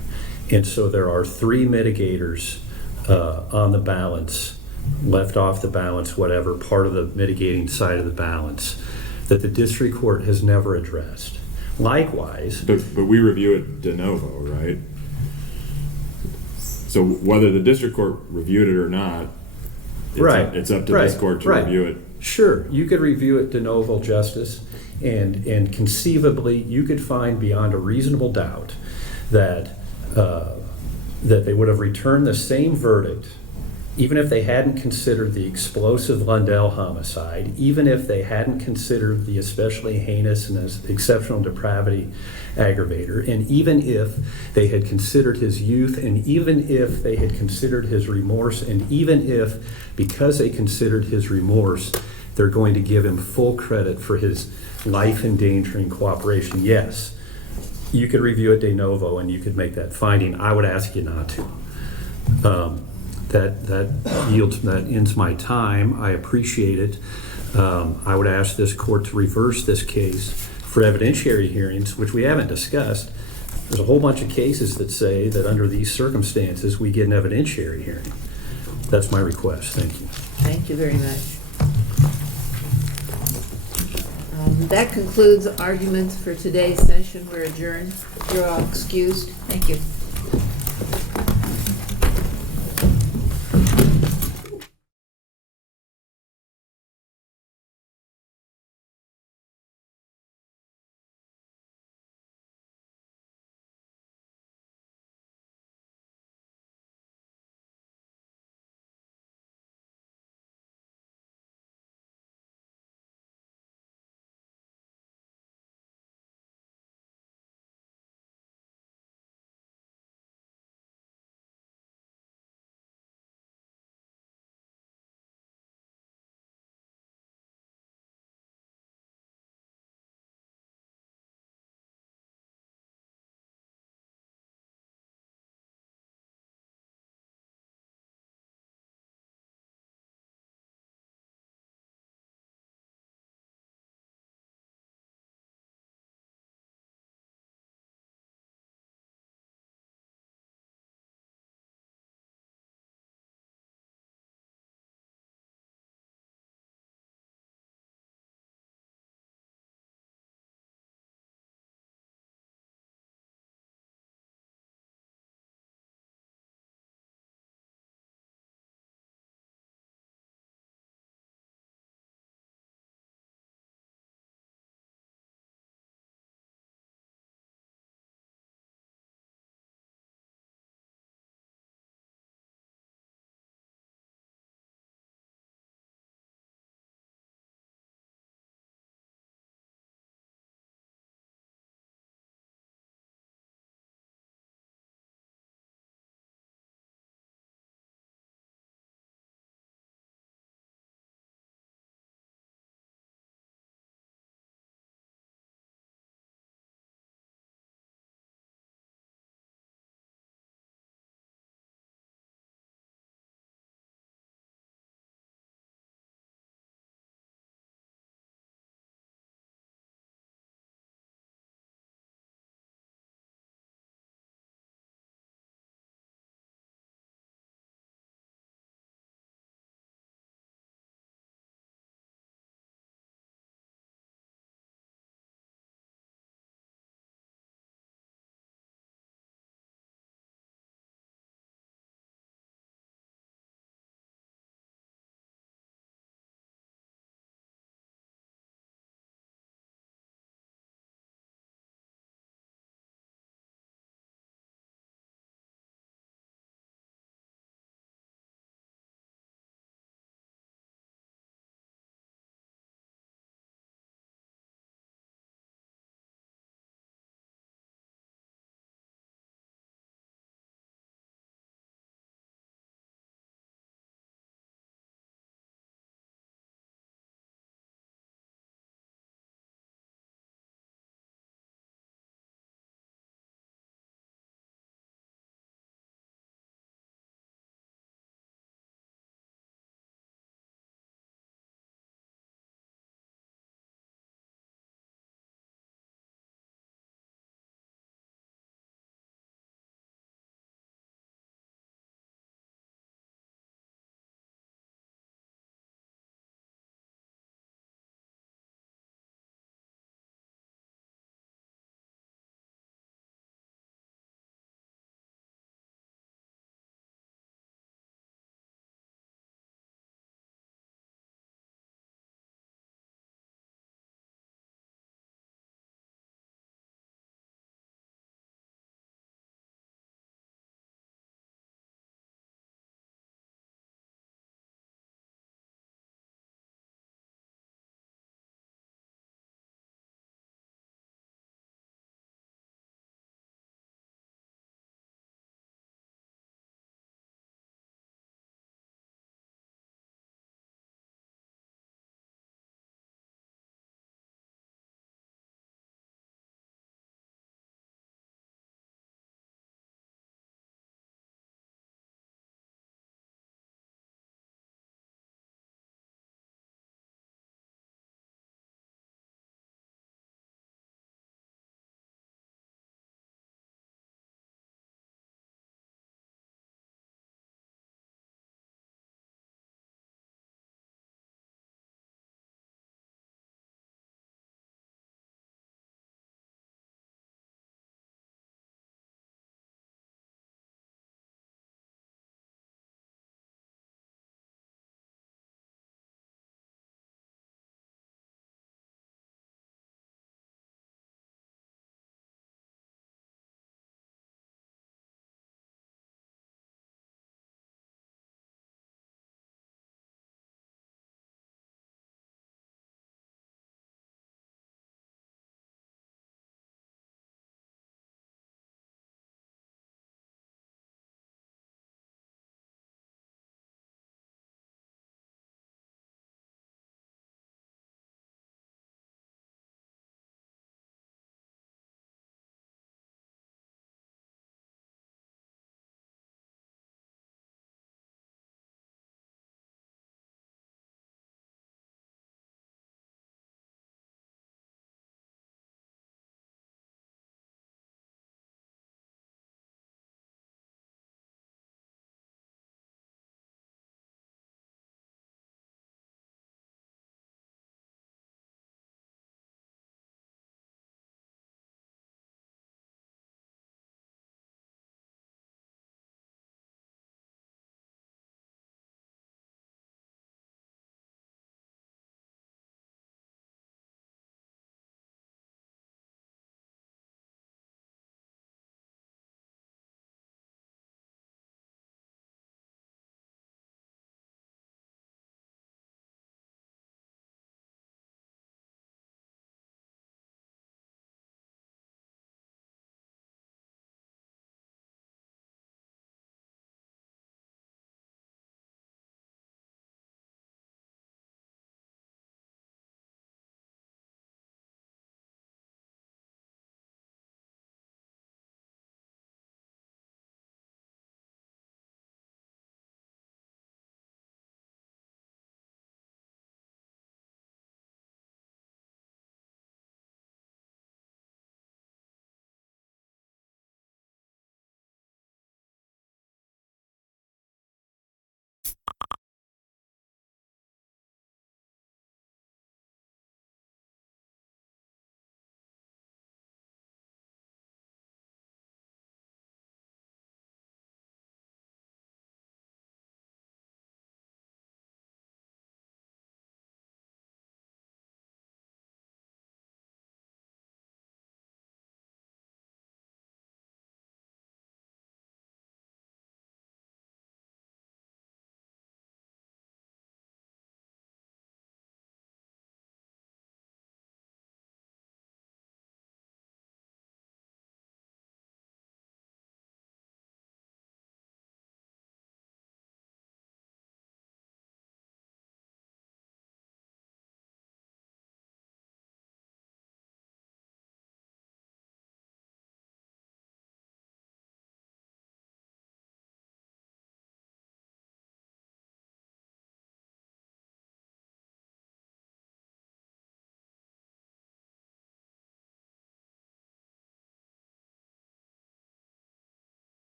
And so there are 3 mitigators on the balance, left off the balance, whatever, part of the mitigating side of the balance, that the district court has never addressed. Likewise... But we review it de novo, right? So whether the district court reviewed it or not, it's up to this court to review it. Sure, you could review it de novo, Justice, and conceivably you could find beyond a reasonable doubt that they would have returned the same verdict even if they hadn't considered the explosive Lundell homicide, even if they hadn't considered the especially heinous and exceptional depravity aggravator, and even if they had considered his youth, and even if they had considered his remorse, and even if, because they considered his remorse, they're going to give him full credit for his life-endangering cooperation, yes, you could review it de novo and you could make that finding. I would ask you not to. That ends my time. I appreciate it. I would ask this court to reverse this case for evidentiary hearings, which we haven't discussed. There's a whole bunch of cases that say that under these circumstances, we get an evidentiary hearing. That's my request. Thank you. Thank you very much. That concludes arguments for today's session. We're adjourned. You're all excused. Thank you.